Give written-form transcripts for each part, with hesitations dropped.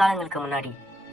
காலங்களுக்கு முன்னாடி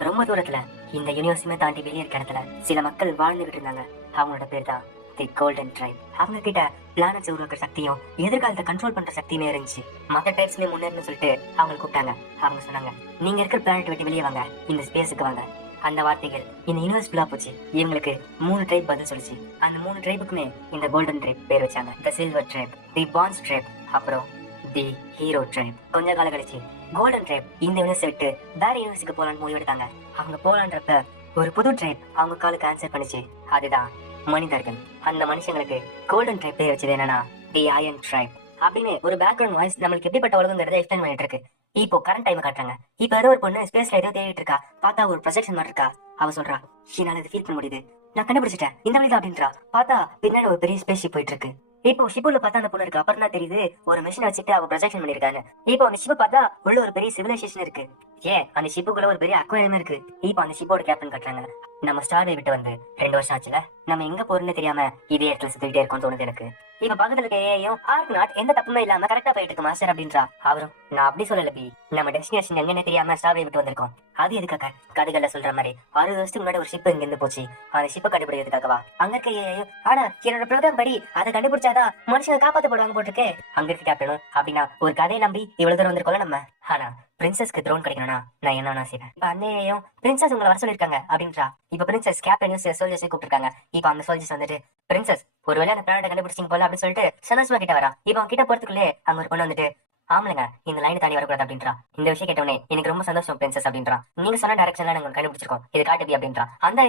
ரொம்ப தூரத்துல இந்த யூனிவர்ஸுமே தாண்டி வெளியே இருக்க இடத்துல சில மக்கள் வாழ்ந்துகிட்டு இருந்தாங்க. அவங்களோட பேர் தான் தி கோல்டன் ட்ரைப். அவங்க கிட்ட பிளானட்ஸ் உருவாக்குற சக்தியும் எதிர்காலத்தை கண்ட்ரோல் பண்ற சக்தியுமே இருந்துச்சு. மத்த டைப்ஸ்மே முன்னேறணும்னு சொல்லிட்டு அவங்க கூப்பிட்டாங்க. அவங்க சொன்னாங்க, நீங்க இருக்கிற பிளானட் விட்டு வெளியே வாங்க, இந்த ஸ்பேஸுக்கு வாங்க. அந்த வார்த்தைகள் இந்த யூனிவர்ஸ் ஃபுல்லா போச்சு. இவங்களுக்கு 3 ட்ரைப் பதில் சொல்லிச்சு. அந்த 3 ட்ரைபுக்குமே இந்த கோல்டன் ட்ரைப் பேர் வச்சாங்க. தி சில்வர் ட்ரைப், தி பான்ஸ் ட்ரைப், அப்புறம் தி ஹீரோ ட்ரைப். கொஞ்ச காலம் கழிச்சு கோல்டன் ட்ரைப் இந்த யூனிவர்ஸ் விட்டு வேற யூனிவர்ஸுக்கு போலான்னு முடிவு எடுத்தாங்க. அவங்க போலான்றப்ப ஒரு புது ட்ரைப் அவங்க காலுக்கு ஆன்சர் பண்ணிச்சு. அதுதான் மனிதர்கள். அந்த மனுஷங்களுக்கு கோல்டன் ட்ரைப் பேர் வச்சது என்னன்னா தி அயன் ட்ரைப் அப்படின்னு ஒரு பேக்ரவுண்ட் வாய்ஸ் நம்மளுக்கு எப்படிப்பட்ட உலகங்கிறத எக்ஸ்பிளைன் பண்ணிட்டு இருக்கு. இப்போ கரண்ட் டைம் காட்டுறாங்க. இப்ப ஏதோ ஒரு பொண்ணு ஸ்பேஸ்ல ஏதோ தேடிட்டு இருக்கா. பார்த்தா ஒரு ப்ரொஜெக்ஷன் மாதிரி இருக்கா. அவ சொல்றா, என்னால அதை ஃபீல் பண்ண முடியுது, நான் கண்டுபிடிச்சிட்டேன், இந்த வழிதான் அப்படின்றா. பார்த்தா பின்னாடி ஒரு பெரிய ஸ்பேஸ் ஷிப் போயிட்டு இருக்கு. இப்போ ஷிப்புல பார்த்தா அந்த பொண்ணு இருக்கு. அப்புறம் தான் தெரியுது ஒரு மிஷின் வச்சுட்டு அவ ப்ரொஜெக்ஷன் பண்ணிருக்காங்க. இப்போ அந்த ஷிப்பை பார்த்தா உள்ள ஒரு பெரிய சிவிலைசேஷன் இருக்கு. ஏன் அந்த ஷிப்புக்குள்ள ஒரு பெரிய அக்வேரியம் இருக்கு. இப்போ அந்த ஷிப்போட கேப்டன் காட்டுறாங்க. நம்ம ஸ்டாரை விட்டு வந்து 2 வருஷம் ஆச்சுல, நம்ம எங்க போறோம்னு தெரியாம இதே இடத்துல சுத்திட்டே இருக்கோம்னு தோணுது எனக்கு. இப்ப பக்கத்துல இருக்க ஏயும் ஆர்க் நாட் எந்த தப்புமே இல்லாம கரெக்டா போயிட்டு இருக்கு மாஸ்டர் அப்படின்றா. அவரும், நான் அப்படி சொல்லல பி, நம்ம டெஸ்டினேஷன் எங்கன்னு தெரியாம ஸ்டாரை விட்டு வந்திருக்கோம். அது எதுக்காக கதைகள்ல சொல்ற மாதிரி 60 வருஷத்துக்கு முன்னாடி ஒரு ஷிப் இங்க இருந்து போச்சு. அந்த ஷிப்பை கண்டுபிடிக்கிறதுக்காகவா? அங்க இருக்க ஏயும், ஆனா என்னோட ப்ரோக்ராம் படி அதை கண்டுபிடிச்சாதான் மனுஷங்க காப்பாத்தப்படுவாங்க போட்டுருக்கு. அங்க இருக்க கேப்டனும், அப்படின்னா ஒரு கதையை நம்பி இவ்வளவு தூரம் வந்திருக்கோம்ல நம்ம. ஆனா பிரின்சஸ்க்கு த்ரோன் கிடைக்கணும்னா நான் என்ன செய்வேன். இப்ப அன்னையும் பிரின்சஸ் உங்களை வர சொல்லிருக்காங்க அப்படின்றா. இப்ப பிரின்சஸ் கேப்டன் சோல்ஜர்ஸே கூப்பிட்டுருக்காங்க. இப்ப அந்த சோல்ஜர்ஸ் வந்துட்டு, பிரின்சஸ் ஒருவேளை அந்த பிளானட்டை கண்டுபிடிச்சிங்க போல அப்படின்னு சொல்லிட்டு சந்தோஷமா கிட்ட வரா. இப்ப அவங்க கிட்ட போறதுக்குள்ளே அங்க ஒரு பொண்ணு வந்துட்டு, ஆமலங்க இந்த லைன் தாண்டி வரக்கூடாது அப்படின்றா. இந்த விஷயம் கேட்டவனே எனக்கு ரொம்ப சந்தோஷம் பிரின்சஸ் அப்படின்றா. நீங்க சொன்ன டைரக்ஷன்ல நாங்க கண்டுபிடிச்சிருக்கோம், இது காட்டுபி அப்படின்றா. அந்த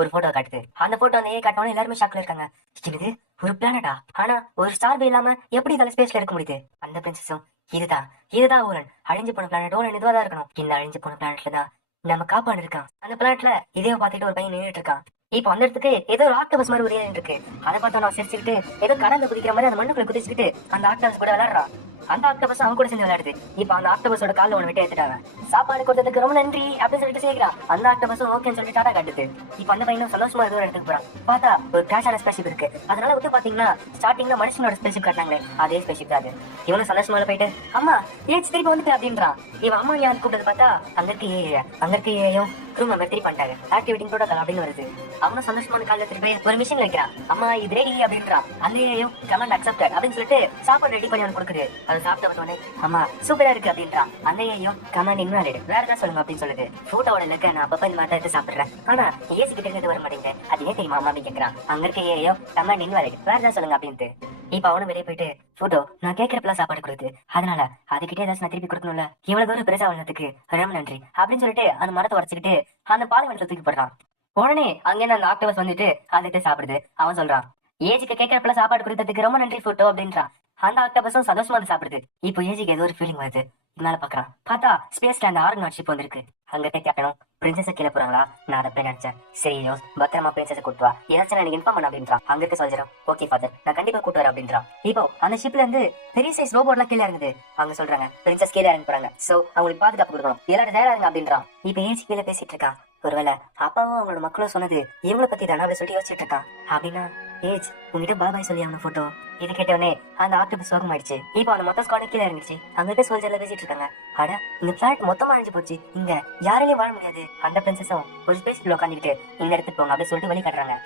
ஒரு போட்டோ காட்டுது. அந்த போட்டோ அந்த காட்டவனே எல்லாருமே ஷாக்ல இருக்காங்க. இது ஒரு பிளானட்டா, ஆனா ஒரு ஸ்டார் இல்லாம எப்படி இதால ஸ்பேஸ்ல இருக்க முடியுது? அந்த பிரின்சஸும், இதுதான் ஓரன், அழிஞ்சு போன பிளானட். ஓரன் இதுவாதான் இருக்கணும். இந்த அழிஞ்சு போன பிளானட்ல தான் நம்ம காப்பாடு இருக்கான். அந்த பிளானட்ல இதே பார்த்துட்டு ஒரு பையன் நின்றுட்டு இருக்கான். இப்போ அந்த இடத்துக்கு ஏதோ ஒரு ஆக்டோபஸ் மாதிரி ஒரு ஏன் இருக்கு. அதை பார்த்தா நான் சிரிச்சுக்கிட்டு ஏதோ கடந்து குதிக்கிற மாதிரி அந்த மண்ணுக்குள்ள குதிச்சுக்கிட்டு அந்த ஆக்டோபஸ் கூட விளையாடுறான். அந்த ஆக்டோபஸ் அவன் கூட சேர்ந்து விளையாடுது. இப்ப அந்த ஆக்டோபஸோட கால ஒண்ணு விட்டு எடுத்துட்டாங்க. சாப்பாடு கொடுத்ததுக்கு ரொம்ப நன்றி அப்படின்னு சொல்லிட்டு சேர்க்கிறான். அந்த ஆக்டோபஸும் ஓகேன்னு சொல்லிட்டு டாடா காட்டுது. இப்ப அந்த பையனும் சந்தோஷமா ஏதோ ஒரு இடத்துக்கு போறான். பார்த்தா ஒரு கிராஷான ஸ்பேஸ்ஷிப் இருக்கு. அதனால வந்து பாத்தீங்கன்னா ஸ்டார்டிங்ல மனுஷனோட ஸ்பேஸ்ஷிப் காட்டினாங்களே அதே ஸ்பேஸ்ஷிப் தான் அது. இவனும் சந்தோஷமா போயிட்டு, அம்மா ஏச்சு திருப்பி வந்துட்டு அப்படின்றான். இவன் அம்மா யாரு கூப்பிட்டது பார்த்தா அங்க இருக்க ஏயும் ரூம் மெம்பர் திருப்பி பண்ணிட்டாங்க. ஆக்டிவேட்டிங் ப்ரோட்டோகால் அப்படின்னு வருது. அவனும் சந்தோஷமான காலையில திருப்பி ஒரு மிஷின் வைக்கிறான். அம்மா இது ரெடி அப்படின்றான். அந்த ஏயும் கமெண்ட் அக்செப்டட் அப்படின்னு சொல்லிட்டு சாப்பாடு ரெடி பண்ணி அவனுக்கு கொடுக்குது. அது சாப்பிட்ட பார்த்தோன்னே அம்மா சூப்பரா இருக்கு அப்படின்றான். அந்த ஏயும் கமெண்ட் இன்வாலிட், வேற ஏதாவது சொல்லுங்க அப்படின்னு சொல்லுது. ஃபோட்டோவோட இருக்க நான் அப்பப்ப இந்த மாதிரி எடுத்து சாப்பிடுறேன், ஆனா ஏசி கிட்ட இருந்து வர மாட்டேங்குது, அது ஏன் தெரியுமா அம்மா அப்படின்னு கேட்கறான். அங்க இருக்க ஏயும் கமெண்ட் இன்வாலிட், வேற ஏதாவது சொல்லுங்க அப்படின்ட்டு. இப்ப அவனும் வெளியே போயிட்டு, போட்டோ நான் கேட்கறப்பெல்லாம் சாப்பாடு கொடுக்குது, அதனால அதுக்கிட்டே ஏதாச்சும் நான் திருப்பி கொடுக்கணும்ல, இவ்வளவு தூரம் பெருசா வளர்ந்ததுக்கு ரொம்ப நன்றி அப்படின்னு சொல்லிட்டு அந்த மரத்தை உடச்சுக்கிட்டு அந்த பாலைவனத்தை தூக்கி போடுறான். உடனே அங்க அந்த ஆக்டோபஸ் வந்துட்டு அதை சாப்பிடுது. அவன் சொல்றான், ஏஜிக்கு கேட்கறப்பெல்லாம் சாப்பாடு கொடுத்ததுக்கு ரொம்ப நன்றி போட்டோ அப்படின்றான். அந்த ஆக்டோபஸும் சந்தோஷமா சாப்பிடுது. இப்போ ஏஜிக்கு ஏதோ ஒரு ஃபீலிங் வருது. இதனால பாக்குறான். பார்த்தா ஸ்பேஸ்ல அந்த ஆர்க் நாட் ஷிப் வந்திருக்கு. அங்க போய் கேட்கணும், பிரின்சஸ் கீழே போறாங்களா? நான் அதை போய் நினைச்சேன். சரி பத்திரமா பிரின்சஸ் கூட்டு வா, ஏதாச்சும் எனக்கு இன்ஃபார்ம் பண்ண அப்படின்றான். அங்க இருக்க சொல்லிடும், ஓகே ஃபாதர் நான் கண்டிப்பா கூட்டு வரேன் அப்படின்றான். இப்போ அந்த ஷிப்ல இருந்து பெரிய சைஸ் ரோபோட் எல்லாம் கீழே இறங்குது. அவங்க சொல்றாங்க, பிரின்சஸ் கீழே இறங்க போறாங்க, சோ அவங்களுக்கு பாதுகாப்பு கொடுக்கணும், எல்லாரும் தயாரா இருங்க அப்படின்றான். இப்ப ஏஜி கீழே பேசிட்டு இருக்கான். ஒருவேளை அப்பாவும் அவங்களோட மக்களும் சொன்னது இவங்களை பத்தி தானே அப்படி சொல்லி யோசிச்சுட்டு இருக்கான். அப்படின்னா ஏஜ் உங்ககிட்ட பாபாய் சொல்லி அவன போட்டோ. இது கேட்டவனே அந்த ஆக்டோபஸ் சோகமாயிடுச்சு. இப்போ அந்த மொத்த ஸ்குவாட் கீழே இறங்கிடுச்சு. அங்க இருக்க சோல்ஜர்ல பேசிட்டு இருக்காங்க. அட இந்த பிளானட் மொத்தமா அழிஞ்சு போச்சு, இங்க யாராலையும் வாழ முடியாது. அந்த பிரின்சஸும் ஒரு ஸ்பேஸ்ல உட்காந்துக்கிட்டு இந்த இடத்துக்கு போங்க அப்படின்னு சொல்லிட்டு வழி காட்டுறாங்க.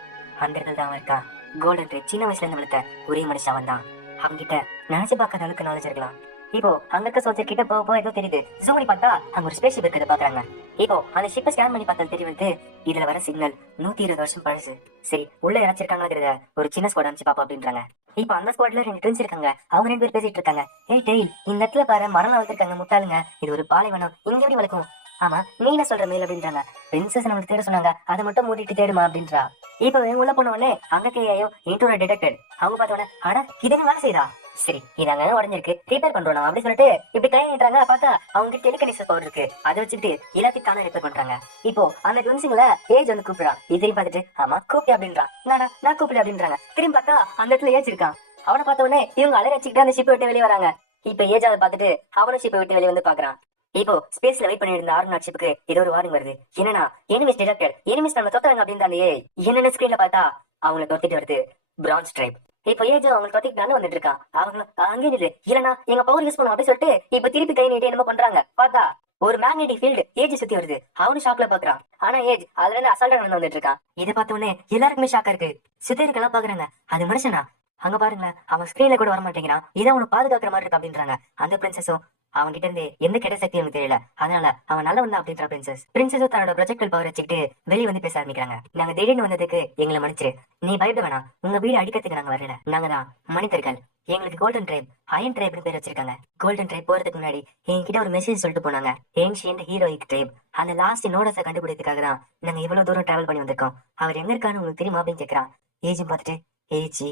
அந்த இடத்துல தான் அவன் இருக்கான். கோல்டன் ட்ரீ சின்ன வயசுல இருந்து வளர்த்த ஒரே மனுஷன் அவன் தான். அவங்க கிட்ட நினைச்சு பார்க்காத அளவுக்கு நாலேஜ் இருக்கலாம். இப்போ அங்க இருக்க சோல்ஜர் கிட்ட போக ஏதோ தெரியுது. ஜூம் பண்ணி பார்த்தா அங்க ஒரு ஸ்பேஸ் ஷிப் இருக்கிறத பாக்குறாங்க. இப்போ அந்த ஷிப்பை ஸ்கேன் பண்ணி பார்த்தா தெரியுது இதுல வர சிக்னல் 120 வருஷம் பழசு. சரி உள்ள இறச்சிருக்காங்களா ஒரு சின்ன ஸ்குவாட் அனுப்பிச்சு பாப்போம் அப்படின்றாங்க. இப்போ அந்த ஸ்குவாட்ல 2 ட்வின்ஸ் இருக்காங்க. அவங்க 2 பேர் பேசிட்டு இருக்காங்க. ஏய் டெயில், இந்த இடத்துல பாரு மரம் வளர்த்திருக்காங்க முட்டாளுங்க, இது ஒரு பாலைவனம், இங்க எப்படி வளர்க்கும்? ஆமா நீ என்ன சொல்ற மேல் அப்படின்றாங்க. பிரின்சஸ் நம்மளுக்கு தேட சொன்னாங்க, அதை மட்டும் மூடிட்டு தேடுமா அப்படின்றா. இப்போ உள்ள போன உடனே அங்க கேயோ இன்ட்ரோ டிடெக்டட். அவங்க பார்த்த உடனே அட இதே வேலை செய்தா, சரி இது அங்க உடஞ்சிருக்கு ரிப்பேர் பண்றோம் நம்ம அப்படி சொல்லிட்டு இப்படி கை நீட்டுறாங்க. பார்த்தா அவங்க டெலிகனிக்ஸ் பவர் இருக்கு, அதை வச்சுட்டு எல்லாத்தையும் தானே ரிப்பேர் பண்றாங்க. இப்போ அந்த ட்வின்ஸுங்கள ஏஜ் வந்து கூப்பிடுறான். இதையும் பார்த்துட்டு ஆமா கூப்பிட்டு அப்படின்றான். நான் கூப்பிடு அப்படின்றாங்க. திரும்பி பார்த்தா அந்த இடத்துல ஏஜ் இருக்கான். அவனை பார்த்த உடனே இவங்க அலற வச்சுக்கிட்டு அந்த ஷிப்பை விட்டு வெளியே வராங்க. இப்ப ஏஜ் அதை பார்த்துட்டு அவனும் ஷிப்பை விட்டு வெளியே வந்து பாக்குறான். இப்போ ஸ்பேஸ்ல வெயிட் பண்ணி இருந்த ஆர்க் நாட் ஷிப்புக்கு ஏதோ ஒரு வார்னிங் வருது. என்னன்னா எனிமிஸ் டிடெக்டட், எனிமிஸ் நம்ம தொட்டாங்க அப்படின்னு என்னென்ன ஸ்கிரீன்ல பார்த்தா அவங்களை தொத்திட்டு வருது பிரான்ஸ் ட்ரைப். இப்ப ஏஜ் அவங்க தொத்திட்டு வந்துட்டு இருக்கான். அவங்களும் அங்கே இல்லனா எங்க பவர் யூஸ் பண்ணுவோம் அப்படின்னு சொல்லிட்டு இப்ப திருப்பி கை நீட்டி என்னமோ பண்றாங்க. பார்த்தா ஒரு மேக்னெட்டிக் ஃபீல்டு ஏஜ் சுத்தி வருது. அவனு ஷாக்ல பாக்குறான். ஆனா ஏஜ் அதுல இருந்து அசால்ட்டா நடந்து வந்துட்டு இருக்கான். இதை பார்த்த உடனே எல்லாருக்குமே ஷாக்கா இருக்கு. சுத்தி இருக்கலாம் பாக்குறாங்க, அது மனுஷனா? அங்க பாருங்களேன், அவன் ஸ்கிரீன்ல கூட வர மாட்டேங்கிறான். இதை அவனை பாதுகாக்கிற மாதிரி இருக்கு அப்படின்றாங்க. அந்த பிரின்சஸும் அவன் கிட்ட இருந்து எந்த கெட்ட சக்தி எனக்கு தெரியல, அதனால அவன் நல்ல வந்தா அப்படின்ற பிரின்சஸும் தன்னோட ப்ரொஜெக்டல் பவர் வச்சுக்கிட்டு வெளியே வந்து பேச ஆரம்பிக்கிறாங்க. நாங்க திடீர்னு வந்ததுக்கு எங்களை மன்னிச்சிரு. நீ பயப்பட வேணாம், உங்க வீடு அடிக்கிறதுக்கு நாங்க வரல. நாங்க தான் மனிதர்கள். எங்களுக்கு கோல்டன் ட்ரைப், அயன் ட்ரைப்னு பேர் வச்சிருக்காங்க. கோல்டன் ட்ரைப் போறதுக்கு முன்னாடி என்கிட்ட ஒரு மெசேஜ் சொல்லிட்டு போனாங்க. ஏன்ஷியன்ட் ஹீரோயிக் ட்ரைப், அந்த லாஸ்ட் நோடஸை கண்டுபிடிக்கிறதுக்காக தான் நாங்க இவ்வளவு தூரம் டிராவல் பண்ணி வந்திருக்கோம். அவர் எங்க இருக்கான்னு உங்களுக்கு தெரியுமா அப்படின்னு கேட்கிறான். ஏஜ் பார்த்துட்டு AGE,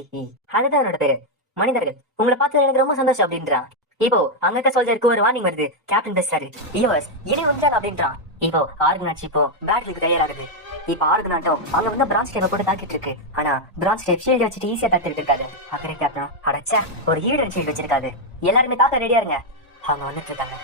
அதுதான் என்னோட பேரு. மனிதர்கள், உங்களை பார்த்து எனக்கு ரொம்ப சந்தோஷம் அப்படின்றான். இப்போ அங்க இருக்க சோல்ஜருக்கு ஒரு வார்னிங் வருது. கேப்டன் பேசுறாரு, யூஎஸ் இனி வந்தான் அப்படின்றான். இப்போ ஆர்கனாட் இப்போ பேட்டிலுக்கு தயாராகுது. இப்ப ஆர்கனாட்டும் அங்க வந்து பிரான்ச் டைப்பை போட்டு தாக்கிட்டு இருக்கு. ஆனா பிரான்ச் டைப் ஷீல்ட் வச்சுட்டு ஈஸியா தாக்கிட்டு இருக்காது. அக்கறை கேப்டன் அடைச்சா ஒரு ஈடன் ஷீல்ட் வச்சிருக்காது. எல்லாருமே தாக்க ரெடியா இருங்க. அவங்க வந்துட்டு இருக்காங்க.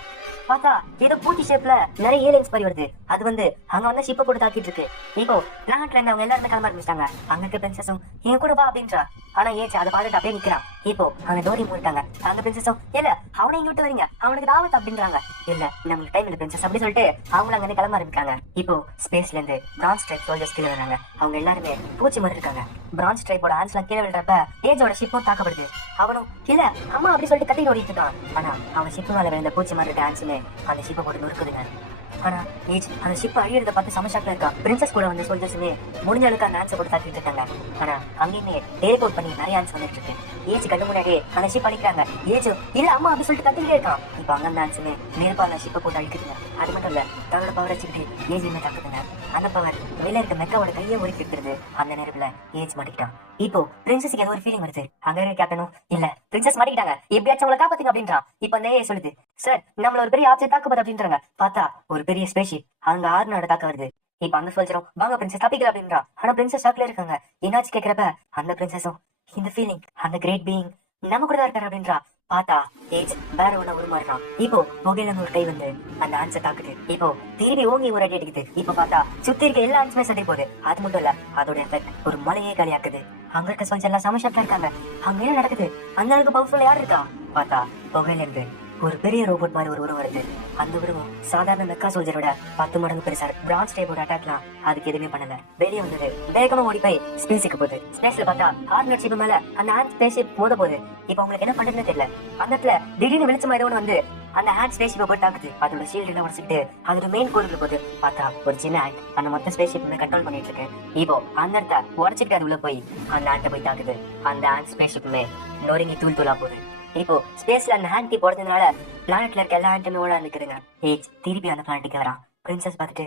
பார்த்தா ஏதோ பூச்சி ஷேப்ல நிறைய ஏலியன்ஸ் மாதிரி வருது. அது வந்து அங்க வந்து ஷிப்பை போட்டு தாக்கிட்டு இருக்கு. இப்போ பிளானட்ல இருந்து அவங்க எல்லாருமே கிளம்ப ஆரம்பிச்சிட்டாங்க. அங்க இருக்க பிரின்சஸும் என் கூட வா அப்படின்றா. ஆனா ஏச்சு அதை பார்த்துட்டு அப்படியே நிக்கிறான். இப்போ அங்க டோரி மூட்டாங்க. அந்த பிரின்சஸும் இல்ல அவனை இங்க விட்டு வரீங்க, அவனுக்கு தாவத் அப்படின்றாங்க. இல்ல நம்மளுக்கு டைம் இல்ல பிரின்சஸ் அப்படி சொல்லிட்டு அவங்களும் அங்க கிளம்ப ஆரம்பிக்காங்க. இப்போ ஸ்பேஸ்ல இருந்து பிரான்ச் டைப் சோல்ஜர்ஸ் கீழே வராங்க. அவங்க எல்லாருமே பூச்சி மாதிரி இருக்காங்க. பிரான்ச் டைப்போட ஆன்ஸ்லாம் கீழே விழுறப்ப ஏஜோட ஷிப்பும் தாக்கப்படுது. அவனும் இல்ல அம்மா அப்படி சொல்லிட்டு கத்திட்டு ஓடிட்டு இருக்கான். ஆனா அவன் ஷிப்பு மேல விழுந்த பூச்சி மாதிரி இருக்க ஆன்ஸுமே அந்த ஷிப்பை போட்டு நொறுக்குதுங்க. ஆனா ஏஜ் அந்த ஷிப் அழியறத பார்த்து சமஷாக்ல இருக்கா. பிரின்சஸ் கூட வந்து சோல்ஜர்ஸுமே முடிஞ்ச அளவுக்கு அந்த ஆன்சர் போட்டு தாக்கிட்டு இருக்காங்க. ஆனா அங்கேயுமே டெலிபோர்ட் பண்ணி நிறைய ஆன்சர் வந்துட்டு இருக்கு. ஏஜ் கண்டு முன்னாடியே அந்த ஷிப் அழிக்கிறாங்க. ஏஜ் இல்ல அம்மா அப்படி சொல்லிட்டு கத்திக்கிட்டே இருக்கான். இப்ப அங்க அந்த ஆன்சருமே நெருப்பா அந்த ஷிப்பை போட்டு அழிக்குதுங்க. அது மட்டும் இல்ல தன்னோட பவர் வச்சுக்கிட்டு ஏஜுமே தாக்குதுங்க. அந்த பவர் வெளில இருக்க மெக்காவோட கையை ஒடுக்கி எடுத்துருது. அந்த நேரத்துல ஏஜ் மாட்டிக்கிட்டான். இப்போ பிரின்சஸுக்கு ஏதோ ஒரு ஃபீலிங் வருது. அங்க இருக்க கேப்டனும் இல்ல பிரின்சஸ் மாட்டிக்கிட்டாங்க, எப்படியாச்சும் அவங்களை காப்பாத்துங்க அப்படின்றான். இப்ப அந்த ஏஐ சொல்லுது, சார் நம்மள ஒரு பெரிய ஆப்ஜெக்ட் தாக்க போகுது அப்படின்றாங்க. பார்த்தா ஒரு பெரிய ஸ்பேஸ்ஷிப் அங்க ஆர்னோட தாக்க வருது. இப்ப அந்த சொல்றோம் வாங்க பிரின்சஸ் தப்பிக்கல அப்படின்றா. ஆனா பிரின்சஸ் ஷாக்ல இருக்காங்க. என்னாச்சு கேக்குறப்ப அந்த பிரின்சஸும் இந்த ஃபீலிங் அந்த கிரேட் பீயிங் நம்ம கூட தான் இருக்காரு அப்படின்றா. பார்த்தா ஏஜ் வேற ஒண்ணு உருமாறுறான். இப்போ புகையில ஒரு கை வந்து அந்த ஆன்சர் தாக்குது. இப்போ திரும்பி ஓங்கி ஒரு அடி அடிக்குது. இப்ப பார்த்தா சுத்தி இருக்க எல்லா ஆன்ஸுமே சண்டை போகுது. அது மட்டும் இல்ல அதோட எஃபெக்ட் ஒரு மலையே காலியாக்குது. அங்க இருக்க சோல்ஜர் எல்லாம் சமஷாப்ல இருக்காங்க. அங்க என்ன நடக்குது? அந்த அளவுக்கு பவர்ஃபுல்லா யாரு இருக்கா? பார்த்தா புகையில இருந்து ஒரு பெரிய ரோபோட் மாதிரி ஒரு உருவம் வருது. அந்த உருவம் சாதாரண மெக்கா சோல்ஜரோட 10 மடங்கு பெருசா. பிரான்ச் டைப்போட அட்டாக்லாம் அதுக்கு எதுவுமே பண்ணல. வெளியே வந்தது வேகமா ஓடி போய் ஸ்பேஸுக்கு போகுது. ஸ்பேஸ்ல பார்த்தா ஆர்னட் ஷிப் மேல அந்த ஆண்ட் ஸ்பேஸ்ஷிப் மோத போகுது. இப்ப உங்களுக்கு என்ன பண்றதுன்னு தெரியல. அந்த இடத்துல திடீர்னு வெளிச்சமா ஏதோ ஒன்று வந்து அந்த ஆண்ட் ஸ்பேஸ்ஷிப்பை போட்டு தாக்குது. அதோட ஷீல்டு எல்லாம் உடச்சிட்டு அதோட மெயின் கோடுல போகுது. பார்த்தா ஒரு சின்ன ஆண்ட் அந்த மொத்த ஸ்பேஸ்ஷிப் கண்ட்ரோல் பண்ணிட்டு இருக்கு. இப்போ அந்த இடத்த உடச்சிட்டு அது உள்ள போய் அந்த ஆண்ட போய் தாக்குது. அந்த ஆண்ட் ஸ்பேஸ்ஷிப்புமே நொறுங்கி தூள் தூளா போகுது. இப்போ ஸ்பேஸ்ல அந்த ஹேண்ட் கீ போடுறதுனால பிளானட்ல இருக்க எல்லா ஹேண்ட்டுமே ஓட நிக்குதுங்க. ஏஜ் திருப்பி அந்த பிளானட்டுக்கு வரான். பிரின்சஸ் பார்த்துட்டு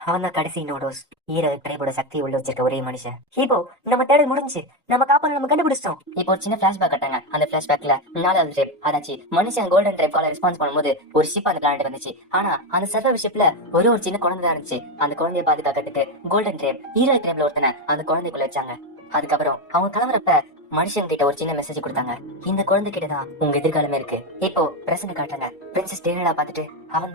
அவன் தான் கடைசி நோடோஸ் ஹீரோ ட்ரைபோட சக்தி உள்ள வச்சிருக்க ஒரே மனுஷன். இப்போ நம்ம தேடல் முடிஞ்சு நம்ம காப்பான நம்ம கண்டுபிடிச்சிட்டோம். இப்போ ஒரு சின்ன பிளாஷ்பேக் கட்டாங்க. அந்த பிளாஷ்பேக்ல 4வது ட்ரைப் அதாச்சு மனுஷன் கோல்டன் ட்ரைப் கால ரெஸ்பான்ஸ் பண்ணும்போது ஒரு ஷிப் அந்த பிளானட் வந்துச்சு. ஆனா அந்த சர்வர் ஷிப்ல ஒரு சின்ன குழந்தை தான் இருந்துச்சு. அந்த குழந்தைய பாதுகாக்கிறதுக்கு கோல்டன் ட்ரைப் ஹீரோ ட்ரைப்ல ஒருத்தனை அந்த குழந்தைக்குள்ள வச்சாங்க. அதுக்கப்புறம் அவங்க கிளம்புறப்ப மனுஷன் கிட்ட ஒரு சின்ன மெசேஜ் கொடுத்தாங்க. இந்த குழந்தை கிட்டதான் உங்க எதிர்காலமே இருக்கு. இப்போ பிரசன்ட் காட்டுறாங்க. பிரின்சஸ் டேனியலா பார்த்துட்டு அவன்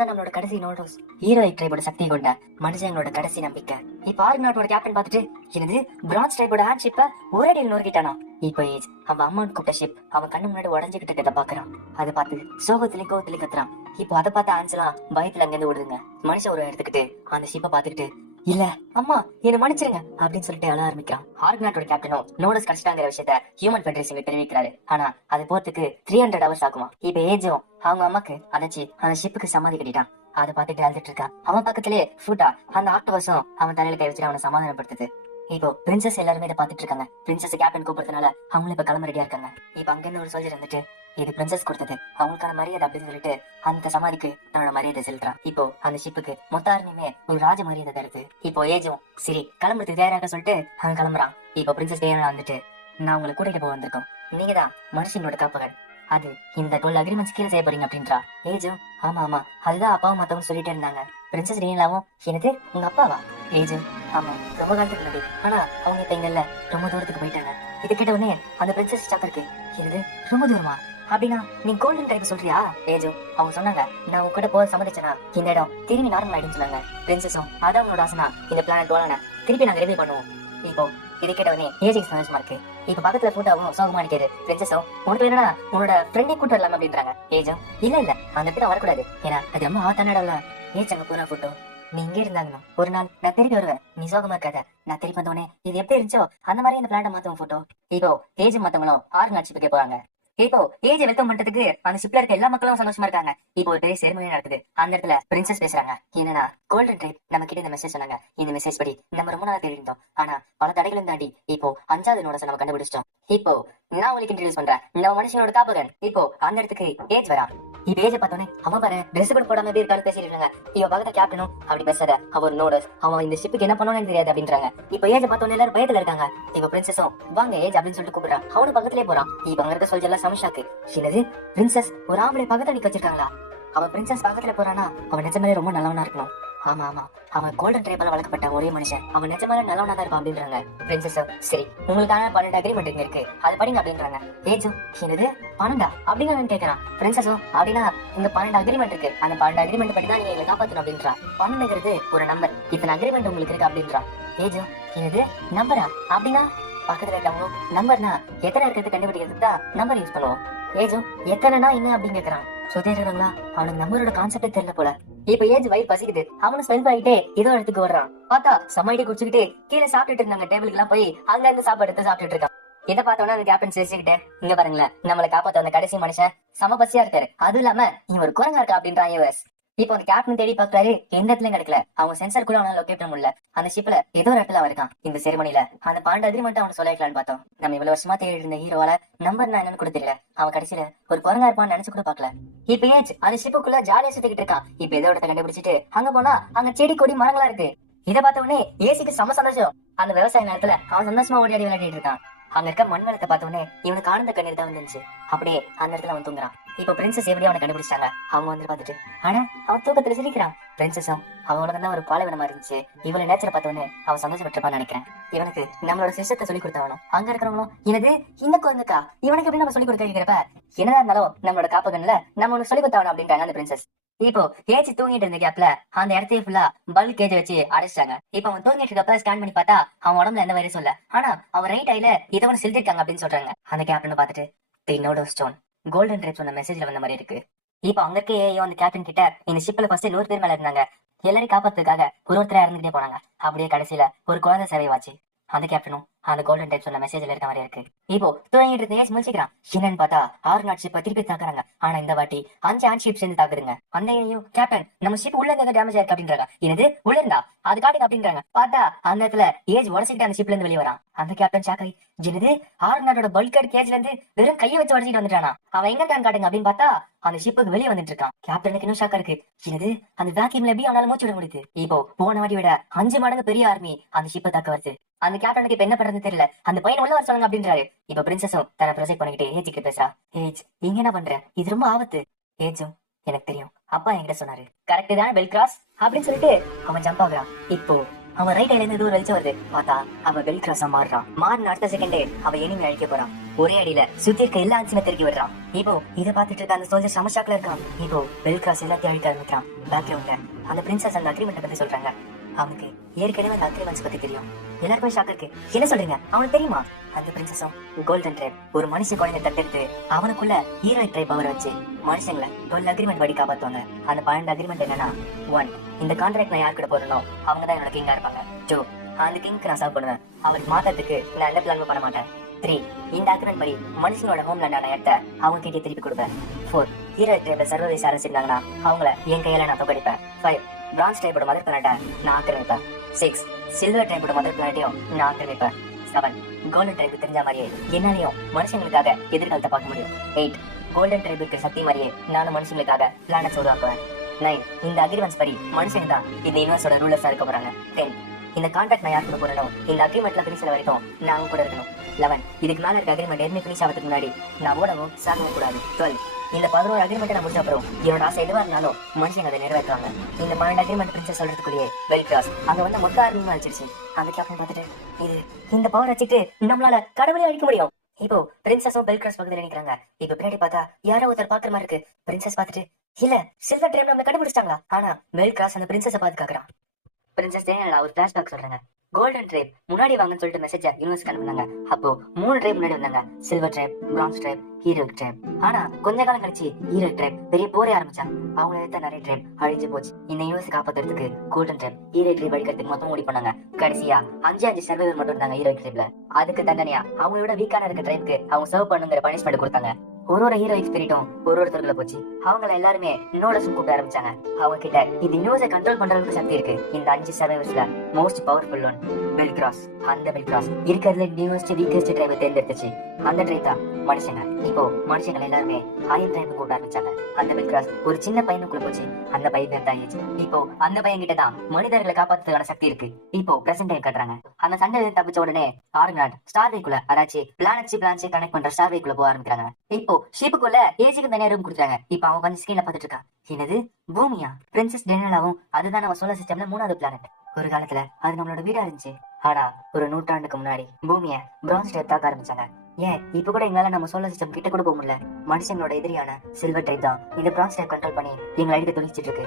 தான் நம்மளோட கடைசி நோடோஸ் ஹீரோயிக் ட்ரைபோட சக்தி கொண்ட மனுஷங்களோட கடைசி நம்பிக்கை. இப்ப ஆர்கனாட்டோட கேப்டன் பார்த்துட்டு என்னது பிரான்ச் ட்ரைபோட ஹேண்ட் ஷிப்ப ஒரே அடியில் நோக்கிட்டானா. இப்போ ஏஜ் அவன் அம்மான் கூப்பிட்ட ஷிப் அவன் கண்ணு முன்னாடி உடஞ்சுக்கிட்டு இருக்கத பாக்குறான். அதை பார்த்து சோகத்திலையும் கோவத்திலையும் கத்துறான். இப்போ அதை பார்த்து ஆன்சலாம் பயத்துல அங்கிருந்து விடுதுங்க. மனுஷன் ஒரு எடுத்துக்கிட்டு அந்த ஷிப்பை பார்த்துக்கிட்டு இல்ல அம்மா என்ன மன்னிச்சிருங்க அப்படின்னு சொல்லிட்டு அழ ஆரம்பிக்கிறான். ஆர்கனாட்டோட கேப்டனும் நோடஸ் கிடைச்சிட்டாங்கிற விஷயத்த ஹியூமன் ஃபெடரேஷன் தெரிவிக்கிறாரு. ஆனா அது போறதுக்கு 300 ஹவர்ஸ் ஆகுமா. இப்ப ஏஜும் அவங்க அம்மாக்கு அதைச்சு அந்த ஷிப்புக்கு சமாதி கட்டிட்டான். அதை பார்த்துட்டு அழுதுட்டு இருக்கான். அவன் பக்கத்திலே ஃபுட்டா அந்த ஆக்டோபஸும் அவன் தலையில கை வச்சுட்டு அவனை சமாதானப்படுத்துது. இப்போ பிரின்சஸ் எல்லாருமே இதை பாத்துட்டு இருக்காங்க. பிரின்சஸ் கேப்டன் கூப்பிடுறதுனால அவங்களும் இப்ப கிளம்ப ரெடியா இருக்காங்க. இப்ப அங்க இருந்து ஒரு சோல்ஜர் வந்துட்டு இது பிரின்சஸ் கொடுத்தது அவங்களுக்கான மரியாதை அப்படின்னு சொல்லிட்டு அந்த சமாதிக்கு தன்னோட மரியாதை செலுத்துறான். இப்போ அந்த ஷிப்புக்கு மொத்த ஆர்மியுமே ஒரு ராஜ மரியாதை தருது. இப்போ ஏஜும் சரி கிளம்புறதுக்கு தயாராக சொல்லிட்டு அவன் கிளம்புறான். இப்போ பிரின்சஸ் டேனியலா வந்துட்டு நான் உங்களை கூட்டிட்டு போக வந்திருக்கோம். நீங்க தான் மனுஷனோட காப்பகன். அது இந்த 12 அக்ரிமெண்ட்ஸ் கீழே செய்ய போறீங்க அப்படின்றா. ஏஜும் ஆமா அதுதான் அப்பாவும் மத்தவங்க சொல்லிட்டே இருந்தாங்க. பிரின்சஸ் டேனியலாவும் எனக்கு உங்க அப்பாவா? ஏஜும் ஆமா ரொம்ப காலத்துக்கு முன்னாடி. ஆனா அவங்க இப்ப இங்க இல்ல, ரொம்ப தூரத்துக்கு போயிட்டாங்க. இது கேட்ட உடனே அந்த பிரின்சஸ் ஸ்டாக் இருக்கு. என்னது ரொம்ப தூரமா? அப்படின்னா நீ கோல்டன் டைப் சொல்றியா? ஏஜோ அவங்க சொன்னாங்க நான் உங்க கூட போக சம்மதிச்சேனா இந்த இடம் திரும்பி நார்மல் ஆயிடுன்னு சொன்னாங்க. பிரின்சஸும் அதான் அவனோட ஆசனா இந்த பிளானட் டோலான திருப்பி நாங்க ரிவைவ் பண்ணுவோம். இப்போ இதை கேட்டவனே ஏஜிக்கு சந்தோஷமா இருக்கு. இப்ப பக்கத்துல போட்டோவும் சோகமா நிக்காரு. பிரின்சஸும் உனக்கு வேணும்னா உன்னோட ஃப்ரெண்டே கூட்டு வரலாம் அப்படின்றாங்க. ஏஜும் இல்ல அந்த இடத்துல வரக்கூடாது, ஏன்னா அது ரொம்ப ஆத்தான இடம்ல. ஏஜ் அங்க போற போட்டோ நீ இங்கே இருந்தாங்கண்ணா ஒரு நாள் நான் திருப்பி வருவேன், நீ சோகமா இருக்காத. நான் திருப்பி வந்தோடனே இது எப்படி இருந்துச்சோ அந்த மாதிரி இந்த பிளான மாத்துவோம் போட்டோ. இப்போ ஏஜ் மத்தவங்களும் ஆறு நாட்சி பத்தி போறாங்க. இப்போ ஏஜ் வெல்கம் பண்றதுக்கு அந்த ஷிப்ல இருக்க எல்லா மக்களும் சந்தோஷமா இருக்காங்க. இப்போ ஒரு பெரிய செரிமனி நடக்குது. அந்த இடத்துல பிரின்சஸ் பேசுறாங்க. என்னன்னா கோல்டன் ட்ரைப் நம்ம கிட்ட இந்த மெசேஜ் சொன்னாங்க. இந்த மெசேஜ் படி நம்ம ரொம்ப நாள் தேடி இருந்தோம், ஆனா பல தடைகளும் தாண்டி இப்போ 5வது நோடஸை நம்ம கண்டுபிடிச்சிட்டோம். இப்போ நான் உங்களுக்கு இன்ட்ரோடியூஸ் பண்றேன் நம்ம மனுஷனோட காப்பகன். இப்போ அந்த இடத்துக்கு ஏஜ் வரா. இப்ப ஏஜ் பார்த்தோன்னே அவன் பாரு ட்ரெஸ் கூட போடாம எப்படி இருக்கான்னு பேசிட்டு இருக்காங்க. இவ பக்கத்துல கேப்டனும் அப்படி பேசாத, அவர் நோடஸ் அவன் இந்த ஷிப்புக்கு என்ன பண்ணுவான்னு தெரியாது அப்படின்றாங்க. இப்ப ஏஜ் பார்த்தோன்னே எல்லாரும் பயத்துல இருக்காங்க. இப்ப பிரின்சஸும் வாங்க ஏஜ் அப்படின்னு சொல்லிட்டு கூப்பிடுறான். அவனு பக்கத்திலே போறான். இப்ப அங்க இருக்க சோல்ஜர் எல்லாம் சமஷாக்கு. என்னது பிரின்சஸ் ஒரு ஆம்பளை பக்கத்துல நிக்க வச்சிருக்காங்களா? அவன் பிரின்சஸ் பக்கத்துல போறானா அவன் நிஜமாலே ரொம்ப நல்லவனா இருக்கணும். ஆமா அவன் கோல்டன் ட்ரைபால வளர்க்கப்பட்ட ஒரே மனுஷன், அவன் நிஜமாலே நல்லவனா தான் இருப்பான் அப்படின்றாங்க. பிரின்சஸும் சரி உங்களுக்கான 12 அக்ரிமெண்ட் இங்க இருக்கு, அது படிங்க அப்படின்றாங்க. ஏஜும் என்னது 12 அப்படின்னு கேட்கறான். பிரின்சஸும் அப்படின்னா இந்த 12 அக்ரிமெண்ட் இருக்கு, அந்த 12 அக்ரிமெண்ட் படி தான் நீங்க எங்களை காப்பாத்தணும் அப்படின்றா. 12ங்கிறது ஒரு நம்பர், இத்தனை அக்ரிமெண்ட் உங்களுக்கு இருக்கு அப்படின்றா. ஏஜும் என்னது நம்பரா அப்படின்னா பக்கத்துல இருக்கவங்க நம்பர்னா எத்தனை இருக்கிறது கண்டுபிடிக்கிறதுக்கு தான் நம்பர் யூஸ் பண்ணுவோம். ஏஜும் எத்தனைனா என்ன அப்படின்னு கேக்குறான். சுதேரங்களா அவனுக்கு நம்பரோட கான்செப்டே தெரியல போல. இப்ப ஏஜ் வயிறு பசிக்குது, அவனு ஸ்மெல் பண்ணிட்டே ஏதோ இடத்துக்கு வர்றான். பார்த்தா சமையடி குடிச்சுக்கிட்டு கீழே சாப்பிட்டுட்டு இருந்தாங்க. டேபிளுக்கு எல்லாம் போய் அங்க இருந்து சாப்பாடு எடுத்து சாப்பிட்டுட்டு இருக்கான். இதை பார்த்தோன்னா அந்த கேப்டன் சிரிச்சுக்கிட்டே இங்க பாருங்களேன் நம்மளை காப்பாத்த வந்த கடைசி மனுஷன் சம பசியா இருக்காரு, அதுவும் இல்லாம இவன் ஒரு குரங்கா இருக்கா அப்படின்றான் யூஎஸ். இப்போ அந்த கேப்டன் தேடி பாக்குறாரு, எந்த இடத்துலயும் கிடைக்கல. அவங்க சென்சார் கூட அவனால லொகேட் பண்ண முடியல. அந்த ஷிப்ல ஏதோ ஒரு இடத்துல அவன் இருக்கான். இந்த செரிமனில அந்த 12 அக்ரிமெண்ட் அவன் சொல்லிக்கலான்னு பார்த்தோம். நம்ம இவ்வளவு வருஷமா தேடி இருந்த ஹீரோவால நம்பர் நான் என்னன்னு கூட தெரியல. அவன் கடைசியில ஒரு குரங்கா இருப்பான்னு நினைச்சு கூட பாக்கல. இப்ப ஏஜ் அந்த ஷிப்புக்குள்ள ஜாலியா சுத்திக்கிட்டு இருக்கான். இப்ப ஏதோ இடத்த கண்டுபிடிச்சிட்டு அங்க போனா அங்க செடி கொடி மரங்களா இருக்கு. இதை பார்த்த உடனே ஏசிக்கு சம சந்தோஷம். அந்த விவசாய நேரத்துல அவன் சந்தோஷமா ஓடி ஆடி விளையாடிட்டு இருக்கான். அங்க இருக்க மண் வளத்தை பார்த்த உடனே இவனுக்கு ஆனந்த கண்ணீர் தான் வந்துச்சு. அப்படியே அந்த இடத்துல அவன் தூங்குறான். இப்ப பிரின்சஸ் எப்படி அவனை கண்டுபிடிச்சாங்க. அவங்க வந்து பாத்துட்டு ஆனா அவன் தூக்கத்துல சிரிக்கிறான். பிரின்சஸும் அவன் உலகம் தான் ஒரு பாலைவனமா இருந்துச்சு, இவளை நேச்சரை பார்த்த உடனே அவன் சந்தோஷப்பட்டிருப்பான்னு நினைக்கிறேன். இவனுக்கு நம்மளோட சிஸ்டத்தை சொல்லி கொடுத்தவனும் அங்க இருக்கிறவங்களும் என்னது இந்த குழந்தைக்கா இவனுக்கு எப்படி நம்ம சொல்லி கொடுக்கிறப்ப என்னதான் இருந்தாலும் நம்மளோட காப்பகன்ல நம்ம ஒண்ணு சொல்லி கொடுத்தவனும் அப்படின்றாங்க அந்த பிரின்சஸ். இப்போ ஏஜ் தூங்கிட்டு இருந்த கேப்ல அந்த இடத்தையே ஃபுல்லா பல்க் கேஜ் வச்சு அடைச்சிட்டாங்க. இப்ப அவன் தூங்கிட்டு இருக்கப்ப ஸ்கேன் பண்ணி பார்த்தா அவன் உடம்புல எந்த வைரஸும் இல்ல, ஆனா அவன் ரைட் ஐல இதை ஒன்று செலுத்திருக்காங்க அப்படின்னு சொல்றாங்க. அந்த கேப்டன் பார்த்துட்டு தி நோடோ ஸ்டோன் கோல்டன் ட்ரைப் சொன்ன மெசேஜ்ல வந்த மாதிரி இருக்கு. இப்ப அங்க இருக்க ஏஐயோ அந்த கேப்டன் கிட்ட இந்த ஷிப்ல ஃபர்ஸ்ட் 100 பேர் மேல இருந்தாங்க, எல்லாரையும் காப்பாத்துக்காக ஒருத்தரா இறந்துகிட்டே போனாங்க. அப்படியே கடைசியில ஒரு குழந்தை சேவைவாச்சு. அந்த கேப்டனும் அந்த கோல்டன் டைப் சொன்ன மெசேஜ்ல இருக்க மாதிரி இருக்கு. இப்போ தூங்கிட்டு இருந்த ஏஜ் முழிச்சுக்கிறான். என்னன்னு பார்த்தா 6 நாட் ஷிப்பை திருப்பி தாக்குறாங்க. ஆனா இந்த வாட்டி 5 ஆன் ஷிப் சேர்ந்து தாக்குதுங்க. அந்த ஐயோ கேப்டன் நம்ம ஷிப் உள்ள இருந்து டேமேஜ் ஆயிருக்கு அப்படின்றாங்க. என்னது உள்ள இருந்தா அது காட்டுங்க அப்படின்றாங்க. பார்த்தா அந்த இடத்துல ஏஜ் உடச்சிக்கிட்டு அந்த ஷிப்ல இருந்து வெளியே வரான். அந்த கேப்டன் ஷாக்காய் என்னது 6 நாட்டோட பல்கட் கேஜ்ல இருந்து வெறும் கையை வச்சு உடச்சிட்டு வந்துட்டானா, அவன் எங்க இருக்கான்னு காட்டுங்க அப்படின்னு பார்த்தா அந்த ஷிப்புக்கு வெளியே வந்துட்டு இருக்கான். கேப்டனுக்கு இன்னும் ஷாக்கா இருக்கு. என்னது அந்த வேக்யூம்ல எப்படி அவனால மூச்சு விட முடியுது. இப்போ போன வாட்டி விட 5 மடங்கு பெரிய ஆர்மி அந்த ஷிப்பை தாக்க வருது. அந்த கேப்டனுக்கு இப்ப என்ன பண்றது தெரியல. அந்த பையன் உள்ள வர சொல்லுங்க அப்படின்றாரு. இப்ப பிரின்சஸும் தன்னை ப்ரொஜெக்ட் பண்ணிக்கிட்டு ஏஜ்கிட்ட பேசுறா. ஏஜ் இங்க என்ன பண்ற, இது ரொம்ப ஆபத்து. ஏஜும் எனக்கு தெரியும், அப்பா என்கிட்ட சொன்னாரு, கரெக்ட் தான் பெல் கிராஸ் அப்படின்னு சொல்லிட்டு அவன் ஜம்ப் ஆகுறான். இப்போ அவன் ரைட் ஐல இருந்து ஏதோ வெளிச்சம் வருது. பார்த்தா அவன் பெல் கிராஸா மாறுறான். மாறின அடுத்த செகண்டே அவன் எனிமி அழிக்க போறான். ஒரே அடியில சுத்தி இருக்க எல்லா அன்சுமே திருக்கி விடுறான். இப்போ இதை பார்த்துட்டு இருக்க அந்த சோல்ஜர் சமஷாக்ல இருக்கான். இப்போ பெல் கிராஸ் எல்லாத்தையும் அழிக்க ஆரம்பிக்கிறான். பேக்ரவுண்ட்ல அந்த பிரின்சஸ் அந்த அக்ரிமெண்ட் பத்தி சொல்றாங்க. அவனுக்கு ஏற்கனவே அந்த அக்ரிமெண்ட்ஸ் பத்தி தெரியும். எல்லாருக்குமே ஷாக் இருக்கு. என்ன சொல்றீங்க, அவனுக்கு தெரியுமா? அந்த பிரின்சஸும் கோல்டன் ட்ரைப் ஒரு மனுஷ குழந்தை தட்டெடுத்து அவனுக்குள்ள ஹீரோயிக் ட்ரைப் பவர் வச்சு மனுஷங்களை 12 அக்ரிமெண்ட் படி காப்பாத்துவாங்க. அந்த 12 அக்ரிமெண்ட் என்னன்னா 1 இந்த கான்ட்ராக்ட் நான் யார் கூட போறனோ அவங்க தான் என்னோட கிங்கா இருப்பாங்க. 2 அந்த கிங்க்கு நான் சர்வ் பண்ணுவேன், அவருக்கு மாத்தத்துக்கு நான் எந்த பிளானும் பண்ண மாட்டேன். 3 இந்த அக்ரிமெண்ட் படி மனுஷனோட ஹோம்லேண்டான இடத்த அவங்க கிட்டே திருப்பி கொடுப்பேன். 4 ஹீரோயிக் ட்ரைப்ல சர்வீஸ் ஆரம்பிச்சிருந்தாங்கன்னா அவங்கள என் கையில நான் தோக்கடிப்பேன். 5 பிரான்ஸ் டைப்போட மதர் பிளானட்டை நான் ஆக்கிரமிப்பேன். 6 சில்வர் டைப்போட மதர் பிளானட்டையும் நான் ஆக்கிரமிப்பேன். 7 கோல்டன் ட்ரைப் தெரிஞ்ச மாதிரியே என்னாலையும் மனுஷங்களுக்காக எதிர்காலத்தை பார்க்க முடியும். 8 கோல்டன் ட்ரைப் இருக்கிற சக்தி மாதிரியே நானும் மனுஷங்களுக்காக பிளானட்ஸ் உருவாக்குவேன். 9 இந்த அக்ரிமெண்ட்ஸ் படி மனுஷங்க தான் இந்த யூனிவர்ஸோட ரூலர்ஸா இருக்க போறாங்க. 10 இந்த கான்ட்ராக்ட் நான் யார் கூட போறணும், இந்த அக்ரிமெண்ட்ல பினிஷ் வரைக்கும் நான் அவங்க கூட இருக்கணும். 11 இதுக்கு மேல இருக்க அக்ரிமெண்ட் என்ன பினிஷ் ஆகிறதுக்கு முன்னாடி நான் ஓடவும் சாகவும் கூடாது. 12 இந்த 11 அக்ரிமெண்ட் நான் முடிச்ச அப்புறம் என்னோட ஆசை எதுவா இருந்தாலும் மனுஷங்க அதை நிறைவேற்றுவாங்க. இந்த 12 அக்ரிமெண்ட் பிரின்சஸ் சொல்றதுக்குள்ளேயே வெல் கிராஸ் அங்க வந்து மொத்த ஆர்மியும் அழிச்சிருச்சு. அந்த கேப்டன் பார்த்துட்டு இது இந்த பவர் வச்சுட்டு நம்மளால கடவுளே அழிக்க முடியும். இப்போ பிரின்சஸும் பெல் கிராஸ் பக்கத்துல நினைக்கிறாங்க. இப்போ பின்னாடி பார்த்தா யாரோ ஒருத்தர் பாக்குற மாதிரி இருக்கு. பிரின்சஸ் பார்த்துட்டு இல்ல சில்வர் ட்ரைப் நம்மள கண்டுபிடிச்சிட்டாங்களா, ஆனா பெல் கிராஸ் அந்த பிரின்சஸை பார்த்து காக்குறான். பிரின்சஸ் ஒரு பிளாஷ்பேக் சொல்றாங்க. கோல்டன் ட்ரைப் முன்னாடி வாங்கன்னு சொல்லிட்டு மெசேஜ் யூனிவர்ஸ் அனுப்புனாங்க. அப்போ 3 ட்ரைப் முன்னாடி வந்தாங்க. Silver tribe, bronze tribe, heroic tribe. ஆனா கொஞ்ச காலம் கழிச்சு ஹீரோயிக் ட்ரைப் பெரிய போரே ஆரம்பிச்சாங்க. அவங்கள எடுத்த நிறைய ட்ரைப் அழிஞ்சு போச்சு. இந்த யூனிவர்ஸ் காப்பாத்துறதுக்கு கோல்டன் ட்ரைப் ஹீரோயிக் ட்ரைப் அடிக்கிறதுக்கு மொத்தம் ஓடி பண்ணாங்க. கடைசியா 5 சர்வைவர் மட்டும் இருந்தாங்க ஹீரோயிக் ட்ரைப்ல. அதுக்கு தண்டனையா அவங்களோட வீக்கான இருக்க ட்ரைப்க்கு அவங்க சர்வ் பண்ணுங்கிற பனிஷ்மெண்ட் கொடுத்தாங்க. ஒரு ஹீரோயிக் ஸ்பிரிட்டும் ஒருத்தருக்குள்ள போச்சு. அவங்கள எல்லாருமே நோடஸும் கூப்பிட ஆரம்பிச்சாங்க. அவங்க கிட்ட இந்த யூனிவர்ஸை கண்ட்ரோல் பண்றதுக்கு சக்தி இருக்கு. இந்த 5 சர்வைவர்ஸ்ல மோஸ்ட் பவர்ஃபுல் ஒன் பெல்கிராஸ். அந்த பெல்கிராஸ் இருக்கிறதுல யூனிவர்ஸ் வீக்கஸ்ட் ட்ரைபை தேர்ந்தெடுத்துச்சு. அந்த ட்ரைப் தான் மனுஷங்க. இப்போ மனுஷங்க எல்லாருமே ஆயன் ட்ரைப் கூப்பிட ஆரம்பிச்சாங்க. அந்த பெல்கிராஸ் ஒரு சின்ன பையனுக்குள்ள போச்சு. அந்த பையன் பேர் தான் ஏஜ். இப்போ அந்த பையன் கிட்ட தான் மனிதர்களை காப்பாத்துறதுக்கான சக்தி இருக்கு. இப்போ பிரசன்ட் டைம் கட்டுறாங்க. அந்த சண்டை தப்பிச்ச உடனே ஆர்நாட் ஸ்டார்வேக்குள்ள அதாச்சு பிளானட்சி கனெக்ட் பண்ற ஸ்டார்வேக்குள்ள போக ஆரம்பிக்கிறாங்க. இப்போ ஷிப்புக்குள்ள ஏஜிக்கு தனியா ரூம் கொடுத்தாங்க. இப்போ அவன் வந்து ஸ்கிரீன்ல பாத்துட்டு இருக்கா. என்னது பூமியா? பிரின்சஸ் டெனலாவும் அதுதான் நம்ம சோலார் சிஸ்டம்ல 3வது பிளானட். ஒரு காலத்துல அது நம்மளோட வீடா இருந்துச்சு. ஆனா ஒரு நூற்றாண்டுக்கு முன்னாடி பூமிய பிரான்ஸ் டைப் தாக்க ஆரம்பிச்சாங்க. ஏன் இப்ப கூட எங்களால நம்ம சோலார் சிஸ்டம் கிட்ட கூட போக முடியல. மனுஷங்களோட எதிரியான சில்வர் டைப் தான் இந்த பிரான்ஸ் டைப் கண்ட்ரோல் பண்ணி எங்களை அடிக்க துணிச்சிட்டு இருக்கு.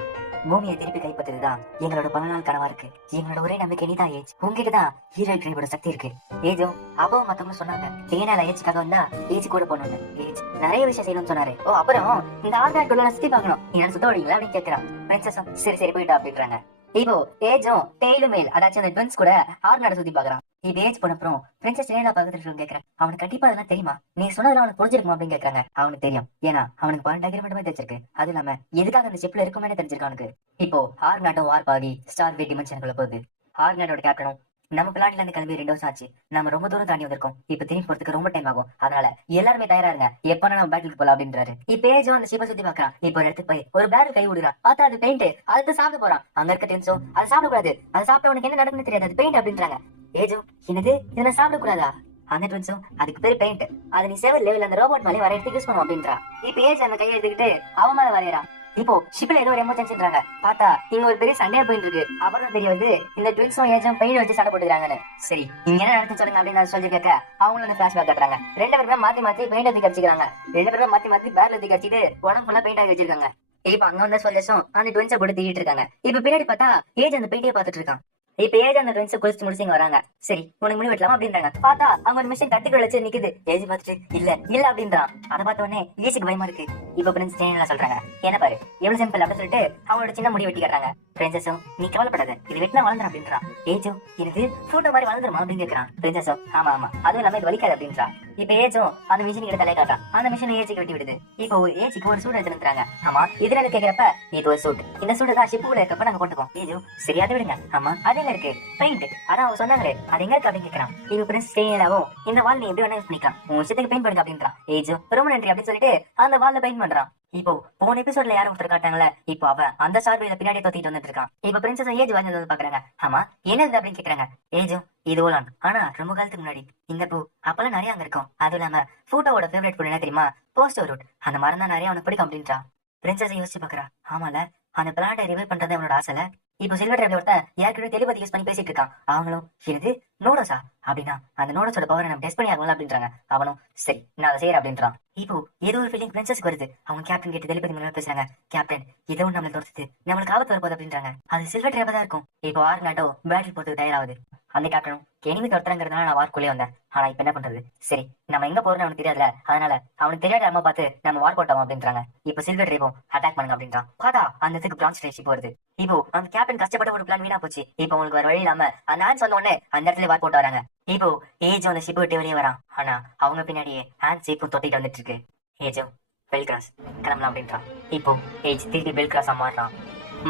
பூமியை திருப்பி கைப்பற்றதுதான் எங்களோட பல நாள் கனவா இருக்கு. எங்களோட ஒரே நம்பிக்கை நீதான் ஏஜ். உங்ககிட்டதான் ஹீரோ ட்ரைபோட சக்தி இருக்கு. ஏஜும் அப்பவும் மத்தவங்க சொன்னாங்க தேனால ஏஜ்க்காக வந்தா ஏஜ் கூட போனோம்னு. ஏஜ் நிறைய விஷயம் செய்யணும்னு சொன்னாரு. ஓ அப்புறம் இந்த ஆர்காட் சுத்தி பாக்கணும், நீங்க சுத்த விடுவீங்களா அப்படின்னு கேட்கிறான். பிரின்சஸும் சரி போயிட்டா அப்படின்றாங்க. இப்போ ஏஜும் டெய்லும் மேல் அதாச்சும் அந்த ட்வின்ஸ் கூட ஆர்காட சுத்தி பாக்குறான். இப்ப ஏஜ் போனப்புறம் பிரின்சஸ் டெனலா பக்கத்துல கேக்குறேன், அவனுக்கு கண்டிப்பா அதெல்லாம் தெரியுமா? நீ சொன்னதெல்லாம் அவனுக்கு புரிஞ்சிருக்குமா அப்படின்னு கேக்குறாங்க. அவனுக்கு தெரியும். ஏன்னா அவனுக்கு பாயிண்ட் டயக்ராம் மட்டுமே தெரிஞ்சிருக்கு. அது இல்லாம எதுக்காக அந்த ஷிப்ல இருக்குமே தெரிஞ்சிருக்கு அவனுக்கு. இப்போ ஆர்காட்டும் வார்ப் ஆகி ஸ்டார் வே டிமென்ஷனுக்குள்ள போகுது. ஆர்காட்டோட கேப்டனும் நம்ம பிளாட்ல இருந்து கிளம்பி 2 வருஷம் ஆச்சு. நம்ம ரொம்ப தூரம் தாண்டி வந்திருக்கோம். இப்ப திரும்பி போறதுக்கு ரொம்ப டைம் ஆகும். அதனால எல்லாருமே தயாரா இருங்க, எப்ப நம்ம பேட்டிலுக்கு போலாம் அப்படின்றாரு. இப்ப ஏஜோ அந்த ஷிப்பை சுத்தி பாக்குறான். இப்ப ஒரு இடத்துக்கு போய் ஒரு பேரல் கை விடுறான். பார்த்தா அது பெயிண்ட். அதுக்கு சாப்பிட போறான். அங்க இருக்க டென்ஸோ அதை சாப்பிட கூடாது, அதை சாப்பிட்ட உனக்கு என்ன நடக்குன்னு தெரியாது, அது பெயிண்ட் அப்படின்றாங்க. ஏஜோ என்னது இதை நான் சாப்பிட கூடாதா? அந்த ட்வின்ஸும் அதுக்கு பேரு பெயிண்ட், அதை நீ செவல் லெவல் அந்த ரோபோட் மேலே வரையறதுக்கு யூஸ் பண்ணுவோம் அப்படின்றா. இப்ப ஏஜ் அந்த கையை எடுத்துக்கிட்டு அவன் மேல வரையறான். இப்போ ஷிப்ல ஏதோ ஒரு எமர்ஜென்சின்றாங்க. பார்த்தா இங்க ஒரு பெரிய சண்டையா போயிட்டு இருக்கு. அப்புறம் தெரிய வந்து இந்த ட்வின்ஸும் ஏஜும் பெயிண்ட் வச்சு சண்டை போட்டுக்கிறாங்கன்னு. சரி இங்க என்ன நடந்து சொல்லுங்க அப்படின்னு நான் சொல்லி கேட்க அவங்களும் அந்த பிளாஷ்பேக் காட்டுறாங்க. 2 பேருமே மாத்தி பெயிண்ட் எடுத்து கடிச்சிக்கிறாங்க. 2 பேருமே மாத்தி பேர்ல எடுத்து கடிச்சிட்டு உடம்பு ஃபுல்லா பெயிண்ட் ஆகி வச்சிருக்காங்க. இப்ப அங்க வந்து சொல்லிச்சும் அந்த ட்வின்ஸை போட்டு தீட்டு இருக்காங்க. இப்ப பின்னாடி பார்த்தா ஏஜ் அந்த பெயிண்டே பாத்துட்டு இருக்கான். இப்ப ஏஜ் அந்த ட்வின்ஸ் குளிச்சு முடிச்சு இங்க வராங்க. சரி உனக்கு முடி வெட்டலாமா அப்படின்றாங்க. பார்த்தா அவங்க ஒரு மிஷின் கத்திக்குள்ள வச்சு நிக்குது. ஏஜ் பார்த்துட்டு இல்ல அப்படின்றான். அதை பார்த்த உடனே ஏஜுக்கு பயமா இருக்கு. இப்ப பிரின்ஸ் டெனலா சொல்றாங்க, என்ன பாரு எவ்வளவு சிம்பிள் அப்படின்னு சொல்லிட்டு அவங்களோட சின்ன முடி வெட்டி காட்டுறாங்க. பிரின்சஸும் நீ கவலைப்படாத, இது வெட்டினா வளர்ந்துரும் அப்படின்றான். ஏஜும் இது போட்டோ மாதிரி வளர்ந்துருமா அப்படின்னு கேட்கறான். பிரின்சஸும் ஆமா அதுவும் இல்லாம இது வலிக்காது அப்படின்றா. இப்ப ஏஜும் அந்த மிஷின் கிட்ட தலை காட்டான். அந்த மிஷின் ஏஜுக்கு வெட்டி விடுது. இப்போ ஏஜுக்கு ஒரு சூடு எடுத்துறாங்க. ஆமா இதுல கேட்கிறப்ப இது ஒரு சூட். இந்த சூடு தான் ஷிப்புக்குள்ள இருக்கப்ப நாங்க போட்டுக்கோம். ஏஜும் சரியாத விடுங்க. ஆமா அது எங்க இருக்கு? பெயிண்ட். ஆனா அவங்க சொன்னாங்களே அது எங்க இருக்கு அப்படின்னு கேட்கறான். இப்ப பிரின்ஸ் டெனலாவும் இந்த வால் நீ எப்படி வேணா யூஸ் பண்ணிக்கலாம், உன் விஷயத்துக்கு பெயிண்ட் பண்ணுங்க அப்படின்றான். ஏஜும் ரொம்ப நன்றி அப்படின்னு சொல்லிட்டு அந்த வால்ல பெயிண்ட் பண்றான். இப்போ போன எபிசோட்ல யாரும் ஒருத்தர் காட்டாங்களே, இப்போ அவன் அந்த சார்பில பின்னாடி தொத்திட்டு வந்துட்டு இருக்கான். இப்ப பிரின்சஸ் ஏஜ் வாங்கி வந்து பாக்குறாங்க. ஆமா என்னது அப்படின்னு கேக்குறாங்க. ஏஜும் இது ஓலான், ஆனா ரொம்ப காலத்துக்கு முன்னாடி இந்த பூ அப்பெல்லாம் நிறைய அங்க இருக்கும். அதுவும் இல்லாம போட்டோவோட ஃபேவரட் பூ என்ன தெரியுமா? போஸ்டர் ரூட். அந்த மரம் தான் நிறைய அவனுக்கு பிடிக்கும் அப்படின்றான். பிரின்சஸ் யோசிச்சு பாக்குறா. ஆமால அந்த பிளானட்டை ரிவைவ் பண்றது அவனோட ஆசைல. இப்போ சில்வர் ட்ரைப்ல ஒருத்தன் ஏற்கனவே டெலிபதி யூஸ் பண்ணி பேசிட்டு இருக்கான். அவங்களும் இது நோடஸா அப்படின்னா அந்த நோடஸோட பவரை நம்ம டெஸ்ட் பண்ணி ஆகணும் அப்படின்றாங்க. அவனும் சரி நான் அதை செய்யறேன் அப்படின்றான். இப்போ ஏதோ ஒரு ஃபீலிங் பிரின்சஸ்க்கு வருது. அவங்க கேப்டன் கிட்ட டெலிபதி மூலமா பேசுறாங்க. கேப்டன் ஏதோ நம்மள தோர்த்துது, நம்மளுக்கு ஆபத்து வரப்போகுது அப்படின்றாங்க. அது சில்வர் ட்ரைபா தான் இருக்கும். இப்போ ஆர்காட்டோ பேட்டில் போறதுக்கு தயாராகுது. அந்த கேப்டனும் எனிமி துரத்துறங்கிறதுனால நான் வார்க்குள்ளே வந்தேன். ஆனா இப்ப என்ன பண்றது? சரி நம்ம எங்க போறோம்னு அவனுக்கு தெரியாதுல, அதனால அவனுக்கு தெரியாத நம்ம பார்த்து நம்ம வார் போட்டோம் அப்படின்றாங்க. இப்ப சில்வர் ட்ரைபும் அட்டாக் பண்ணுங்க அப்படின்றான். பார்த்தா அந்த இடத்துக்கு பிரான்ஸ் ட்ரைப் வருது. இப்போ அந்த கேப்டன் கஷ்டப்பட்ட ஒரு பிளான் வீணா போச்சு. இப்போ உங்களுக்கு வேற வழி இல்லாம அந்த ஆன் சொன்ன உடனே அந்த இடத்துல வார் போட்டு வராங்க. இப்போ ஏஜ் அந்த ஷிப் விட்டு வெளியே வரான். ஆனா அவங்க பின்னாடியே ஹேண்ட் ஷிப்பும் தொட்டிட்டு வந்துட்டு இருக்கு. ஏஜோ பெல்கிராஸ் கிளம்பலாம் அப்படின்றான். இப்போ ஏஜ் திருப்பி பெல்கிராஸா மாறினான்.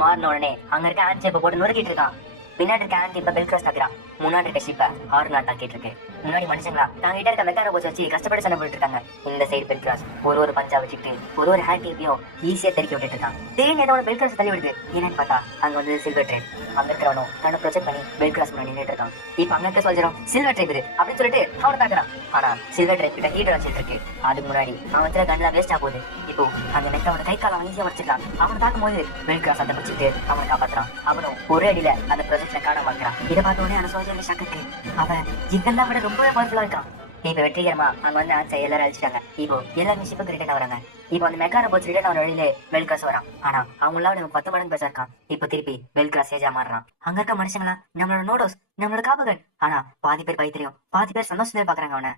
மாறின உடனே அங்க இருக்க ஹேண்ட் ஷிப்பை போட்டு நுறுக்கிட்டு இருக்கான். பின்னாடி இருக்க ஹேண்ட் இப்ப பெல்கிராஸ் தாக்குறான். முன்னாடி இருக்க ஷிப்பை ஆர்நாட் தாக்கிட்டு இருக்கு. முன்னாடி மனுஷங்களா நாங்க கிட்ட இருக்க மெக்கார போச்சு வச்சு கஷ்டப்பட்டு சண்டை போட்டு இருக்காங்க. இந்த சைடு பெல்கிராஸ் ஒரு பஞ்சா வச்சுட்டு ஒரு ஹேண்ட் டீப்பையும் ஈஸியா தெறிக்க விட்டுட்டு இருக்கான். திடீர்னு ஏதோ பெல்கிராஸ் தள்ளி விடுது. என்னன்னு பார்த்தா அங்க வந்து சில்வர் ட்ரைப். அங்க இருக்கிறவனும் தன்னை ப்ரொஜெக்ட் பண்ணி பெல்கிராஸ் முன்னாடி நின்றுட்டு இருக்கான். இப்ப அங்க இருக்க சொல்றோம் சில்வர் ட்ரைப் இது அப்படின்னு சொல்லிட்டு அவனை தாக்குறான். ஆனா சில்வர் ட்ரைப் கிட்ட ஹீட்டர் வச்சுட்டு இருக்கு. அதுக்கு முன்னாடி அவன் கண்ணில் வேஸ்டா போகுது. இப்போ அந்த மெக்காவோட கை காலம் ஈஸியா வச்சிருக்கான். அவனை தாக்கும் போது பெல்கிராஸ் அந்த பிடிச்சிட்டு அவனை காப்பாத்துறான். அவனும் ஒரு அடியில அந்த ப்ரொஜெக்ட்ல காணாம இருக்கிறான். இதை பார்த்த உடனே அந்த சோல்ஜர் ஷாக்கு. அவன் இதெல்லாம் விட ரொம்பவே பவர்ஃபுல்லா இருக்கான். இப்ப வெற்றிகரமா அங்க வந்து ஆன்சை எல்லாரும் அழிச்சிட்டாங்க. இப்போ எல்லாரும் ஷிப்புக்கு ரிட்டர்ன் வராங்க. இப்போ அந்த மெக்கான போச்சு ரிட்டர்ன் ஆன வழியிலே வெல்கிராஸ் வரான். ஆனா அவங்களால 10 மடங்கு பேச இருக்கான். இப்போ திருப்பி வெல்கிராஸ் ஏஜா மாறுறான். அங்க இருக்க மனுஷங்களா நம்மளோட நோடோஸ், நம்மளோட காப்புகள். ஆனா பாதி பேர் பயத்திலையும் பாதி பேர் சந்தோஷத்துல பாக்குறாங்க அவனை.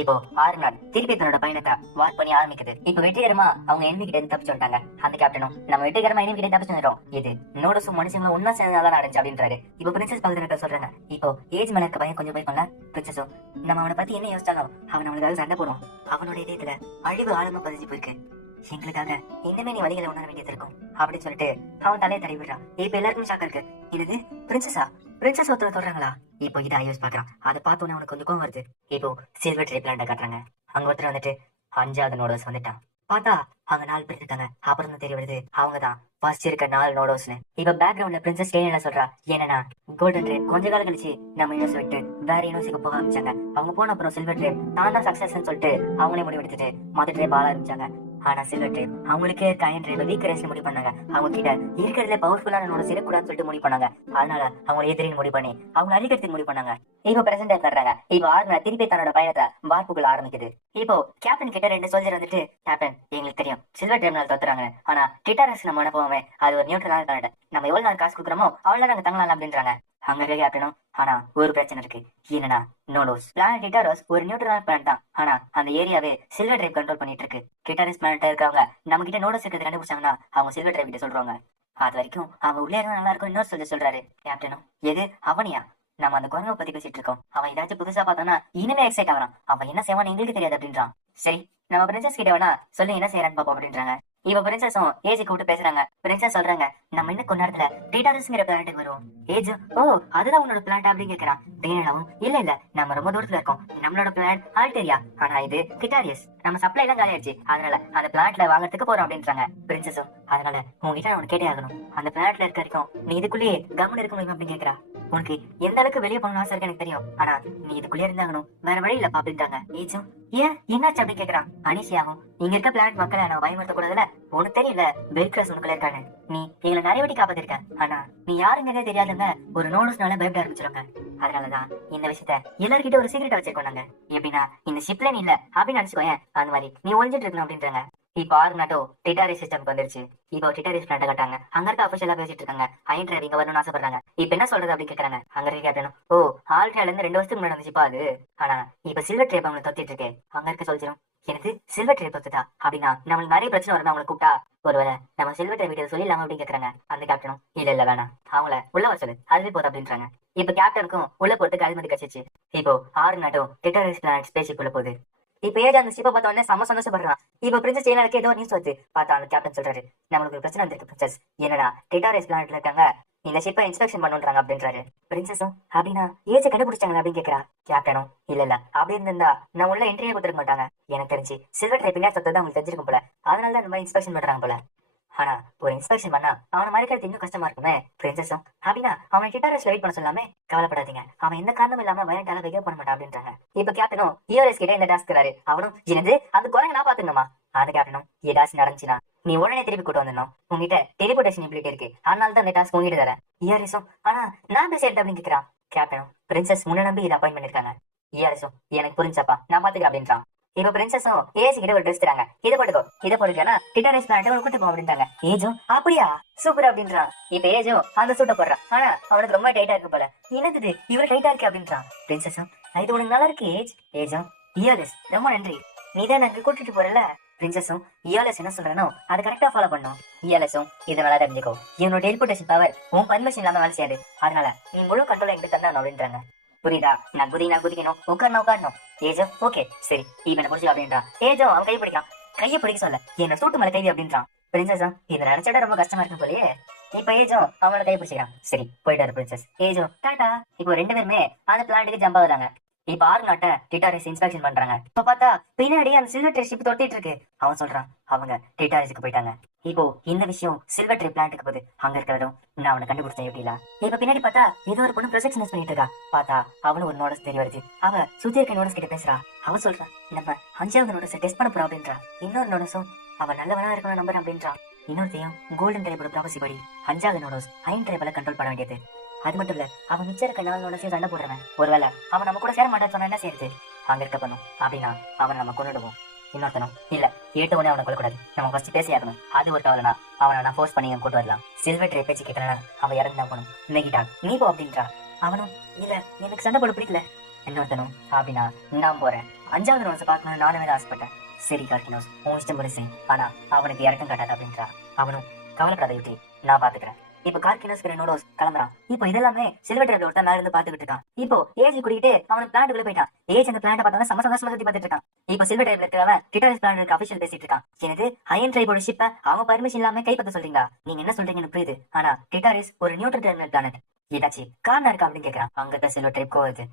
இப்போ 6 நாள் திருப்பி தன்னோட பயணத்தை வார் பண்ணி ஆரம்பிக்குது. இப்போ வெற்றிகரமா அவங்க எனிமி கிட்ட இருந்து தப்பிச்சு வந்துட்டாங்க. அந்த கேப்டனும் நம்ம வெற்றிகரமா எனிமி கிட்ட தப்பிச்சு வந்துடும். இது நோடோஸும் மனுஷங்களும் ஒன்னா சேர்ந்ததால நடந்துச்சு அப்படின்றாரு. இப்போ பிரின்சஸ் பக்கத்துல சொல்றாங்க. இப்போ ஏஜ் மேல இருக்க பையன் கொஞ்சம் போய்க்கொள்ள பிரின்சஸும் நம்ம அவனை பத்தி என்ன யோசிச்சாலும் அவன் நம்மளுக்காக சண்டை போடுவான். அவனோட இதயத்துல அழிவு ஆழமா பதிஞ்சு போயிருக்கு. எங்களுக்காக இன்னுமே நீ வழிகளை உணர வேண்டியது இருக்கும் அப்படின்னு சொல்லிட்டு அவன் தலையை தடவி விடுறான். இப்ப எல்லாருக்கும் ஷாக்கா இருக்கு. இது பிரின்சஸா? பிரின்சஸ் ஒருத்தர் சொல்றாங்களா? இப்போ இதை யூஸ் பாக்குறான். அதை பார்த்தோன்னே அவனுக்கு கொஞ்சம் கோவம் வருது. இப்போ சில்வர் ட்ரே பிளான்ட காட்டுறாங்க. அங்க ஒருத்தர் வந்துட்டு 5வது நோடோஸ் வந்துட்டான். பார்த்தா அவங்க 4 பேர் இருக்காங்க. அப்புறம் தான் தெரிய வருது அவங்கதான் ஃபர்ஸ்ட் இருக்க 4 நோடோஸ்னு. இப்ப பேக்ரவுண்ட்ல பிரின்சஸ் கேனியல சொல்றா என்னன்னா கோல்டன் ட்ரே கொஞ்ச காலம் கழிச்சு நம்ம யூனிவர்ஸ் விட்டு வேற யூனிவர்ஸுக்கு போக ஆரம்பிச்சாங்க. அவங்க போன அப்புறம் சில்வர் ட்ரே தான் தான் சக்சஸ் சொல்லிட்டு அவங்களே முடிவெடுத்துட்டு மதர் ட்ரே ஆள ஆரம்பிச்சாங்க. ஆனா சில்வர் ட்ரே அவங்களுக்கே அயன் ட்ரே வீக் ரேஸ்ல முடிவு பண்ணாங்க. அவங்க கிட்ட இருக்கிறதுல பவர்ஃபுல்லான நோடோஸ் இருக்கக்கூடாதுன்னு சொல்லிட்டு முடிவு பண்ணாங்க. அதனால அவங்க எதிரின்னு முடிவு பண்ணி அவங்க அழிக்கிறதுக்கு முடிவு பண்ணாங்க. இப்போ பிரசன்ட் டைம் காட்டுறாங்க. இப்போ ஆர்மர் திருப்பி தன்னோட பயணத்தை வார்ப்புக்குள்ள ஆரம்பிக்குது. இப்போ கேப்டன் கிட்ட 2 சோல்ஜர் வந்துட்டு கேப்டன் எங்களுக்கு தெரியும் சில்வர் ட்ரேம்னால தோத்துறாங்க. ஆனா டிட்டாரஸ் நம்ம அனுப்புவோமே அது ஒரு நியூட்ரலான பிளானட். நம்ம எவ்வளவு நாள் காசு கொடுக்குறோமோ அவ்வளவு நாங்க தங்கலாம் அப்படின்றாங்க. அங்க இருக்க கேப்டனும் ஆனா ஒரு பிரச்சனை இருக்கு. என்னன்னா நோடோஸ் பிளானட் டிட்டாரஸ் ஒரு நியூட்ரலான பிளானட் தான். ஆனா அந்த ஏரியாவே சில்வர் ட்ரேப் கண்ட்ரோல் பண்ணிட்டு இருக்கு. டிட்டாரஸ் பிளானட் இருக்கவங்க நம்ம கிட்ட நோடோஸ் இருக்கிறது கண்டுபிடிச்சாங்கன்னா அவங்க சில்வர் ட்ரேப் கிட்ட சொல்றாங்க. அது வரைக்கும் அவன் உள்ளே இருந்தா நல்லா இருக்கும். இன்னொரு சொல்றாரு கேப்டனும் எது அவனியா? நம்ம அந்த குரங்கை பத்தி பேசிட்டு இருக்கோம். அவன் ஏதாச்சும் புதுசா பார்த்தானா இனிமே எக்ஸைட் ஆகிறான். அவன் என்ன செய்வான்னு எங்களுக்கு தெரியாது அப்படின்றான். சரி நம்ம பிரின்சஸ் கிட்ட வேணா சொல்லி என்ன செய்யறான்னு பாப்போம் அப்படின்றாங்க. இப்ப பிரின்சஸும் ஏஜ் கூப்பிட்டு பேசுறாங்க. பிரின்சஸ் சொல்றாங்க நம்ம இன்னும் கொஞ்ச நேரத்துல டிட்டாரஸ்ங்கிற பிளானட்டுக்கு வருவோம். ஏஜ் ஓ அதுதான் உன்னோட பிளானட் அப்படின்னு கேட்கறான். டேனாவும் இல்ல நம்ம ரொம்ப தூரத்துல இருக்கோம். நம்மளோட பிளானட் ஆல்டேரியா. ஆனா இது டிட்டாரியஸ். நம்ம சப்ளை எல்லாம் காலி ஆயிடுச்சு. அதனால அந்த பிளானட்ல வாங்கறதுக்கு போறோம் அப்படின்றாங்க. பிரின்சஸும் அதனால உங்ககிட்ட நான் கேட்டே ஆகணும். அந்த பிளானட்ல இருக்க வரைக்கும் நீ இதுக்குள்ளேயே கவனம் இருக்க முடியும் அப்படின்னு கேட்கறா. உனக்கு எந்த அளவுக்கு வெளியே போகணும் ஆசை இருக்கு எனக்கு தெரியும். ஆனா நீ இதுக்குள்ளே இருந்தாகணும். வேற வழி இல்லப்பா அப்படின்றாங்க. ஏஜும் ஏன் என்னாச்சு அப்படி கேட்கறான். அனிசியாவும் இங்க இருக்க பிளானட் மக்களை நான் பயமுறுத்த கூடாதுல. உனக்கு தெரியல பெல்கிராஸ் உனக்குள்ள இருக்கானு. நீ எங்களை நிறைய வாட்டி காப்பாத்திருக்க. ஆனா நீ யாருங்கிறதே தெரியாதுங்க ஒரு நோடோஸ்னால பயப்பட ஆரம்பிச்சிருங்க. அதனாலதான் இந்த விஷயத்த எல்லார்கிட்ட ஒரு சீக்கிரட்டா வச்சிருக்கோம் நாங்க. எப்படின்னா இந்த ஷிப்ல நீ இல்ல அப்படின்னு நினைச்சுக்கோயேன். அந்த மாதிரி நீ ஒழிஞ்சிட்டு இருக்கணும் அப்படின்றாங்க. இப்ப ஆர்நாட்டோ டிட்டாரிஸ் சிஸ்டம்க்கு வந்துருச்சு. இப்போ டிட்டாரிஸ் பிளான்ட் காட்டாங்க. அங்க இருக்க அபிஷியலா பேசிட்டு இருக்காங்க. அயன் டிரைவ் இங்க வரணும்னு ஆசைப்படுறாங்க. இப்ப என்ன சொல்றது அப்படின்னு கேக்குறாங்க. அங்க இருக்க கேப்டனும் ஓ ஆல்ட்ரியால இருந்து 2 வருஷத்துக்கு முன்னாடி வந்துச்சுப்பா அது. ஆனா இப்ப சில்வர் ட்ரேப் அவங்களை தொத்திட்டு இருக்கே. அங்க இருக்க சொல்லிச்சிடும் எனக்கு சில்வர் ட்ரேப் தொத்துதா அப்படின்னா நம்மளுக்கு நிறைய பிரச்சனை வரும். அவங்களை கூப்பிட்டா ஒருவேளை நம்ம சில்வர் ட்ரேப் வீட்டை சொல்லிடலாமா அப்படின்னு கேக்குறாங்க. அந்த கேப்டனும் இல்ல வேணாம் அவங்கள உள்ள வர சொல்லு அதுவே போதும் அப்படின்றாங்க. இப்ப கேப்டனுக்கும் உள்ள போறதுக்கு அனுமதி கிடைச்சிச்சு. இப்போ ஆர்நாட்டோ டிட்டாரிஸ் பிளானட் ஸ்பேஸ்ஷிப் உள்ள போகுது. இப்ப ஏஜ் அந்த ஷிப்பை பார்த்த உடனே செம்ம சந்தோஷப்படுறான். இப்ப பிரின்சஸ் சேனலுக்கு ஏதோ நியூஸ் வருது. பார்த்தா அந்த கேப்டன் சொல்றாரு நம்மளுக்கு ஒரு பிரச்சனை வந்திருக்கு பிரின்சஸ். என்னடா டிட்டாரிஸ் பிளானட்ல இருக்காங்க இந்த ஷிப்பை இன்ஸ்பெக்ஷன் பண்ணுன்றாங்க அப்படின்றாரு. பிரின்சஸும் அப்படின்னா ஏஜ் கண்டுபிடிச்சாங்க அப்படின்னு கேக்குறா. கேப்டனும் இல்ல அப்படி இருந்திருந்தா நான் உள்ள என்ட்ரியே கொடுத்துருக்க மாட்டாங்க. எனக்கு தெரிஞ்சு சில்வர் ட்ரே பின்னாடி தொட்டது அவங்களுக்கு தெரிஞ்சிருக்கும் போல. அதனாலதான் இந்த மாதிரி இன்ஸ்பெக்ஷன் பண்றாங்க போல. ஆனா ஒரு இன்ஸ்பெக்ஷன் பண்ணா அவனை மறைக்கிறது இன்னும் கஷ்டமா இருக்குமே. பிரின்சஸும் அப்படின்னா அவனை டிட்டாரஸ்ல வெயிட் பண்ண சொல்லாமே. கவலைப்படாதீங்க அவன் எந்த காரணமும் இல்லாம வயண்டால வெக பண்ண மாட்டான் அப்படின்றாங்க. இப்ப கேப்டனும் இஓஎஸ் கிட்ட இந்த டாஸ்க் தராரு. அவனும் என்னது அந்த குரங்க நான் பாத்துக்கணுமா? அந்த கேப்டனும் ஏதாச்சும் நடந்துச்சுன்னா நீ உடனே திருப்பி கூட்டு வந்துடணும். உங்ககிட்ட டெலிபோர்டேஷன் எபிலிட்டி இருக்கு. அதனால தான் இந்த டாஸ்க் உங்ககிட்ட தரேன். இஆர்எஸும் ஆனா நான் பேசுறது அப்படின்னு கேக்குறான். கேப்டனும் பிரின்சஸ் முன்ன நம்பி இதை அப்பாயின் பண்ணிருக்காங்க. இஆர்எஸும் எனக்கு புரிஞ்சாப்பா நான் பாத்துக்கிறேன் அப்படின்றான். இப்ப பிரின்சஸும் ஏஜ் கிட்ட ஒரு ட்ரெஸ் தராங்க. இதை போட்டுக்கோ இதை போட்டுக்கா டிட்டாரிஸ் பிளானட் கூட்டு போ அப்படின்றாங்க. ஏஜும் அப்படியா சூப்பர் அப்படின்றான். இப்ப ஏஜும் அந்த சூட்டை போடுறான். ஆனா அவனுக்கு ரொம்ப டைட்டா இருக்கு போல. என்னது இவ்வளவு டைட்டா இருக்கு அப்படின்றான். பிரின்சஸும் இது உனக்கு நல்லா இருக்கு ஏஜ். ஏஜும் இஆர்எஸ் ரொம்ப நன்றி நீதான் நாங்க கூட்டிட்டு போறல. பிரின்சஸும் இஆர்எஸ் என்ன சொல்றனோ அதை கரெக்டா ஃபாலோ பண்ணும். இஆர்எஸும் இதை நல்லா தெரிஞ்சுக்கோ என்னோட டெலிபோர்டேஷன் பவர் உன் பர்மிஷன் இல்லாம வேலை செய்யாது. அதனால நீ முழு கண்ட்ரோல் எங்கிட்ட தந்தானோ அப்படின்றாங்க. புரியுதா நான் குதிக்கணும் உட்காரணும். ஏஜோ ஓகே சரி இப்ப என்ன பிடிச்சி அப்படின்றான். ஏஜோ அவன் கை பிடிக்கான். கையை பிடிக்க சொல்ல என்ன சூட்டு மேல கைவி அப்படின்றான். பிரின்சஸும் இதை நினைச்சா ரொம்ப கஷ்டமா இருக்கு போலயே. இப்ப ஏஜோ அவனோட கை பிடிச்சிக்கிறான். சரி போயிட்டாரு பிரின்சஸ். ஏஜோ டாடா. இப்போ 2 பேருமே அந்த பிளானட்டுக்கு ஜம்ப் ஆகுறாங்க. இப்ப ஆர்நாட்டை டிட்டாரிஸ் இன்ஸ்பெக்ஷன் பண்றாங்க. இப்ப பார்த்தா பின்னாடி அந்த சில்வர் ட்ரே ஷிப் தொட்டிட்டு இருக்கு. அவன் சொல்றான் அவங்க டிட்டாரிஸ்க்கு போயிட்டாங்க. இப்போ இந்த விஷயம் சில்வர் ட்ரே பிளான்ட்டுக்கு போகுது. அங்க இருக்கிறதும் நான் அவனை கண்டுபிடிச்சேன் எப்படில. இப்ப பின்னாடி பார்த்தா ஏதோ ஒரு பொண்ணு ப்ரொஜெக்ஷன் பண்ணிட்டு இருக்கா. பார்த்தா அவனு ஒரு நோடஸ் தெரிய வருது. அவ சுத்தி இருக்க நோடஸ் கிட்ட பேசுறா. அவ சொல்றான் நம்ம 5வது நோடஸை டெஸ்ட் பண்ண போறோம் அப்படின்றா. இன்னொரு நோடஸும் அவன் நல்லவனா இருக்கணும் நம்பர் அப்படின்றான். இன்னொருத்தையும் கோல்டன் ட்ரைபோட ப்ராபசி படி 5வது நோடஸ் அயன் ட்ரைபலை கண்ட்ரோல் பண்ண வேண்டியது. அது மட்டும் இல்ல அவன் மிச்சம் இருக்க 4 நோடஸையும் சண்டை போடுறவன். ஒருவேளை அவன் நம்ம கூட சேர மாட்டான்னு சொன்னா என்ன செய்யுது. அங்க இருக்க பண்ணும் அப்படின்னா அவனை நம்ம கொண்டுடுவோம். இன்னொருத்தனும் இல்ல, ஏட்ட உடனே அவனை கொள்ளக்கூடாது, நம்ம ஃபர்ஸ்ட் பேசி ஆகணும். அது ஒரு கவலைனா அவனை நான் ஃபோர்ஸ் பண்ணி கொண்டு வரலாம். சில்வர் ட்ரே பேச்சு கேட்கலனா அவன் இறந்து போகணும். இன்னைக்கிட்டா நீ போ அப்படின்றா. அவனும் இல்ல, எனக்கு சண்டை போட பிடிக்கல. இன்னொருத்தனும் அப்படின்னா நான் போறேன், 5வது ரோஸை பார்க்கணும்னு நானுமே ஆசைப்பட்டேன். சரி கார்கினோஸ், உன் இஷ்டம் போல செய், ஆனா அவனுக்கு இறக்கம் காட்டாது அப்படின்றா. அவனும் கவலைப்படாத யுட்டி, நான் பாத்துக்கிறேன். இப்ப கார்கினோஸ் நோடோஸ் கிளம்புறான். இப்போ இதெல்லாமே சில்வர் ட்ரேப்ல ஒருத்தன் மேல இருந்து பாத்துக்கிட்டு இருக்கான். இப்போ ஏஜ் கூட்டிட்டு அவன் பிளான்ட்டுக்குள்ள போயிட்டான். ஏஜ் அந்த பிளான்ட் பார்த்தா சம சந்தோஷமா சுத்தி பார்த்துட்டு இருக்கான். இப்போ சில்வர் ட்ரேப்ல இருக்கிறவன் டிட்டாரிஸ் பிளான்ட் அபிஷியல் பேசிட்டு இருக்கான். எனது அயன் ட்ரைபோட ஷிப்பை அவன் பர்மிஷன் இல்லாம கைப்பற்ற சொல்றீங்களா? நீங்க என்ன சொல்றீங்கன்னு புரியுது, ஆனா டிட்டாரிஸ் ஒரு நியூட்ரல் டெர்மினல் பிளானட். ஏதாச்சும் காரணம் இருக்கா அப்படின்னு கேட்கறான். அங்க சில்வர் ட்ரேப் கோவது.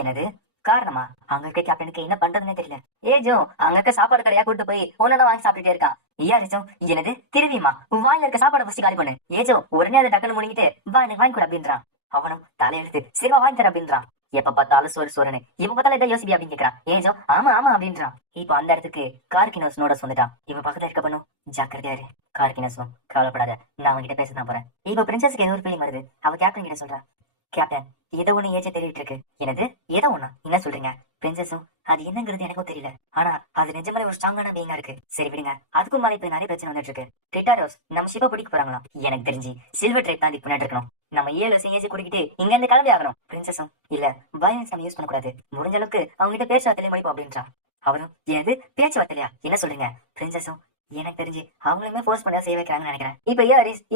எனது காரணமா? அங்க இருக்க கேப்டனுக்கு என்ன பண்றதுன்னே தெரியல. ஏஜோ அங்க இருக்க சாப்பாடு கடையா கூட்டு போய் ஒன்னொன்னு வாங்கி சாப்பிட்டுட்டே இருக்கான். ஐயாரிச்சும் எனது திருவியுமா உன் வாயில இருக்க சாப்பாடு ஃபர்ஸ்ட் காலி பண்ணு. ஏஜோ உடனே அதை டக்குன்னு முழுங்கிட்டு வா எனக்கு வாங்கி கொடு அப்படின்றான். அவனும் தலையெழுத்து சிறுவா வாங்கி தர அப்படின்றான். எப்ப பார்த்தாலும் சோறுன்னு இப்ப பார்த்தாலும் இதை யோசிப்பி அப்படின்னு கேட்கறான். ஏஜோ ஆமா ஆமா அப்படின்றான். இப்ப அந்த இடத்துக்கு கார்கினோஸ் நோடோஸ் வந்துட்டான். இவன் பக்கத்துல இருக்க பண்ணும் ஜாக்கிரதையாரு. கார்கினோஸும் கவலைப்படாத, நான் அவன்கிட்ட பேசதான் போறேன். இப்ப பிரின்சஸ்க்கு ஏதோ ஒரு ஃபீலிங் வருது. அவ கேப்டன் கிட்ட சொல்றா, கேப்டன் ஏதோ ஒண்ணு ஏஜ தெரிவிட்டு இருக்கு. எனது ஏதோ ஒண்ணா? என்ன சொல்றீங்க? பிரின்சஸும் அது என்னங்கிறது எனக்கும் தெரியல, ஆனா அது நிஜமாலே ஒரு ஸ்ட்ராங்கான பீங்கா இருக்கு. சரி விடுங்க, அதுக்கும் மேல இப்ப நிறைய பிரச்சனை வந்துட்டு இருக்கு. டிட்டாரோஸ் நம்ம ஷிப்பை பிடிக்க போறாங்களாம். எனக்கு தெரிஞ்சு சில்வர் ட்ரைப் தான் பின்னாடி இருக்கணும். நம்ம 7 ஏஜ் குடிக்கிட்டு இங்க இருந்து கிளம்பி ஆகணும். பிரின்சஸும் இல்ல, வயலன்ஸ் நம்ம யூஸ் பண்ணக்கூடாது, முடிஞ்ச அளவுக்கு அவங்க கிட்ட பேச்சுவார்த்தையிலே முடிப்போம் அப்படின்றா. அவரும் எனது பேச்சுவார்த்தையா? என்ன சொல்றீங்க? பிரின்சஸும் எனக்கு தெரிஞ்சு அவங்களுமே ஃபோர்ஸ் பண்ண செய்ய வைக்கிறாங்கன்னு நினைக்கிறேன். இப்ப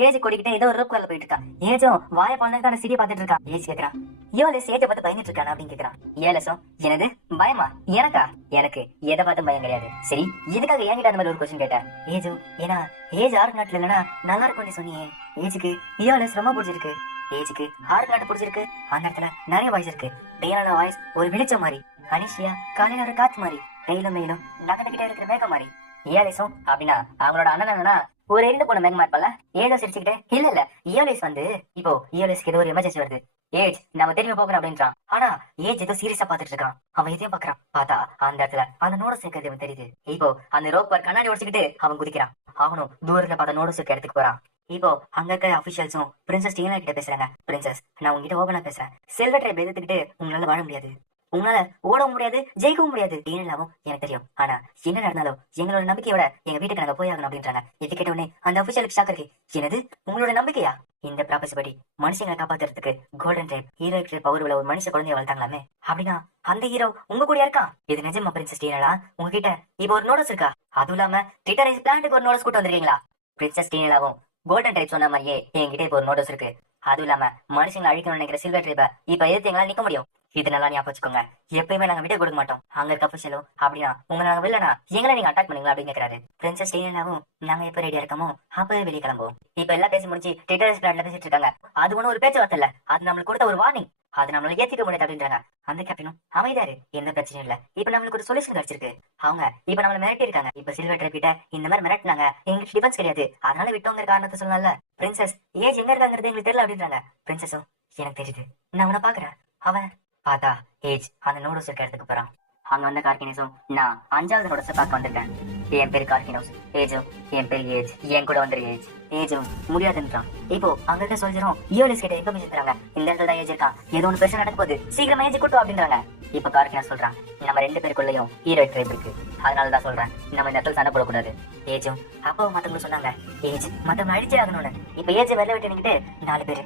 ஏஜ் கூட்டிக்கிட்டே ஏதோ ஒரு ரோப் போயிட்டு இருக்கான். ஏஜும் வாய பழந்தான சிரியை பார்த்துட்டு இருக்கான். ஏஜ் கேட்கறான், யோலிஸ் ஏஜை பார்த்து பயந்துட்டு இருக்கான் அப்படின்னு கேட்கறான். ஏலசும் எனது பயமா? எனக்கா? எனக்கு எதை பார்த்து பயம் கிடையாது. சரி எதுக்காக என்கிட்ட அந்த மாதிரி ஒரு கொஸ்டின் கேட்டேன்? ஏஜும் ஏன்னா ஏஜ் ஆறு நாட்டுல இல்லைன்னா நல்லா இருக்கும்னு சொன்னியே. ஏஜுக்கு யோலிஸ் ரொம்ப பிடிச்சிருக்கு. ஏஜுக்கு ஆறு நாட்டு பிடிச்சிருக்கு. அந்த இடத்துல நிறைய வாய்ஸ் இருக்கு. டெய்லான வாய்ஸ் ஒரு வெளிச்சம் மாதிரி, அனிஷியா காலையில ஒரு காத்து மாதிரி, டெய்லும் மேலும் நகர்ந்துகிட்டே இருக்கிற மேகம் மாதிரி. இயாலிஸும் அப்படின்னா அவங்களோட அண்ணனா ஒரு எரிந்து போன மேகமா இருப்பல. ஏதோ சிரிச்சுக்கிட்டே இல்ல இல்ல இயாலிஸ் வந்து இப்போ இயாலிஸ்க்கு ஏதோ ஒரு எமர்ஜென்சி வருது. ஏஜ் நம்ம திரும்பி போகணும் அப்படின்றான். ஆனா ஏஜ் ஏதோ சீரியஸா பாத்துட்டு இருக்கான். அவன் எதையும் பாக்குறான். பார்த்தா அந்த இடத்துல அந்த நோட சேர்க்கறது அவன் தெரியுது. இப்போ அந்த ரோப்பர் கண்ணாடி உடச்சுக்கிட்டு அவன் குதிக்கிறான். அவனும் தூரத்துல பார்த்த நோட சேர்க்க இடத்துக்கு போறான். இப்போ அங்க இருக்க அபிஷியல்ஸும் பிரின்சஸ் டீனா கிட்ட பேசுறாங்க. பிரின்சஸ் நான் உங்ககிட்ட ஓபனா பேசுறேன். சில்வர் ட்ரைப் எதிர்த்துக்கிட்டு உங்களால வாழ முடியாது, உங்களால ஓடவும் முடியாது, ஜெயிக்கவும் முடியாது. டீனலாவும் எனக்கு தெரியும், ஆனா என்ன நடந்தாலும் எங்களோட நம்பிக்கையோட எங்க வீட்டுக்கு நாங்க போய் ஆகணும் அப்படின்றாங்க. இது கேட்ட உடனே அந்த அபிஷியலுக்கு ஷாக் இருக்கு. என்னது உங்களோட நம்பிக்கையா? இந்த ப்ராபஸ் படி மனுஷங்களை காப்பாத்துறதுக்கு கோல்டன் ட்ரைப் ஹீரோ பவர் உள்ள ஒரு மனுஷ குழந்தைய வளர்த்தாங்களாமே. அப்படின்னா அந்த ஹீரோ உங்க கூட இருக்கான். இது நிஜமா பிரின்சஸ் டீனலா? உங்ககிட்ட இப்போ ஒரு நோட்டஸ் இருக்கா? அதுவும் இல்லாம டிட்டாரிஸ் பிளான்ட்டுக்கு ஒரு நோட்டஸ் கூட்டு வந்திருக்கீங்களா? பிரின்சஸ் டீனலாவும் கோல்டன் ட்ரைப் சொன்ன மாதிரியே என்கிட்ட இப்போ ஒரு நோட்டஸ் இருக்கு. அதுவும் இல்லாம மனுஷங்களை அழிக்கணும்னு நினைக்கிற சில்வர் ட்ரைப்பை இப்ப எதிர்த்து எங்களால நிக்க முடியும். இது நல்லா ஞாபகம் வச்சுக்கோங்க. எப்பயுமே நாங்க விட கொடுக்க மாட்டோம். அங்க இருக்க அபிஷியலும் அப்படின்னா உங்களை நாங்க வில்லனா எங்களை நீங்க அட்டாக் பண்ணீங்களா அப்படின்னு கேட்கறாரு. பிரின்சஸ் டீனலாவும் நாங்க எப்ப ரெடியா இருக்கமோ அப்பவே வெளியே கிளம்புவோம். இப்ப எல்லாம் பேசி முடிச்சு டிட்டாரிஸ் பிளான்ட்ல பேசிட்டு இருக்காங்க. அது ஒன்னும் ஒரு பேச்சுவார்த்தை இல்ல, அது நம்மளுக்கு கொடுத்த ஒரு வார்னிங். அது நம்மளால ஏத்திக்க முடியாது அப்படின்றாங்க. அந்த கேப்டனும் அமைதியாரு, எந்த பிரச்சனையும் இல்ல, இப்ப நம்மளுக்கு ஒரு சொல்யூஷன் கிடைச்சிருக்கு. அவங்க இப்ப நம்மள மிரட்டி இருக்காங்க. இப்ப சில்வர் ட்ரைப் கிட்ட இந்த மாதிரி மிரட்டினாங்க, எங்களுக்கு டிஃபென்ஸ் கிடையாது, அதனால விட்டோங்கிற காரணத்தை சொல்லல. பிரின்சஸ் ஏஜ் எங்க இருக்காங்கிறது எங்களுக்கு தெரியல அப்படின்றாங்க. பிரின்சஸும் எனக்கு தெரியுது, நான் உன்னை பாக்குறேன். அவன் பார்த்தா ஏஜ் அந்த நோடோஸ் இருக்க இடத்துக்கு போறான். அங்க வந்த கார்கினோஸும் நான் 5வது நோடோஸை பார்க்க வந்திருக்கேன். என் பேரு கார்கினோஸ். ஏஜும் என் பேரு ஏஜ், என் கூட வந்துரு ஏஜ். ஏஜும் முடியாதுன்றான். இப்போ அங்க இருக்க சொல்ஜரும் யோலிஸ் கிட்ட இன்ஃபர்மேஷன் தராங்க. இந்த இடத்துல தான் ஏஜ் இருக்கான், ஏதோ ஒன்று பிரச்சனை நடக்க போகுது, சீக்கிரமா ஏஜ் கூட்டு அப்படின்றாங்க. இப்ப கார்கினோஸ் சொல்றான், நம்ம 2 பேருக்குள்ளயும் ஹீரோ ட்ரைப் இருக்கு, அதனாலதான் சொல்றேன் நம்ம இந்த இடத்துல சண்டை போடக்கூடாது. ஏஜும் அப்பாவும் மத்தவங்க சொன்னாங்க ஏஜ் மத்தவங்க அழிச்சே ஆகணும்னு. இப்ப ஏஜ் வெளில விட்டு நிக்கிட்டு 4 பேரு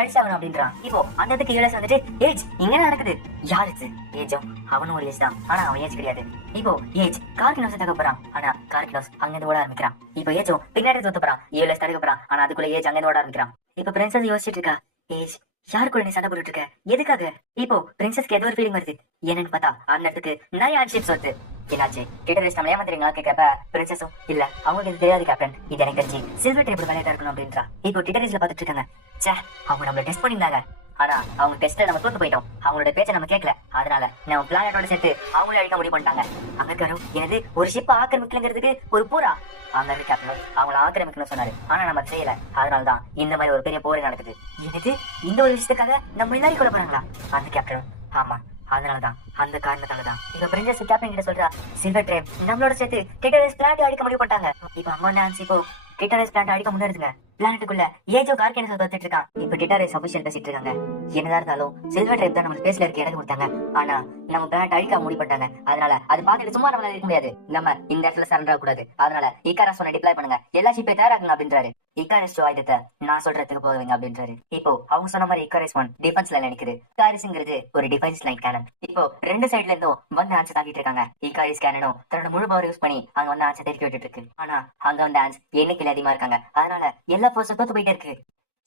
அழிச்சாகணும் அப்படின்றான். இப்போ அந்த இடத்துக்கு யோலிஸ் வந்துட்டு ஏஜ் இங்க நடக்குது யாரு? ஏஜும் அவனும் ஒரு ஏஜ் தான், ஆனா அவன் ஏஜ் கிடையாது. இப்போ ஏஜ் கார்கினோஸ் தக்க போறான், ஆனா கார்கினோஸ் அங்கிருந்து ஓட ஆரம்பிக்கிறான். இப்போ ஏஜும் பின்னாடி தோத்து போறான். யோலிஸ் தடுக்க போறான், ஆனா அதுக்குள்ள ஏஜ் அங்கிருந்து ஓட ஆரம்பிக்கிறான். இப்ப பிரின்சஸ் யோசிச்சுட்டு இருக்கா, ஏஜ் யாரு கூட நீ சண்டை போட்டுட்டு இருக்க, எதுக்காக? இப்போ பிரின்சஸ்க்கு ஏதோ ஒரு ஃபீலிங் வருது. என்னன்னு பார்த்தா அந்த இடத்துக்கு நிறைய ஹேண்ட்ஷேக்ஸ் வருது. என்னாச்சு டிட்டாரிஸ் நம்ம ஏமாத்துறீங்களா கேட்கப்ப பிரின்சஸும் இல்ல அவங்களுக்கு இது தெரியாது கேப்டன், இது எனக்கு தெரிஞ்சு சில்வர் ட்ரைப் விளையாட்டா இருக்கணும் அப்படின்றா. இப்போ டிட்டாரிஸ்ல பாத்துட்டு இருக்காங்க. சே அவங்க நம்மள டெஸ்ட் பண்ணிருந்தாங்க, ஆனா அவங்க டெஸ்ட்ல நம்ம தோத்து போயிட்டோம். அவங்களோட பேச்சை நம்ம கேட்கல, அதனால நம்ம பிளானட்டோட சேர்த்து அவங்களே அழிக்க முடிவு பண்ணிட்டாங்க. அங்க இருக்காரு எனது ஒரு ஷிப்பை ஆக்கிரமிக்கலங்கிறதுக்கு ஒரு போரா. அங்க இருக்க கேப்டன் அவங்கள ஆக்கிரமிக்கணும்னு சொன்னாரு, ஆனா நம்ம செய்யல, அதனாலதான் இந்த மாதிரி ஒரு பெரிய போரே நடக்குது. எனக்கு இந்த ஒரு விஷயத்துக்காக நம்ம எல்லாரும் கொள்ள போறாங்களா? அந்த கேப்டன் ஆமா, அதனாலதான் அந்த காரணத்தாலதான் இப்ப பிரின்சஸ் கேப்டன் கிட்ட சொல்றா, சில்வர் ட்ரைப் நம்மளோட சேர்த்து டிட்டாரிஸ் பிளான்ட் அடிக்க முடிவு பண்ணிட்டாங்க. இப்ப அம்மா டான்ஸ் இப்போ டிட்டாரிஸ் பிளான்ட் அடிக்க முன்னேறுதுங்க. பிளானட்டுக்குள்ள ஏஜோ கார்கினோஸ் பார்த்துட்டு இருக்கான். இப்ப டிட்டாரிஸ் அபிஷியல் பேசிட்டு இருக்காங்க. என்னதான் இருந்தாலும் சில்வர் ட்ரைப் தான் நம்ம ஸ்பேஸ்ல இருக்க இடம் கொடுத்தாங்க. ஆனா நம்ம பிளானட் அழிக்க முடிவு பண்ணிட்டாங்க. அதனால அது பார்த்துட்டு சும்மா நம்மளால இருக்க முடியாது. நம்ம இந்த இடத்துல சரண்டர் ஆக கூடாது. அதனால இக்காரஸ் ஒன்னு டிப்ளாய் பண்ணுங்க, எல்லா ஷிப்பை தயாராக்குங்க அப்படின்றாரு. இக்காரிஸ் ஆயுதத்தை நான் சொல்றதுக்கு போவீங்க அப்படின்றாரு. இப்போ அவங்க சொன்ன மாதிரி இக்காரிஸ் ஒன் டிஃபென்ஸ் லைன் நிக்குது. இக்காரிஸ்ங்கிறது ஒரு டிஃபென்ஸ் லைன் கேனன். இப்போ ரெண்டு சைடுல இருந்தும் வந்து ஆன்ஸ் தாக்கிட்டு இருக்காங்க. இக்காரிஸ் கேனனும் தன்னோட முழு பவர் யூஸ் பண்ணி அங்க வந்து ஆன்ஸ் தெரிவிக்க விட்டுட்டு இருக்கு. ஆனா அங்க வந்து ஆன்ஸ் எண்ணிக்கையில் அதிகமா இருக்காங்க. அதனால எல்லா போர்ஸும் தோத்து போயிட்டே இருக்கு.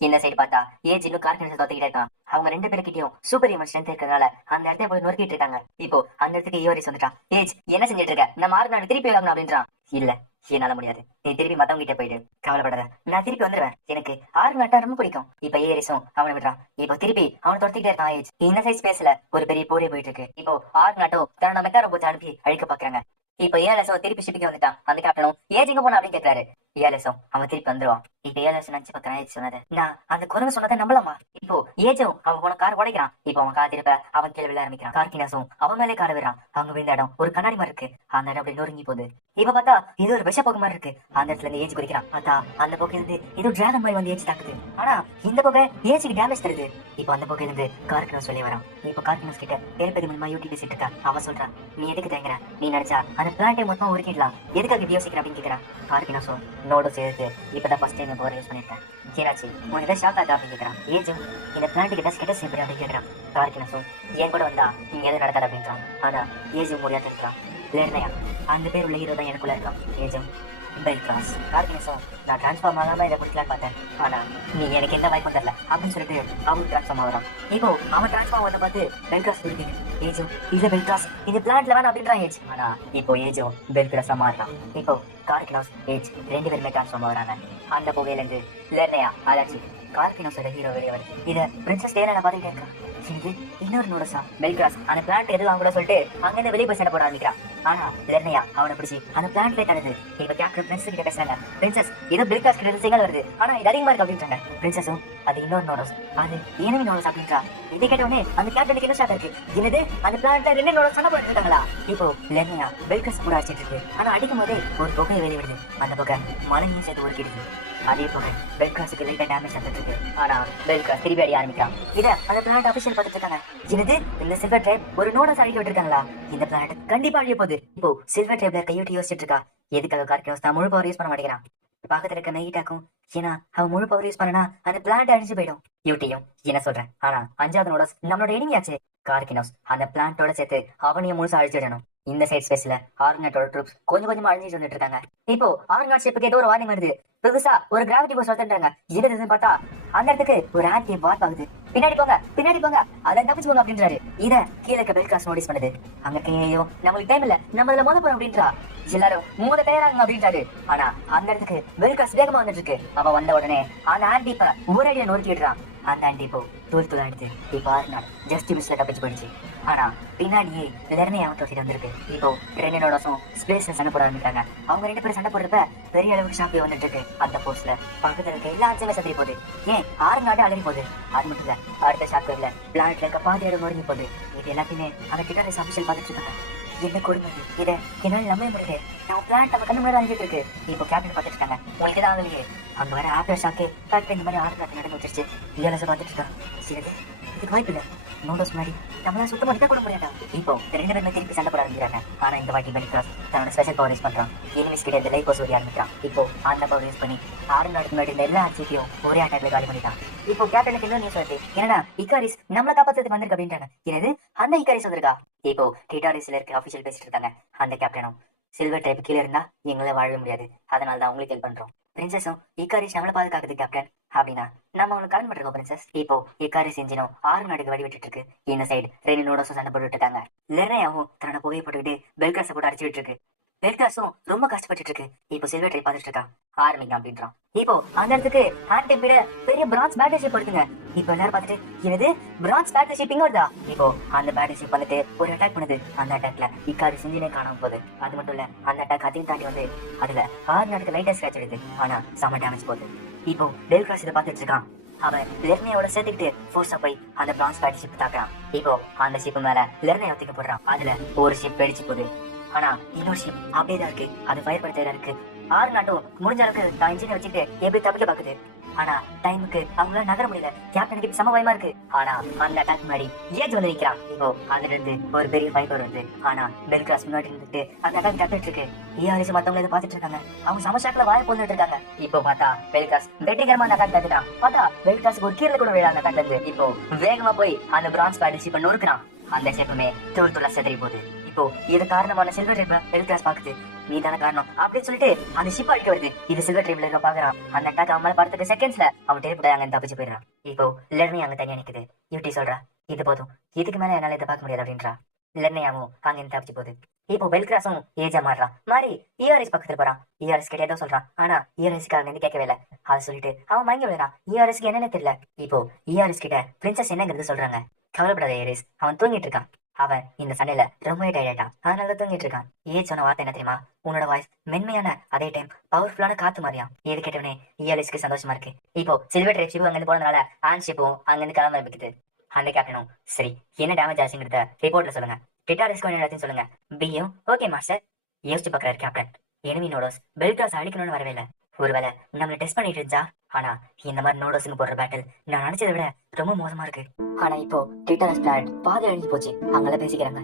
இந்த சைடு பார்த்தா ஏஜ் இன்னும் கார்கினஸ் தோத்துக்கிட்டே இருக்கான். அவங்க ரெண்டு பேருக்கிட்டையும் சூப்பர் ஹியூமன் ஸ்ட்ரென்த் இருக்கிறதுனால அந்த இடத்த போய் நொறுக்கிட்டு இருக்காங்க. இப்போ அந்த இடத்துக்கு யோரிஸ் வந்துட்டான். ஏஜ் என்ன செஞ்சிட்டு இருக்க? நம்ம ஆறு நாடு திருப்பி வாங்கணும் அப்படின்றான். இல்ல, என்னால முடியாது. நீ திருப்பி மத்தவங்க கிட்ட போயிடு, கவலைப்படாத, நான் திருப்பி வந்துடுவேன். எனக்கு ஆறு நாட்டா ரொம்ப பிடிக்கும். இப்ப ஏரிஸும் அவனை விடுறான். இப்போ திருப்பி அவனை துரத்திக்கிட்டே இருக்கான். ஏஜ் இந்த சைட் ஸ்பேஸ்ல ஒரு பெரிய போரே போயிட்டு இருக்கு. இப்போ ஆறு நாட்டும் தன்னோட மெக்கா ரோபோட் அனுப்பி அழிக்க பாக்குறாங்க. இப்ப ஏலசம் திருப்பி ஷிப்பிங்க வந்துட்டான். அந்த கேப்டனும் ஏஜ் எங்க போனா அப்படின்னு கேட்கிறாரு. ஏலசம் அவன் திருப்பி வந்துருவான். இப்ப ஏலசம் நினைச்சு பாக்குறான். ஏஜ் சொன்னது நான் அந்த குரங்கு சொன்னதை நம்பலாமா? இப்போ ஏஜும் அவன் போன கார் உடைக்கிறான். இப்போ அவன் கார் திருப்ப அவன் கீழே விழ ஆரம்பிக்கிறான். கார்கினாசும் அவன் மேலே கார விடுறான். அவங்க விழுந்த இடம் ஒரு கண்ணாடி மாதிரி இருக்கு. அந்த இடம் அப்படி நொறுங்கி போகுது. இப்ப பார்த்தா இது ஒரு விஷ போக்கு மாதிரி இருக்கு. அந்த இடத்துல இருந்து ஏஜ் குடிக்கிறான். பார்த்தா அந்த போக்கு இருந்து இது டிராகன் மாதிரி வந்து ஏஜ் தாக்குது. ஆனா இந்த போக ஏஜுக்கு டேமேஜ் தருது. இப்போ அந்த போக்கு இருந்து கார்கினாஸ் சொல்லி வரான். இப்போ கார்கினாஸ் கிட்ட பேர் மூலமா யூடி பேசிட்டு இருக்கா. அவன் சொல்றான், நீ எதுக்கு தேங்குற? நீ நினைச்சா அந்த பிளான்ட்டை மொத்தமா உருக்கிடலாம். எதுக்காக இப்படி யோசிக்கிற அப்படின்னு கேட்கிறான். கார்கினாஸும் நோடு சேர்த்து இப்பதான் ஃபர்ஸ்ட் டைம் பவர் யூஸ் பண்ணிருக்கேன். கேராச்சு உனக்கு ஏதாவது ஷாக் ஆகா அப்படின்னு கேட்கறான். ஏஜும் இந்த பிளான்ட்டுக்கு ஏதாவது ஸ்கெட்டஸ் எப்படி அப்படின்னு கேட்கறான். கார்கினாஸும் என் கூட வந்தா இங்க எதுவும் நடக்காது அப்படின்றான். ஆனா ஏஜும் முடியாது இருக்கிறான். லேர்னையா அந்த பேர் உள்ள ஹீரோ தான் எனக்குள்ள இருக்கான். ஏஜும் பெல்கிராஸ். கார்கினாஸும் நான் டிரான்ஸ்ஃபார்ம் ஆகாம இதை முடிக்கலான்னு பார்த்தேன். ஆனா நீ எனக்கு எந்த வாய்ப்பும் தரல அப்படின்னு சொல்லிட்டு அவன் டிரான்ஸ்ஃபார்ம் ஆகிறான். இப்போ அவன் டிரான்ஸ்ஃபார்ம் ஆகிறத பார்த்து பெல்கிராஸ் இருக்கு. ஏஜும் இல்ல பெல்கிராஸ் இந்த பிளான்ட்ல வேணாம் அப்படின்றான். ஏஜ் ஆனா இப்போ ஏஜும் பெல்கிராஸா மாறுறான். இப்போ கார்கினாஸ் ஏஜ் ரெண்டு பேருமே டிரான்ஸ்ஃபார்ம் ஆகிறாங்க. அந்த புகையில இருந்து லேர்னையா அலர்ஜி கார்கினாஸோட ஹீரோ வெளியே வருது. இதை பிரின்சஸ் டேனா பார்த்துக்கிட்டே இருக்கான். இது இன்னொரு நோடஸா பெல்கிராஸ் அந்த பிளான்ட் எது அவங்க சொல்லிட்டு அங்கிருந்து வெளியே போய் சண்டை போட ஆரம்பிக்கிறான். ஆனா லேர்னையா அவனை பிடிச்சி அந்த பிளான்ட்ல தடுது. இப்ப கேப்டன் பிரின்சஸ் கிட்ட பேசுறாங்க. பிரின்சஸ் ஏதோ பெல்கிராஸ் கிட்ட சிக்னல் வருது. ஆனா இது அதிகமா இருக்கு அப்படின்றாங்க. பிரின்சஸும் அது இன்னொரு நோடஸ், அது enemy நோடஸ் அப்படின்றா. இதை கேட்ட உடனே அந்த கேப்டனுக்கு என்ன ஷாக் இருக்கு. என்னது அந்த பிளான்ட்ல ரெண்டு நோடஸ் சண்டை போட்டு இருக்காங்களா? இப்போ லேர்னையா பெல்கிராஸ் கூட அடிச்சிட்டு இருக்கு. ஆனா அடிக்கும் போதே ஒரு புகை வெளியே விடுது. அந்த புகை மலையும் சேர்த்து உருக்கிடுது. அதே போக பெல்கிராஸுக்கு லைட்டா டேமேஜ் வந்துட்டு இருக்கு. ஆனா பெல்கிராஸ் திருப்பி அடி ஆரம்பிக்கிறான். இத அந்த பிளானட் அபிஷியல் பார்த்துட்டு இருக்காங்க. என்னது இந்த சில்வர் ட்ரைப் ஒரு நோடஸ் அழிக்க விட்டுருக்காங்களா? இந்த பிளானட் கண்டிப்பா அழிய போகுது. இப்போ சில்வர் ட்ரைப்ல கையோட்டி யோசிச்சுட்டு இருக்கா. எதுக்காக கார்கினாஸ் தான் முழு பவர் யூஸ் பண்ண மாட்டேங்கிறான்? பக்கத்துல இருக்க நைட்டாக்கும். ஏன்னா அவன் முழு பவர் யூஸ் பண்ணனா அந்த பிளான்ட் அழிஞ்சு போயிடும். யூட்டியும் என்ன சொல்றேன். ஆனா அஞ்சாவது நோடஸ் நம்மளோட எனிமியாச்சு. கார்கினாஸ் அந்த பிளான்ட்டோட சேர்த்து அவனையும் முழுசா அழிச்சிடணும். இந்த சைட் ஸ்பேஸ்ல ஆர்கனட்டோட ட்ரூப்ஸ் கொஞ்சம் கொஞ்சமா அழிஞ்சிட்டு வந்துட்டு இருக்காங்க. இப்போ ஆர்கனட் ஷிப்புக்கு ஏதோ ஒரு வார்னிங் வருது. புதுசா ஒரு கிராவிட்டி போர்ஸ் வந்துட்டாங்க. என்னதுன்னு பார்த்தா அந்த இடத்துக்கு ஒரு ஆன்டி வார்ப் ஆகுது. பின்னாடி போங்க பின்னாடி போங்க அதை தப்பிச்சு போங்க அப்படின்றாரு. இத கீழே இருக்க பெல்கிராஸ் நோட்டீஸ் பண்ணுது. அங்க கேயோ நம்மளுக்கு டைம் இல்ல, நம்ம இதுல மோத போறோம் அப்படின்றா. எல்லாரும் மோத தயாராங்க அப்படின்றாரு. ஆனா அந்த இடத்துக்கு பெல்கிராஸ் வேகமா வந்துட்டு இருக்கு. அவன் வந்த உடனே அந்த ஆன்டிப்ப ஒரு அடியை நொறுக்கிடுறான். அந்த ஆன்டிப்போ தூள் தூள் ஆயிடுது. இப்போ ஆர்கனட் ஜஸ்ட் மிஸ்ல தப்பிச்சு போயிடுச்சு. ஆனா பின்னாடியே லேர்னையா அவன் தோத்திட்டு வந்திருக்கு. இப்போ ரெண்டு நோடஸும் ஸ்பேஸ்ல சண்டை போட ஆரம்பிட்டாங்க. அவங்க ரெண்டு பேரும் சண்டை போடுறப்ப பெரிய அளவுக்கு ஷாம்பி வந்துட்டு இருக்கு. அந்த போர்ஸ்ல பக்கத்துல இருக்க எல்லா அச்சுமே சத்திரி போகுது. ஏன் ஆறு நாடு அலறி போகுது. அது மட்டும் இல்ல, அடுத்த ஷாப்ல பிளான்ட்ல இருக்க பாதி இடம் நொறுங்கி போகுது. இது எல்லாத்தையுமே அந்த கிட்டாரிஸ் அபிஷியல் பார்த்துட்டு இருக்காங்க. என்ன கொடுமை இதை என்னால நம்ப முடியல. நான் பிளான்ட் நம்ம கண்ணு முன்னாடி அழிஞ்சிட்டு இருக்கு. இப்போ கேப்டன் பார்த்துட்டு இருக்காங்க. உங்களுக்கு தான் ஆகலையே. அங்க வர ஆப்டர் ஷாக்கு ஃபேக்டரி இந்த மாதிரி ஆறு நடந்து வச்சிருச்சு. ஏலசை பார்த்துட்டு இருக்கான். சரி இதுக்கு வாய்ப்பு இல்லை. நோடோஸ் முன்னாடி நம்மளால சுத்தமா நிக்க கூட முடியாதா? இப்போ ரெண்டு பேருமே திருப்பி சண்டை போட ஆரம்பிக்கிறாங்க. ஆனா இந்த வாட்டி பெல்கிராஸ் தன்னோட ஸ்பெஷல் பவர் யூஸ் பண்றான். எனிமிஸ் கிட்ட இந்த லைஃப் சூரிய ஆரம்பிக்கிறான். இப்போ அந்த பவர் யூஸ் பண்ணி ஆறு நாடுக்கு முன்னாடி இந்த எல்லா ஆட்சியையும் ஒரே அட்டாக்ல காலி பண்ணிட்டான். இப்போ கேப்டனுக்கு இன்னும் நியூஸ் வருது. என்னன்னா இக்காரிஸ் நம்மளை காப்பாத்துறதுக்கு வந்திருக்கு அப்படின்றாங்க. என்னது அந்த இக்காரிஸ் வந்திருக்கா? இப்போ கிட்டாரிஸ்ல இருக்க அபிஷியல் பேசிட்டு இருக்காங்க. அந்த கேப்டனும் சில்வர் டைப் கீழே இருந்தா எங்களை வாழவே முடியாது, அதனால தான் உங்களுக்கு ஹெல்ப் பண்றோம். பிரின்சஸும் இக்காரிஸ் நம்மளை பாதுகாக்குது கேப்டன் அப்படின்னா நம்ம அவங்களுக்கு கலந்து பண்றோம். பிரின்சஸ் இப்போ இக்காரிஸ் இன்ஜினும் ஆறு நாடுக்கு வழி விட்டுட்டு இருக்கு. இந்த சைடு ரெண்டு நோடஸும் சண்டை போட்டுட்டு இருக்காங்க. லேர்னையாவும் தன்னோட புகையை போட்டுக்கிட்டு பெல்கிராஸை போட்டு அடிச்சு விட்டு இருக்கு. பெல்கிராஸும் ரொம்ப கஷ்டப்பட்டு இருக்கு. இப்போ சில்வர் ட்ரை பார்த்துட்டு இருக்கான். ஆரம்பிங்க அப்படின்றான். இப்போ அந்த இடத்துக்கு ஹேண்ட் விட பெரிய பிரான்ஸ் பேட்டர்ஷிப் படுத்துங்க. இப்போ எல்லாரும் பார்த்துட்டு என்னது பிரான்ஸ் பேட்டர்ஷிப் இங்க வருதா? இப்போ அந்த பேட்டர்ஷிப் வந்துட்டு ஒரு அட்டாக் பண்ணுது. அந்த அட்டாக்ல இக்காரிஸ் இன்ஜினே காணாம போகுது. அது மட்டும் இல்ல, அந்த அட்டாக் அதையும் தாண்டி வந்து அதுல ஆறு நாடுக்கு லைட்டா ஸ்கிராச் எடுது. ஆனா செம டேமேஜ் போகுது. இப்போ பெல்கிராஸ் இதை பார்த்துட்டு இருக்கான். அவன் லெர்னையோட சேர்த்துக்கிட்டு ஃபோர்ஸா போய் அந்த பிரான்ஸ் பேட்டர்ஷிப் தாக்குறான். இப்போ அந்த ஷிப் மேல லெர்னையா தூக்கி போடுறான். அதுல ஒரு ஷிப் வெடிச்சு போகுது. ஆனா இன்னொரு ஷிப் அப்படியே தான் இருக்கு. அது ஃபயர் பண்ணி தான் இருக்கு. ஆறு நாட்டும் முடிஞ்ச அளவுக்கு தான் இன்ஜினை வச்சுட்டு எப்படி தப்பிக்க பாக்குது. ஆனா டைமுக்கு அவங்களால நகர முடியல. கேப்டனுக்கு சம பயமா இருக்கு. ஆனா அந்த அட்டாக் முன்னாடி ஏஜ் வந்து நிக்கிறான். இப்போ அதுல இருந்து ஒரு பெரிய ஃபைட் வருது. ஆனா பெல்கிராஸ் முன்னாடி இருந்துட்டு அந்த அட்டாக் கேப்டன் இருக்கு. ஈஆர்எஸ் மத்தவங்க இதை பாத்துட்டு இருக்காங்க. அவங்க சமஷாக்ல வாய போந்துட்டு இருக்காங்க. இப்போ பார்த்தா பெல்கிராஸ் வெற்றிகரமா அந்த அட்டாக் தடுக்கிறான். பார்த்தா பெல்கிராஸ்க்கு ஒரு கீரல கூட விழா அந்த அட்டாக்ல இருந்து. இப்போ வேகமா போய் அந்த பிரான்ஸ் பேட் ஷிப்பை நொறுக்குறான். அந்த ஷிப்புமே தூள் தூளா செதறி போகுது. இப்போ இது காரணமான சில்வர் ட்ரைப்ல பெல்கிராஸ் பாக்குது. நீ தானே காரணம் அப்படின்னு சொல்லிட்டு அந்த ஷிப் அடிக்க வருது. இது சில்வர் ட்ரைப்ல இருக்க பாக்குறான். அந்த அட்டாக் அவன் மேல படுத்துட்டு செகண்ட்ஸ்ல அவன் டேப் அங்க தப்பிச்சு போயிடுறான். இப்போ லெர்னி அங்க தனியா நிக்குது. யூட்டி சொல்றா, இது போதும், இதுக்கு மேல என்னால இதை பார்க்க முடியாது அப்படின்றா. லெர்னியாவும் அங்க தப்பிச்சு போகுது. இப்போ பெல்கிராஸும் ஏஜா மாறுறான். மாறி இஆர்எஸ் பக்கத்துல போறான். இஆர்எஸ் கிட்ட ஏதோ சொல்றான். ஆனா இஆர்எஸ்க்கு அங்க இருந்து கேட்கவே இல்லை. அதை சொல்லிட்டு அவன் மயங்கி விழுறான். இஆர்எஸ்க்கு என்னன்னு தெரியல. இப்போ இஆர்எஸ் கிட்ட பிரின்சஸ் என்னங்கிறது சொல்றாங்க. கவலைப்படாத ஏரிஸ், அவன் தூங்கிட்டு இருக்கான். அவன் இந்த சண்டையில ரொம்பவே டயர்டாயிட்டான். அதனால தூங்கிட்டு இருக்கான். ஏஜ் சொன்ன வார்த்தை என்ன தெரியுமா? உன்னோட வாய்ஸ் மென்மையான அதே டைம் பவர்ஃபுல்லான காத்து மாதிரியாம். எது கேட்டவனே இஆர்எஸ்க்கு சந்தோஷமா இருக்கு. இப்போ சில்வர் ட்ரைப் ஷிப் அங்கிருந்து போனதுனால ஆன் ஷிப்பும் அங்கிருந்து கிளம்ப ஆரம்பிக்குது. அந்த கேப்டனும் சரி என்ன டேமேஜ் ஆச்சுங்கிறத ரிப்போர்ட்ல சொல்லுங்க. டிட்டாரிஸ்க்கு எல்லாத்தையும் சொல்லுங்க. பியும் ஓகே மாஸ்டர். யோசிச்சு பாக்குறாரு கேப்டன். எனிமி நோடோஸ் பெல்கிராஸ் அடிக்கணும்னு வரவே இல்லை. ஒருவேளை நம்மள டெஸ்ட் பண்ணிட்டு இருந்தா. ஆனா இந்த மாதிரி நோடோஸ்க்கு போடுற பேட்டில் நான் நினைச்சதை விட ரொம்ப மோசமா இருக்கு. ஆனா இப்போ டிட்டாரஸ் பிளானட் பாதி அழிஞ்சு போச்சு. அங்கெல்லாம் பேசிக்கிறாங்க.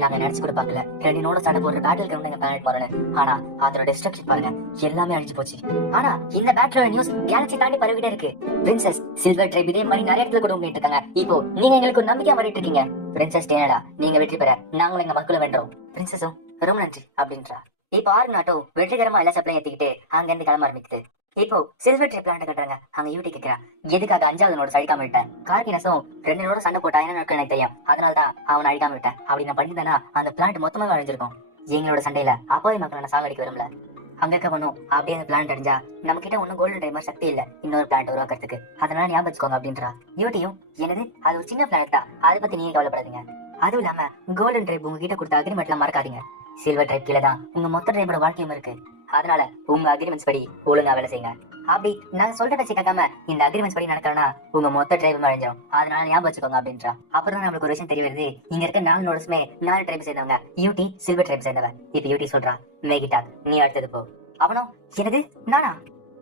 நாங்க நினைச்சு கூட பாக்கல 2 நோடோஸ் சண்டை போடுற பேட்டில் கிரவுண்ட் எங்க பிளானட் வரணும். ஆனா அதோட டிஸ்ட்ரக்ஷன் பாருங்க, எல்லாமே அழிஞ்சு போச்சு. ஆனா இந்த பேட்டிலோட நியூஸ் கேலக்சி தாண்டி பரவிட்டே இருக்கு. பிரின்சஸ் சில்வர் ட்ரைப் இதே மாதிரி நிறைய இடத்துல கூட பண்ணிட்டு இருக்காங்க. இப்போ நீங்க எங்களுக்கு ஒரு நம்பிக்கை மாறிட்டு இருக்கீங்க. பிரின்சஸ் டேனடா, நீங்க வெற்றி பெற நாங்களும் எங்க மக்களை வென்றோம். பிரின்சஸும் ரொம்ப நன்றி அப்படின்றா. இப்போ ஆறு நாட்டும் வெற்றிகரமா எல்லா சப்ளையும் ஏத்திக்கிட்டு அங்க இருந்து கிளம்ப ஆரம்பிக்குது. இப்போ சில்வர் ட்ரைப் பிளான்ட் கட்டுறாங்க. அங்க யூட்டி கேட்கிறான், எதுக்காக 5வது நோட அழிக்காம விட்டேன்? கார்கினஸும் 2 நோட சண்டை போட்டா என்ன நடக்கும் எனக்கு தெரியும். அதனாலதான் அவனை அழிக்காம விட்டேன். அப்படி நான் பண்ணிருந்தேன்னா அந்த பிளான்ட் மொத்தமாக அழிஞ்சிருக்கும். எங்களோட சண்டையில அப்பாவி மக்களை நான் சாகடிக்க விரும்பல. அங்க இருக்க பண்ணும் அப்படியே அந்த பிளான்ட் அடிஞ்சா நம்ம கிட்ட ஒன்னும் கோல்டன் டைமர் சக்தி இல்ல இன்னொரு பிளான்ட் உருவாக்குறதுக்கு. அதனால ஞாபகம் வச்சுக்கோங்க அப்படின்றா. யூட்டியும் என்னது அது ஒரு சின்ன பிளான்ட் தான், அதை பத்தி நீங்க கவலைப்படாதீங்க. அதுவும் இல்லாம கோல்டன் ட்ரைப் உங்ககிட்ட கொடுத்த அக்ரிமெண்ட்லாம் மறக்காதீங்க. சில்வர் ட்ரைப் கீழே தான் உங்க மொத்த ட்ரைபோட வாழ்க்கையும் இருக்கு. அதனால உங்க அக்ரிமெண்ட்ஸ் படி ஒழுங்கா வேலை செய்யுங்க. அப்படி நாங்க சொல்ற பேச்சு கேட்காம இந்த அக்ரிமெண்ட்ஸ் படி நடக்கலன்னா உங்க மொத்த ட்ரைபும் அழிஞ்சிடும். அதனால ஞாபகம் வச்சுக்கோங்க அப்படின்றா. அப்புறம் நம்மளுக்கு ஒரு விஷயம் தெரிய வருது. இங்க இருக்க 4 நோட்ஸுமே 4 ட்ரைப் சேர்ந்தவங்க. யூட்டி சில்வர் ட்ரைப் சேர்ந்தவன். இப்ப யூட்டி சொல்றா, மேகிட்டா நீ அடுத்தது போ. அவனும் என்னது நானா?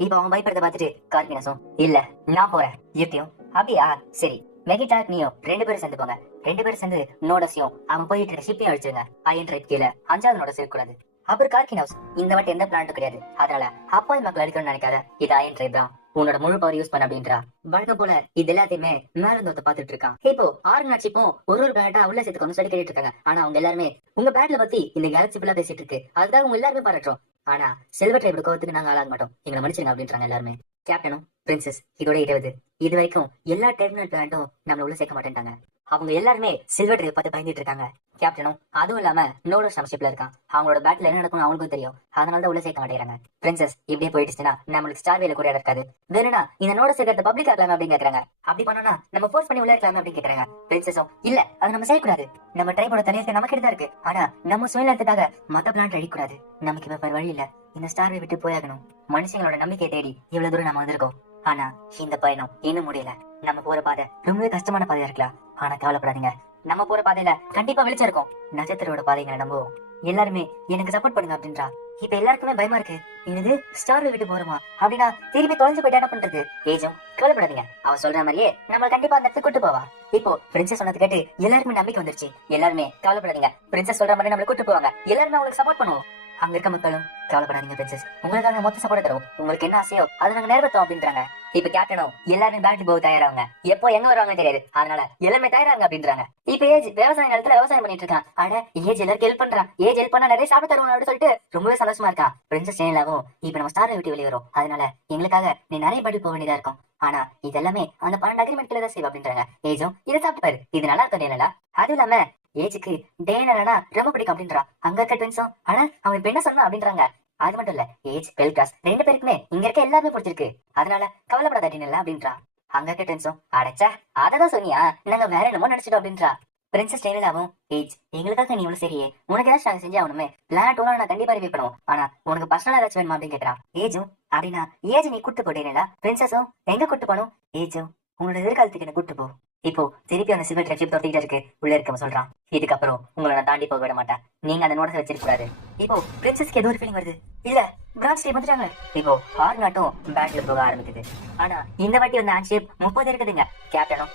இப்ப அவன் பயப்படுறத பார்த்துட்டு கார்கினஸும் இல்ல நான் போறேன். யூட்டியும் அப்படியா சரி மெகிட்டா நீயும் 2 பேரும் சேர்ந்து போங்க. 2 பேரும் சேர்ந்து நோடஸையும் அவன் போயிட்டு இருக்க ஷிப்பையும் அழிச்சிருங்க. அயன் ட்ரைப் கீழே 5வது நோடஸ் இருக்கக்கூடாது. அப்புறம் கார்கினஸ் இந்த வாட்டி எந்த பிளான்ட்டும் கிடையாது. அதனால அப்பாவி மக்கள் அடிக்கணும்னு நினைக்காத. இது அயன் ட்ரைப் தான், உன்னோட முழு பவர் யூஸ் பண்ண அப்படின்றா. வழக்கம் போல இது எல்லாத்தையுமே மேல இருந்து பாத்துட்டு இருக்கான். இப்போ 6 நாட்சிப்பும் ஒரு பிளானட்டா உள்ள சேர்த்துக்கணும் சொல்லி கேட்டுட்டு இருக்காங்க. ஆனா அவங்க எல்லாருமே உங்க பேட்ல பத்தி இந்த கேலக்சி ஃபுல்லா பேசிட்டு இருக்கு. அதுதான் உங்க எல்லாருமே பாராட்டுறோம். ஆனா சில்வர் ட்ரைபோட கோவத்துக்கு நாங்க ஆளாக மாட்டோம், எங்களை மன்னிச்சிருங்க அப்படின்றாங்க எல்லாருமே. கேப்டனும் பிரின்சஸ் இதோட இடைவது இது வரைக்கும் எல்லா டெர்மினல் பிளான்ட்டும் நம்மள உள்ள சேர்க்க மாட்டேன்ட்டாங்க. அவங்க எல்லாருமே சில்வர் ட்ரைப் பார்த்து பயந்துட்டு இருக்காங்க. கேப்டனும் அதுவும் இல்லாம நோடோஸ் நம்ம ஷிப்ல இருக்கான். அவங்களோட பேட்டில் என்ன நடக்கும் அவங்களுக்கும் தெரியும். அதனாலதான் உள்ள சேர்க்க மாட்டேங்கிறாங்க. பிரின்சஸ் இப்படியே போயிடுச்சுன்னா நம்மளுக்கு ஸ்டார் வேல கூட இருக்காது. வேணும்னா இந்த நோடோஸ் சேர்க்கறது பப்ளிக் ஆகலாமே அப்படின்னு கேக்குறாங்க. அப்படி பண்ணோம்னா நம்ம ஃபோர்ஸ் பண்ணி உள்ள இருக்கலாமே அப்படின்னு கேக்குறாங்க. பிரின்சஸும் இல்ல அது நம்ம செய்யக்கூடாது. நம்ம ட்ரைபோட தனியாக நமக்கு தான் இருக்கு. ஆனா நம்ம சுயநலத்துக்காக மத்த பிளான்ட் அழிக்கூடாது. நமக்கு இப்ப வழி இல்ல, இந்த ஸ்டாரை விட்டு போயாகணும். மனுஷங்களோட நம்பிக்கை தேடி இவ்வளவு தூரம் நம்ம வந்திருக்கோம். ஆனா இந்த பயணம் இன்னும் முடியல. நம்ம போற பாதை ரொம்பவே கஷ்டமான பாதையா இருக்கலாம். ஆனா கவலைப்படாதீங்க, நம்ம போற பாதையில கண்டிப்பா வெளிச்சம் இருக்கும். நட்சத்திரோட பாதைங்களை நம்புவோம். எல்லாருமே எனக்கு சப்போர்ட் பண்ணுங்க அப்படின்றா. இப்ப எல்லாருக்குமே பயமா இருக்கு. என்னது ஸ்டார் விட்டு போறோமா அப்படின்னா திருப்பி தொலைஞ்சு போயிட்டு என்ன பண்றது? ஏஜும் கவலைப்படாதீங்க, அவ சொல்ற மாதிரியே நம்ம கண்டிப்பா அந்த இடத்துக்கு கூட்டு போவா. இப்போ பிரின்சஸ் சொன்னது கேட்டு எல்லாருக்குமே நம்பிக்கை வந்துருச்சு. எல்லாருமே கவலைப்படாதீங்க, பிரின்சஸ் சொல்ற மாதிரி நம்மள கூட்டு போவாங்க. எல்லாருமே அவங்களுக்கு சப்போர்ட் பண்ணுவோம். அங்க இருக்க மக்களும் கவலைப்படாதீங்க பிரின்சஸ், உங்களுக்காக மொத்த சப்போர்ட் தரும். உங்களுக்கு என்ன ஆசையோ அதை நாங்க நிறைவேற்றோம் அப்படின்றாங்க. இப்ப கேப்டனும் எல்லாருமே பேட்டில் போக தயாராங்க. எப்போ எங்க வருவாங்க தெரியாது, அதனால எல்லாமே தயாராங்க அப்படின்றாங்க. இப்ப ஏஜ் விவசாய நிலத்துல விவசாயம் பண்ணிட்டு இருக்கான். அட ஏஜ் எல்லாருக்கும் ஹெல்ப் பண்றான். ஏஜ் ஹெல்ப் பண்ணா நிறைய சாப்பிட்டு தருவாங்க அப்படின்னு சொல்லிட்டு ரொம்பவே சந்தோஷமா இருக்கா. பிரின்சஸ் சேனலாவும் இப்ப நம்ம ஸ்டாரை விட்டு வெளியே வரும். அதனால எங்களுக்காக நீ நிறைய பேட்டில் போக வேண்டியதா இருக்கும். ஆனா இது எல்லாமே அந்த 12 அக்ரிமெண்ட்ல தான் செய்வோம் அப்படின்றாங்க. ஏஜும் இதை சாப்பிட்டு பாரு, இது நல்லா இருக்கும் டேனலா. அதுவும் இல்லாம ஏஜுக்கு டேனலா ரொம்ப பிடிக்கும் அப்படின்றா. அங்க இருக்க ட்வின்ஸும் ஆனா அவன் இப்ப என்ன சொன்னா அப்படின்றாங்க. அது மட்டும் இல்ல ஏஜ் பெல்கிராஸ் 2 பேருக்குமே இங்க இருக்க எல்லாருமே பிடிச்சிருக்கு. அதனால கவலைப்படாத டேனலா அப்படின்றா. அங்க இருக்க ட்வின்ஸும் அடைச்சா அததான் சொன்னியா, நாங்க வேற என்னமோ நினைச்சிட்டோம் அப்படின்றா. பிரின்சஸ் டேனலாவும் ஏஜ் எங்களுக்காக நீ இவ்வளவு சரியே, உனக்கு ஏதாச்சும் நாங்க செஞ்சு ஆகணுமே. பிளானட் ஒன்று நான் கண்டிப்பா ரிவ்யூ பண்ணுவோம். ஆனா உனக்கு பர்சனலா ஏதாச்சும் வேணுமா அப்படின்னு கேட்கறான். ஏஜும் அப்படின்னா ஏஜ் நீ கூட்டு போட்டேனா? பிரின்சஸும் எங்க கூட்டு போனும்? ஏஜும் உங்களோட எதிர்காலத்துக்கு என்ன கூட்டு போ. இப்போ திருப்பி அந்த சில்வர் ட்ரெஷிப் தொட்டிட்டு இருக்கு உள்ள இருக்க சொல்றான். இதுக்கப்புறம் உங்களை நான் தாண்டி போக விட மாட்டேன், நீங்க அந்த நோட்டை வச்சிருக்க கூடாது. இப்போ பிரின்சஸ்க்கு ஏதோ ஒரு ஃபீலிங் வருது. இல்ல பிரான்ச் ஷேப் வந்துட்டாங்க. இப்போ ஹார்ன் நாட்டும் பேட்ல போக ஆரம்பிக்குது. ஆனா இந்த வாட்டி வந்து ஹேண்ட் ஷேப் 30 இருக்குதுங்க. கேப்டனும்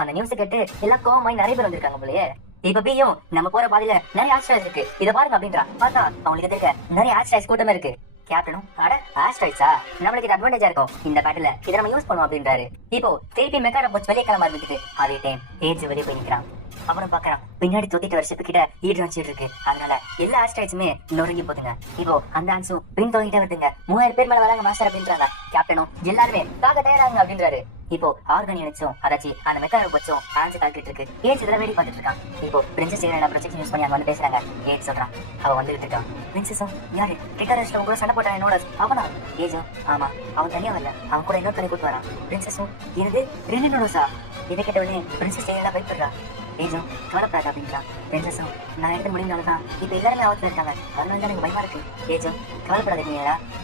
அந்த நியூஸ் கேட்டு எல்லாம் கோவமாய் நிறைய பேர் வந்திருக்காங்க போலயே. இப்ப பியும் நம்ம போற பாதையில நிறைய ஆஸ்ட்ராய்ஸ் இருக்கு, இத பாருங்க அப்படின்றா. பார்த்தா அவங்களுக்கு எதிர்க்க நிறைய ஆஸ்ட்ராய்ஸ் கூட்டமே இருக்கு. கேப்டனும் அட ஆஸ்ட்ராய்ஸா, நம்மளுக்கு இது அட்வான்டேஜா இருக்கும், இந்த பேட்டில இதை நம்ம யூஸ் பண்ணுவோம் அப்படின்றாரு. இப்போ திருப்பி மெக்கான போச்சு வெளியே கிளம்ப ஆரம்பிக்குது. அதே டைம் ஏஜ் வெளியே போய் நிக்கிறான். அவனும் பாக்குறான் பின்னாடி தொத்திட்டு வருஷப்பு கிட்ட ஈடு இருக்கு. அதனால எல்லா ஆஸ்ட்ராய்ஸுமே நொறுங்கி போதுங்க. இப்போ அந்த ஆன்ஸும் பின் தொங்கிட்டே வருதுங்க. 3000 பேர் மேல வராங்க மாஸ்டர் அப்படின்றாங்க. கேப்டனும் எல்லாருமே தாக்க தயாராங்க அப்படின்றாரு. இப்போ ஆர்கனி நினைச்சும் அதாச்சு அந்த மெக்கான போச்சும் ஆன்ஸ் தாக்கிட்டு இருக்கு. ஏஜ் இதெல்லாம் வேடி பார்த்துட்டு இருக்கான். இப்போ பிரின்சஸ் ப்ரொஜெக்ஷன் யூஸ் பண்ணி அங்க வந்து பேசுறாங்க. ஏஜ் சொல்றான் அவ வந்துட்டு இருக்கான். பிரின்சஸும் யாரு ரிட்டர்ஸ்ல உங்க சண்டை போட்டான் என்னோட அவனா? ஏஜும் ஆமா, அவன் தனியா வரல, அவன் கூட இன்னொரு தனி கூட்டு வரான். பிரின்சஸும் எனக்கு ரெண்டு நோடோஸா? இதை கேட்ட உடனே பிரின்சஸ் எல்லாம் பயப்படுறா. ஏஜும் கவலைப்படாத அப்படின்றான். பிரின்சஸும் நான் எடுத்து முடிந்தால்தான் இப்ப எல்லாருமே ஆபத்துல இருக்காங்க, அதனால தான் எனக்கு பயமா இருக்கு. ஏஜும் கவலைப்படாத, நீ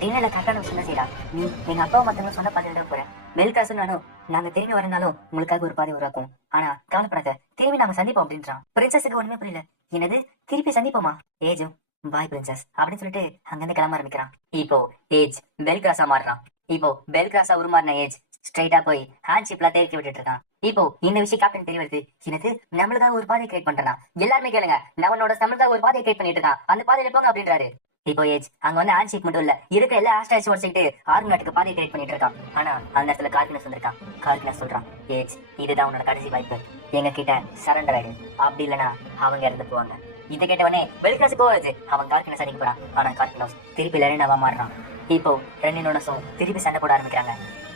டின்னர்ல கரெக்டான சொன்ன செய்யறா. நீ எங்க அப்பாவை மத்தவங்க சொன்ன பாதையில போறேன். வெல்காசும் நானும் நாங்க திரும்பி வரனாலும் உங்களுக்காக ஒரு பாதை உருவாக்கும். ஆனா கவலைப்படாத, திரும்பி நாங்க சந்திப்போம் அப்படின்றான். பிரின்சஸுக்கு ஒண்ணுமே புரியல. என்னது திருப்பி சந்திப்போமா? ஏஜும் பாய் பிரின்சஸ் அப்படின்னு சொல்லிட்டு அங்கிருந்து கிளம்ப ஆரம்பிக்கிறான். இப்போ ஏஜ் பெல்கிராஸா மாறுறான். இப்போ பெல்கிராஸா உருமாறின ஏஜ் ஸ்ட்ரைட்டா போய் ஹேண்ட்ஷிப்ல தேக்கி விட்டுட்டு இருக்கான். இப்போ இந்த விஷயம் கேப்டன் தெரிய வருது. என்னது நம்மளுக்காக ஒரு பாதையை கிரியேட் பண்றான். எல்லாருமே கேளுங்க, நம்மளோட நம்மளுக்காக ஒரு பாதையை கிரியேட் பண்ணிட்டு இருக்கான், அந்த பாதையில போங்க அப்படின்றாரு. இப்போ ஏஜ் அங்க வந்து ஹேண்ட்ஷிப் மட்டும் இல்ல, இருக்க எல்லா ஆஸ்ட்ராய்ஸ் உடச்சிட்டு ஆர்கனாட்டுக்கு பாதையை கிரியேட் பண்ணிட்டு இருக்கான். ஆனா அந்த இடத்துல கார்கினஸ் வந்திருக்கான். கார்கினஸ் சொல்றான், ஏஜ் இதுதான் உன்னோட கடைசி வாய்ப்பு, எங்க கிட்ட சரண்டர் ஆயிடு, அப்படி இல்லைன்னா அவங்க இறந்து போவாங்க. இதை கேட்டவனே வெல்கிராஸ் கோவருது. அவன் கார்கினஸ் அடிக்க போறான். ஆனா கார்கினஸ் திருப்பி லெரினாவா மாறுறான். இப்போ ரெண்டு நோனஸும் திருப்பி சண்டை போட ஆரம்பிக்கிறாங்க.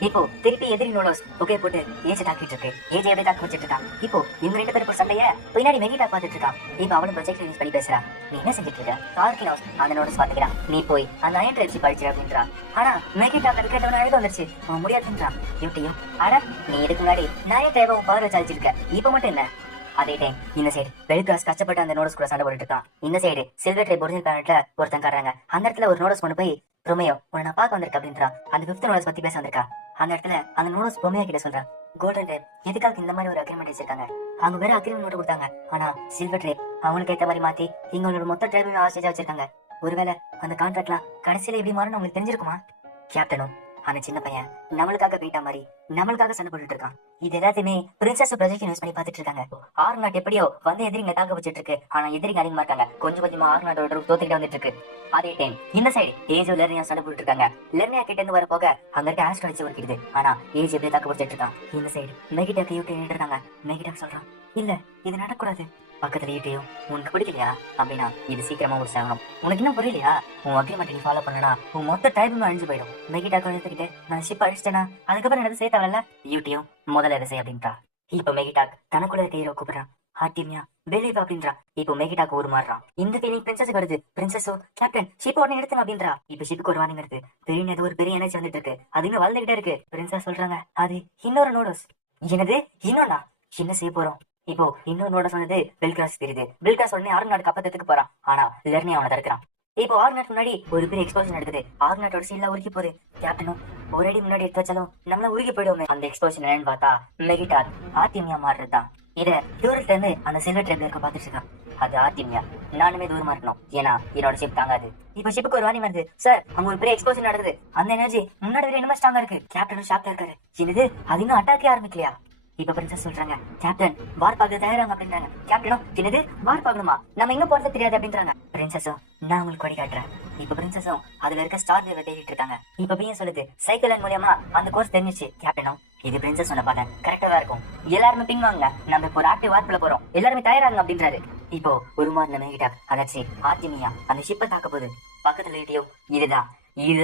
இப்போ திருப்பி எதிரி நோனோஸ் புகை போட்டு ஏஜ் தாக்கிட்டு இருக்கு. ஏஜ் எப்படி தாக்க வச்சிட்டு இருக்கான். இப்போ இவங்க ரெண்டு பேருக்கு சண்டைய பின்னாடி மெகிட்டா பாத்துட்டு இருக்கான். இப்போ அவனும் ப்ரொஜெக்ட் யூஸ் பண்ணி பேசுறான். நீ என்ன செஞ்சுட்டு இருக்க? கார்கினோஸ் அந்த நோனஸ் பாத்துக்கிறான். நீ போய் அந்த அயன் ட்ரைப்ஸ் படிச்சு அப்படின்றான். ஆனா மெகிட்டா கேட்டவன அழுது வந்துருச்சு. அவன் முடியாதுன்றான். இவட்டையும் அட நீ இதுக்கு முன்னாடி நிறைய ட்ரைபும் பவர் வச்சு அழிச்சிருக்க, இப்ப மட்டும் என்ன? அதே டைம் இந்த சைடு வெல்கிராஸ் கஷ்டப்பட்டு அந்த நோடஸ் கூட சண்டை போட்டுட்டு இருக்கான். இந்த சைடு சில்வர் ட்ரைப் ஒரிஜினல் பிளானட்ல ஒருத்தன் காட்டுறாங்க. அந்த இடத்துல ஒரு நோடஸ் கொண்டு போய் ரோமியோ உன்னை நான் பார்க்க வந்திருக்க அப்படின்றான். அந்த 5th நோடஸ் பத்தி பேச வந்திருக்கா. அந்த இடத்துல அந்த நோடஸ் ரோமியோ கிட்ட சொல்றான், கோல்டன் ட்ரைப் எதுக்காக இந்த மாதிரி ஒரு அக்ரிமெண்ட் வச்சிருக்காங்க? அவங்க வேற அக்ரிமெண்ட் நோட்டு கொடுத்தாங்க, ஆனா சில்வர் ட்ரைப் அவங்களுக்கு ஏற்ற மாதிரி மாத்தி எங்களோட மொத்த ட்ரைபுமே ஆஸ்டேஜா வச்சிருக்காங்க. ஒருவேளை அந்த கான்ட்ராக்ட்லாம் கடைசியில எப்படி மாறும்னு உங்களுக்கு தெரிஞ்சிருக்குமா? கேப்டனும் அந்த சின்ன பையன் நம்மளுக்காக போயிட்ட மாதிரி நம்மளுக்காக சண்டை போட்டுட்டு இருக்கான். இது எல்லாத்தையுமே பிரின்சஸ் ப்ரொஜெக்ஷன் யூஸ் பண்ணி பாத்துட்டு இருக்காங்க. ஆர்நாட் எப்படியோ வந்து எதிரிங்க தாக்க வச்சிட்டு இருக்கு. ஆனா எதிரிங்க அதிகமா இருக்காங்க. கொஞ்சம் கொஞ்சமா ஆர்நாட்டோட தோத்துக்கிட்டு வந்துட்டு இருக்கு. அதே டைம் இந்த சைடு ஏஜ் லெர்னியா சண்டை போட்டுட்டு இருக்காங்க. லெர்னியா கிட்ட இருந்து வர போக அங்க இருக்க ஆஸ்ட்ராய்ட்ஸ் ஒர்க்கிடுது. ஆனா ஏஜ் எப்படி தாக்க வச்சிட்டு இருக்கான். இந்த சைடு மெகிட்டா கையோட்டு இருக்காங்க. மெகிட்டா சொல்றான், இல்ல இது நடக்கூடாது. பக்கத்துல ஈட்டையும் உனக்கு பிடிக்கலையா அப்படின்னா இது சீக்கிரமா ஒரு சாகணும். உனக்கு இன்னும் புரியலையா? உன் அக்ரிமெண்ட் நீ ஃபாலோ பண்ணனா உன் மொத்த டைமும் அழிஞ்சு போயிடும். மெகிட்டா எடுத்துக்கிட்டு நான் ஷிப் அழிச்சிட்டேனா அதுக்கப்புறம் எனக்கு சேர்த்தாவல யூட்டையும் முதல்ல எதை செய்ய அப்படின்றா. இப்ப மெகிட்டாக் தனக்குள்ள இருக்க ஹீரோ கூப்பிடுறான். ஹாட்டிமியா வெளியே அப்படின்றா. இப்போ மெகிட்டாக்கு ஒரு மாறுறான். இந்த ஃபீலிங் பிரின்சஸ் வருது. பிரின்சஸோ கேப்டன் ஷிப் உடனே எடுத்துங்க அப்படின்றா. இப்ப ஷிப்புக்கு ஒரு வார்னிங் வருது. திடீர்னு ஏதோ ஒரு பெரிய எனர்ஜி வந்துட்டு இருக்கு. அது இன்னும் வளர்ந்துகிட்டே இருக்கு. பிரின்சஸ் சொல்றாங்க, அது இன்னொரு நோடோஸ். என்னது இன்னொன்னா? என்ன செய்ய போறோம்? இப்போ இன்னொரு நோட சொன்னது வெல்கிராஸ் தெரியுது. வெல்கிராஸ் உடனே ஆர்நாட் கப்பத்துக்கு போறான். ஆனா லெர்னியா அவனை தடுக்கிறான். இப்போ ஆர்நாட் முன்னாடி ஒரு பெரிய எக்ஸ்ப்ளோஷன் நடக்குது. ஆர்நாட்டோட சீல்ல உருகி போகுது. கேப்டனும் ஒரு அடி முன்னாடி எடுத்து வச்சாலும் நம்மள உருகி போயிடுவோமே. அந்த எக்ஸ்ப்ளோஷன் என்னன்னு பார்த்தா மெகிட்டார் ஆர்டிமியா மாறுறதுதான். இத தூரத்துல இருந்து அந்த சில்வர் ட்ரைப்ல இருக்க பாத்துட்டு இருக்கான். அது ஆர்டிமியா. நானுமே தூரமா இருக்கணும், ஏன்னா என்னோட ஷிப் தாங்காது. இப்ப ஷிப்புக்கு ஒரு வாணி வருது. சார் அங்க ஒரு பெரிய எக்ஸ்ப்ளோஷன் நடக்குது. அந்த எனர்ஜி முன்னாடி வரை என்னமா ஸ்ட்ராங்கா இருக்கு. கேப்டனும் ஷாக்கா இருக்காரு. என்னது அது இன்னும் அட்டாக்கே ஆரம்பிக்கலையா? இப்ப பிரின்சஸ் சொல்றாங்க, கேப்டன் வார் பார்க்க தயாராங்க அப்படின்றாங்க. கேப்டனும் என்னது வார் பார்க்கணுமா, நம்ம எங்க போறது தெரியாது அப்படின்றாங்க. பிரின்சஸும் நான் உங்களுக்கு கொடி காட்டுறேன். இப்ப பிரின்சஸும் அதுல இருக்க ஸ்டார் வேவ தேடிட்டு இருக்காங்க. இப்ப பையன் சொல்லுது சைக்கிள் மூலியமா அந்த கோர்ஸ் தெரிஞ்சிச்சு. கேப்டனும் இது பிரின்சஸ் சொன்ன பாதை கரெக்டா தான் இருக்கும், எல்லாருமே பிங் வாங்க, நம்ம இப்போ ஒரு ஆக்டிவ் வார்ப்புல போறோம், எல்லாருமே தயாராங்க அப்படின்றாரு. இப்போ ஒரு மாதிரி மேகிட்ட அதாச்சு ஆர்டிமியா அந்த ஷிப்பை தாக்க போகுது. பக்கத்துல இடியோ இதுதான்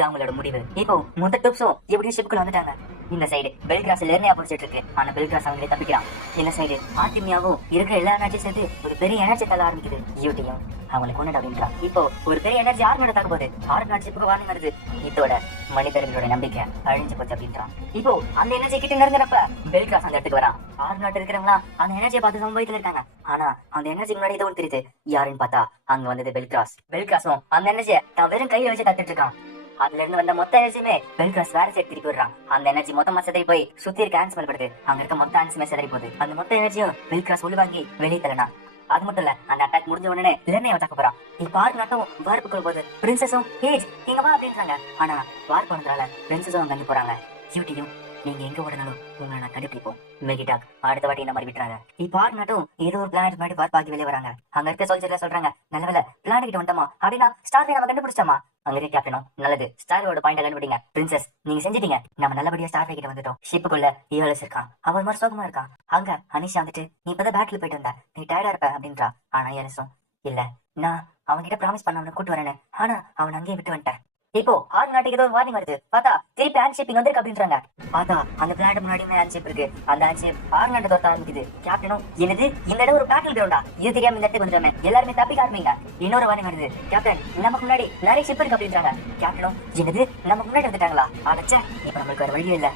அவங்களோட முடிவு. இப்போ மொத்த டூப்ஸும் எப்படியும் ஷிப்புக்குள்ள வந்துட்டாங்க. இந்த சைடு பெல்கிராஸ் லெர்னியா பிடிச்சிட்டு இருக்கு. ஆனா பெல்கிராஸ் அவங்களே தப்பிக்கிறான். இந்த சைடு ஆர்டிமியாவும் இருக்கிற எல்லா எனர்ஜி சேர்த்து ஒரு பெரிய எனர்ஜி தள்ள ஆரம்பிக்குது. யூட்டியும் அவங்களை கொண்டு அப்படின்றா. இப்போ ஒரு பெரிய எனர்ஜி ஆர்மோட தாக்க போகுது. ஆர்மோட ஷிப்புக்கு வார்னிங் வருது. இதோட மனிதர்களோட நம்பிக்கை அழிஞ்சு போச்சு அப்படின்றான். இப்போ அந்த எனர்ஜி கிட்ட நெருங்குறப்ப பெல்கிராஸ் அந்த இடத்துக்கு வரான். ஆர்நாட் இருக்கிறவங்களா அந்த எனர்ஜியை பார்த்து சம்பவத்துல இருக்காங்க. ஆனா அந்த எனர்ஜி முன்னாடி ஏதோ தெரியுது. யாருன்னு பார்த்தா அங்க வந்தது பெல்கிராஸ். பெல்கிராஸும் அந்த எனர்ஜியை தான் வெறும் கையில வச்சு தட்டுட்டு இருக்கான். அதுல இருந்து வந்த மொத்த எனர்ஜியுமே பெல்கிராஸ் வேற சைடு திருப்பி விடுறான். அந்த எனர்ஜி மொத்தமா சிதறி போய் சுத்தி இருக்க ஆன்ஸ் படுது. அங்க இருக்க மொத்த ஆன்ஸுமே சிதறி போகுது. அந்த மொத்த எனர்ஜியும் பெல்கிராஸ் உள்வாங்கி வெளியே தள்ளனா. அது மட்டும் இல்ல, அந்த அட்டாக் முடிஞ்ச உடனே லெர்னையை வச்சாக்க போறான். இப்ப ஆறு நாட்டும் வார்ப்புக்குள்ள போகுது. பிரின்சஸும் ஏஜ் இங்க வா அப்படின்றாங்க. ஆனா வார்ப்பு வந்ததால பிரின்சஸும் அங்க போறாங்க. கியூட்டியும் நீங்க எங்க ஓடனாலும் உங்களை நான் கண்டுபிடிப்போம். மெகிடாக் அடுத்த வாட்டி இந்த மாதிரி விட்டுறாங்க. இப்ப ஆறு நாட்டும் ஏதோ ஒரு பிளானட் மாதிரி வார்ப்பாக்கி வெளியே வராங்க. அங்க இருக்க சோல்ஜர்ல சொல்றாங்க, நல்ல வேலை பிளானட் கிட்ட வந்துட்டோமா அப்படின்னா ஸ்டார் நம்ம கண்டுபிடிச்சோமா. அங்க இருக்க கேப்டனும் நல்லது ஸ்டாரோட பாயிண்ட் கண்டுபிடிங்க. பிரின்சஸ் நீங்க செஞ்சிட்டீங்க, நம்ம நல்லபடியா ஸ்டார் கிட்ட வந்துட்டோம். ஷிப்புக்குள்ள ஈவலஸ் இருக்கான், அவன் மாதிரி சோகமா இருக்கான். அங்க அனிஷா வந்துட்டு நீ இப்பதான் பேட்டில் போயிட்டு வந்த, நீ டயர்டா இருப்ப அப்படின்றா. ஆனா ஏலசும் இல்ல, நான் அவன் கிட்ட ப்ராமிஸ் பண்ண அவனை கூட்டு வரேன்னு, ஆனா அவன் அங்கேயே விட்டு வந்துட்டேன். இப்போ ஆறு நாட்டுக்கு ஏதோ வார்னிங் வருது. பார்த்தா திருப்பி ஹேண்ட் ஷேப்பிங் வந்திருக்கு அப்படின்றாங்க. பார்த்தா அந்த பிளானட் முன்னாடியுமே ஹேண்ட் ஷேப் இருக்கு. அந்த ஹேண்ட் ஷேப் ஆறு நாட்டு தோத்த ஆரம்பிக்குது. கேப்டனும் என்னது இந்த இடம் ஒரு பேட்டில் கிரவுண்டா, இது தெரியாம இந்த இடத்துக்கு வந்துடாம எல்லாருமே தப்பிக்க ஆரம்பிங்க. இன்னொரு வார்னிங் வருது. கேப்டன் நமக்கு முன்னாடி நிறைய ஷிப் இருக்கு அப்படின்றாங்க. கேப்டனும் என்னது நமக்கு முன்னாடி வந்துட்டாங்களா, அடைச்ச இப்ப நம்மளுக்கு வேற வழியே இல்ல,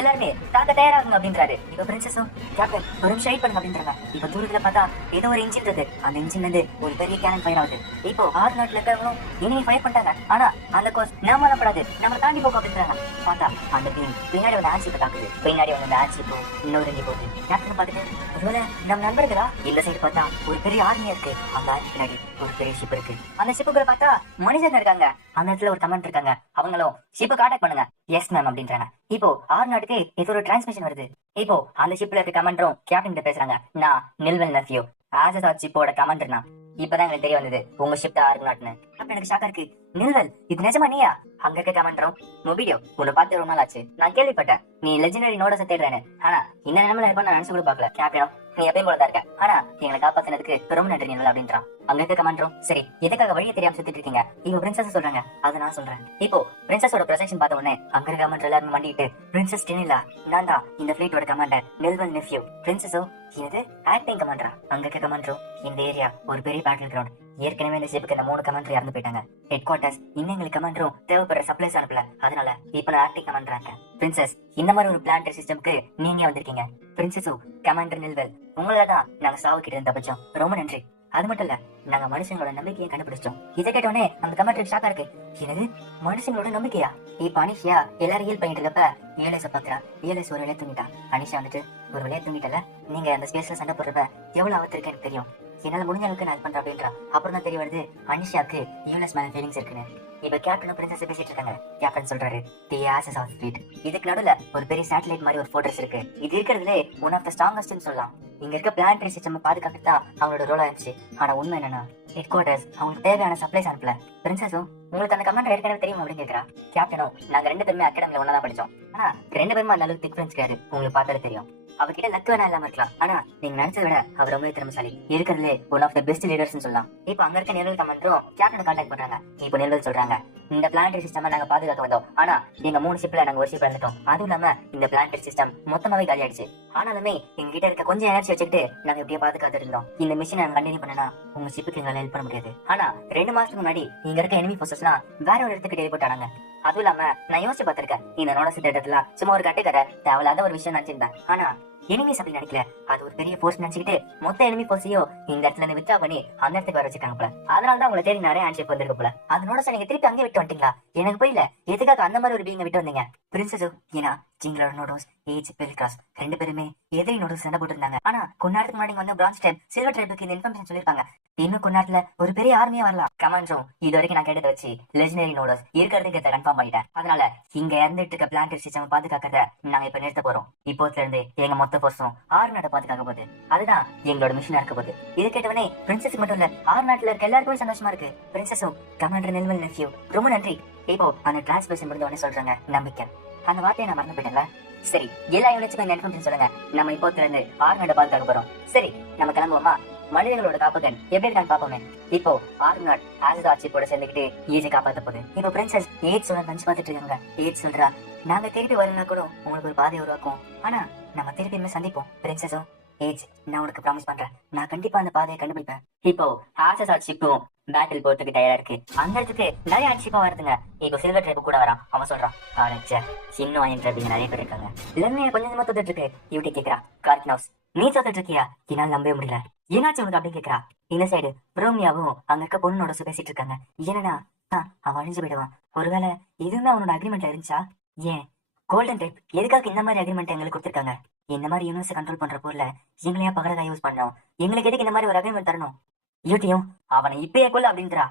எல்லாருமே தாக்க தயாராகுங்க அப்படின்றாரு. இப்ப பிரின்சஸும் கேப்டன் ஒரு நிமிஷம் வெயிட் பண்ணுங்க அப்படின்றாங்க. இப்ப தூரத்துல பார்த்தா ஏதோ ஒரு இன்ஜின் இருக்கு. அந்த இன்ஜின்ல இருந்து ஒரு பெரிய கேனன் ஃபயர் ஆகுது. இப்போ ஆறு நாட்டுல இருக்கிறவங்களும் இனிமே ஃபயர் பண்ணிட்டாங்க. ஆனா அந்த கோர்ஸ் நாமப்படாது, நம்ம தாண்டி போக அப்படின்றாங்க. பார்த்தா அந்த பீம் பின்னாடி வந்து ஆன்சிப்பை தாக்குது. பின்னாடி வந்து ஆன்சிப்போ இன்னொரு போகுது. கேப்டன் பார்த்துட்டு ஒருவேளை நம்ம நண்பர்களா, இந்த சைடு பார்த்தா ஒரு பெரிய ஆர்மியா இருக்கு. அந்த ஆர்மி பின்னாடி ஒரு பெரிய ஷிப் இருக்கு. அந்த ஷிப்புக்குள்ள பார்த்தா மனுஷங்க இருக்காங்க. அந்த இடத்துல ஒரு கமெண்ட் இருக்காங்க. அவங்களும் ஷிப்பை கான்டாக்ட் பண்ணுங்க எஸ் மேம் அப்படின்றாங்க. இப்போ ஆறு நாட்டுக்கு ஏதோ ஒரு டிரான்ஸ்மிஷன் வருது. இப்போ அந்த ஷிப்ல இருக்க கமாண்டரும் கேப்டன் கிட்ட பேசுறாங்க. நான் நில்வல் நெஃப்யூ ஆசஸ் ஷிப்போட கமாண்டர். நான் இப்பதான் எனக்கு தெரிய வந்தது உங்க ஷிப் தான் ஆறு நாட்டுன்னு. எனக்கு ஷாக்கா இருக்கு. நில்வல் இது நிஜமா நீயா? அங்க இருக்க கமாண்டரும் மொபிடியோ உன்னை பார்த்து ரொம்ப நாள் ஆச்சு, நான் கேள்விப்பட்டேன் நீ லெஜெண்டரி நோடஸை தேடுறேன்னு. ஆனா இந்த நிலைமையில இருப்பா நான் நினைச்சு கூட பாக்கல. கேப்டனும் நீ எப்பயும் போலதான் இருக்க, ஆனா எங்களை காப்பாத்தினதுக்கு ரொம்ப நன்றி நில்வல் அப்படின்றான். அங்க இருக்க கமாண்டரும் சரி எதுக்காக வழியை தெரியாம சுத்திட்டு இருக்கீங்க, இப்போ பிரின்சஸ் சொல்றாங்க அதை நான் சொல்றேன். இப்போ பிரின்சஸோட ப்ரொஜெக்ஷன் பார்த்த உடனே அங்க இருக்க கமாண்டர் எல்லாரும் மண்டிட்டு பிரின்சஸ் டெனிலா நான் தான் இந்த பிளேட்டோட கமாண்டர் நில்வல் நெஃப்யூ. பிரின்சஸோ இது ஆக்டிங் கமாண்டரா? அங்க இருக்க கமாண்டரும் இந்த ஏரியா ஒரு பெரிய பேட்டில் கிரவுண்ட், ஏற்கனவே இந்த ஷிப்புக்கு இந்த 3 கமாண்டர் இறந்து போயிட்டாங்க. ஹெட் குவார்டர்ஸ் இன்னும் எங்களுக்கு கமாண்டரும் தேவைப்படுற சப்ளைஸ் அனுப்பல, அதனால இப்ப நான் ஆக்டிங் கமாண்டரா இருக்கேன். பிரின்சஸ் இந்த மாதிரி ஒரு பிளான்டரி சிஸ்டம்க்கு நீங்க வந்திருக்கீங்க. பிரின்சஸோ கமாண்டர் நில்வல் உங்களாலதான் நாங்க சாவு கிட்ட இருந்து தப்பிச்சோம், ரொம்ப நன்றி. அது மட்டும் இல்ல நாங்க மனுஷங்களோட நம்பிக்கையை கண்டுபிடிச்சோம். இதை கேட்டோடனே அந்த கமாண்டருக்கு ஷாக்கா இருக்கு. என்னது மனுஷங்களோட நம்பிக்கையா? இப்ப அனிஷா எல்லாரும் ஹீல் பண்ணிட்டு இருக்கப்ப ஏலேச பாக்குறா. ஏலேஸ் ஒரு வேலையை தூங்கிட்டா. அனிஷா வந்துட்டு ஒரு வேலையை தூங்கிட்டல, நீங்க அந்த ஸ்பேஸ்ல சண்டை போடுறப்ப எவ்வளவு ஆபத்து இருக்கு எனக்கு தெரியும், என்னால முடிஞ்ச அளவுக்கு நான் பண்றேன் அப்படின்றா. அப்புறம் தான் தெரிய வருது அனிஷாக்கு யூஎஸ் மேல ஃபீலிங்ஸ் இருக்குன்னு. இப்ப கேப்டன் பிரின்சஸ் பேசிட்டு இருக்காங்க. கேப்டன் சொல்றாரு தி ஆசஸ் ஆஃப் ஸ்பீட். இதுக்கு நடுவுல ஒரு பெரிய சேட்டலைட் மாதிரி ஒரு ஃபோர்ட்ரஸ் இருக்கு. இது இருக்கிறதுலே ஒன் ஆஃப் த ஸ்ட்ராங்கஸ்ட்னு சொல்லலாம். இங்க இருக்க பிளானட்டரி சிஸ்டம் பாதுகாக்கத்தான் அவங்களோட ரோலா இருந்துச்சு. ஆனா உண்மை என்னன்னா ஹெட் குவார்டர்ஸ் அவங்களுக்கு தேவையான சப்ளைஸ் அனுப்பல. பிரின்சஸும் உங்களுக்கு அந்த கமாண்டர் ஏற்கனவே தெரியும் அப்படின்னு கேட்கறா. கேப்டனும் நாங்க 2 பேருமே அகாடமில ஒன்னா தான் படிச்சோம், ஆனா 2 பேருமே அந்த அளவுக்கு திக் ஃப்ரெண்ட்ஸ் கிடையாது, உங்களுக்கு பார்த்தாலே தெரியும். அவர்கிட்ட லக் வேணா இல்லாம இருக்கலாம், ஆனா நீங்க நினைச்சத விட அவர் ரொம்ப திறமைசாலி, இருக்கிறதுலே one of the best leaders சொல்லலாம். இப்போ அங்க இருக்க நிர்வல் கமாண்டரும் கேப்டன் கான்டாக்ட் பண்றாங்க. இப்போ நிர்வல் சொல்றாங்க இந்த பிளானட்டரி சிஸ்டம் நாங்க பாதுகாக்க வந்தோம், ஆனா எங்க 3 ஷிப்ல நாங்க ஒரு ஷிப் இழந்துட்டோம். அதுவும் இல்லாம இந்த பிளானட்டரி சிஸ்டம் மொத்தமாவே காலி ஆயிடுச்சு. ஆனாலுமே எங்க கிட்ட இருக்க கொஞ்சம் எனர்ஜி வச்சுக்கிட்டு நாங்க இப்படியே பாதுகாத்து இருந்தோம். இந்த மிஷினை நாங்க கண்டினியூ பண்ணனா உங்க ஷிப்புக்கு எங்களால ஹெல்ப் பண்ண முடியாது. ஆனா 2 மாசத்துக்கு முன்னாடி இங்க இருக்க எனிமி போர்சஸ்லாம் வேற ஒரு இடத்துக்கு டெலிபோர்ட் ஆனாங்க. அதுவும் இல்லாம நான் யோசிச்சு பார்த்திருக்கேன், இந்த நோடஸ் இடத்துல சும்மா ஒரு கட்டுக்கதை தேவையில்லாத ஒரு விஷயம் நினைச்சிருந்தேன். ஆனா எனிமீஸ் அப்படி நினைக்கல, அது ஒரு பெரிய போர்ஸ் நினைச்சுக்கிட்டு மொத்த எனிமி போர்ஸையும் இந்த இடத்துல இருந்து வித்ரா பண்ணி அந்த இடத்துக்கு வர வச்சிருக்காங்க போல. அதனாலதான் உங்களை தேடி நிறைய ஹேண்ட்ஷேக் வந்திருக்கு போல. அதனோட நீங்க திருப்பி அங்கே விட்டு வந்துட்டீங்களா? எனக்கு புரியல எதுக்காக அந்த மாதிரி ஒரு பீங்க விட்டு வந்தீங்க. பிரின்சஸும் ஏன்னா ஜிங்களோட நோடோஸ் ஏஜ் பெல்கிராஸ் 2 பேருமே எதிரி நோடோஸ் சண்டை போட்டு இருந்தாங்க. ஆனா கொஞ்ச நேரத்துக்கு முன்னாடி வந்து பிரான்ஸ் டைப் சில்வர் டைப்புக்கு இந்த இன்ஃபர்மேஷன் சொல்லிருப்பாங்க. இன்னும் கொஞ்ச நேரத்துல ஒரு பெரிய ஆர்மியா வரலாம். கமாண்டரும் இது வரைக்கும் நான் கேட்டதை வச்சு லெஜெண்டரி நோடோஸ் இருக்கிறதுக்கு கன்ஃபார்ம் பண்ணிட்டேன். அதனால இங்க இறந்துட்டு இருக்க பிளானட்டரி சிஸ்டம் பாதுகாக்கிறத நாங்க இப்ப நிறுத்த போறோம். இப்போத்துல இருந்து எங்க மொத்த போர்ஸும் 6 நாட்டை பாதுகாக்க போகுது. அதுதான் எங்களோட மிஷனா இருக்க போகுது. இது கேட்டவனே பிரின்சஸ் மட்டும் இல்ல 6 நாட்டுல இருக்க எல்லாருக்கும் சந்தோஷமா இருக்கு. பிரின்சஸும் கமாண்டர் நில்வல் நெஃப்யூ ரொம்ப நன்றி. இப்போ அந்த டிரான்ஸ்மிஷன் முடிஞ்ச உடனே சொல்றாங்க நம்பிக்கை. அந்த வார்த்தையை நான் மறந்து போயிட்டேன்ல. சரி எல்லா யூனிட்ஸுக்கும் இந்த இன்ஃபர்மேஷன் சொல்லுங்க. நம்ம இப்போத்துல இருந்து 6 நாட்டை பாதுகாக்க போறோம். சரி நம்ம கிளம்புவோமா? மனிதர்களோட காப்புகன் எப்படி இருக்கான்னு பாப்போமே. இப்போ 6 நாட் ஆசிஸ் ஆட்சி கூட சேர்ந்துக்கிட்டு ஏஜை காப்பாத்த போகுது. இப்போ பிரின்சஸ் ஏஜ் சொல்ல நினைச்சு பார்த்துட்டு இருக்காங்க. ஏஜ் சொல்றா நாங்க திருப்பி வரலன்னா கூட உங்களுக்கு ஒரு பாதையை உருவாக்கும், ஆனா நம்ம திருப்பியுமே சந்திப்போம். பிரின்சஸும் ஏஜ் நான் உனக்கு ப்ராமிஸ் பண்றேன், நான் கண்டிப்பா அந்த பாதையை கண்டுபிடிப்பேன். இப்போ ஆசஸ் ஆட்சிப்பும் பேட்டில் போறதுக்கு தயாரா இருக்கு. அந்த இடத்துக்கு நிறைய ஆட்சிப்பா வருதுங்க. இப்போ சில்வர் ட்ரைப் கூட வரான். அவன் சொல்றான் இன்னும் ஆயிரம் நிறைய பேர் இருக்காங்க. இல்லைன்னு கொஞ்சம் கொஞ்சமா தோத்துட்டு இருக்கு. இவட்டி கேக்குறா கார்க்னவுஸ் நீ தோத்துட்டு இருக்கியா? என்னால நம்பவே முடியல, ஏன்னாச்சும் உனக்கு அப்படின்னு கேக்குறா. இந்த சைடு ரோமியாவும் அங்க இருக்க பொண்ணோட பேசிட்டு இருக்காங்க. என்னன்னா அவன் அழிஞ்சு போயிடுவான். ஒருவேளை இதுவுமே அவனோட அக்ரிமெண்ட்ல இருந்துச்சா? ஏன் கோல்டன் டைப் எதுக்காக இந்த மாதிரி அக்ரிமெண்ட் எங்களுக்கு கொடுத்துருக்காங்க? இந்த மாதிரி யூனிவர்ஸை கண்ட்ரோல் பண்ற பொருளை எங்களையா பகலதா யூஸ் பண்ணோம்? எங்களுக்கு எதுக்கு இந்த மாதிரி ஒரு அக்ரிமெண்ட் தரணும்? யூட்டியும் அவனை இப்பயே கொள்ள அப்படின்றா.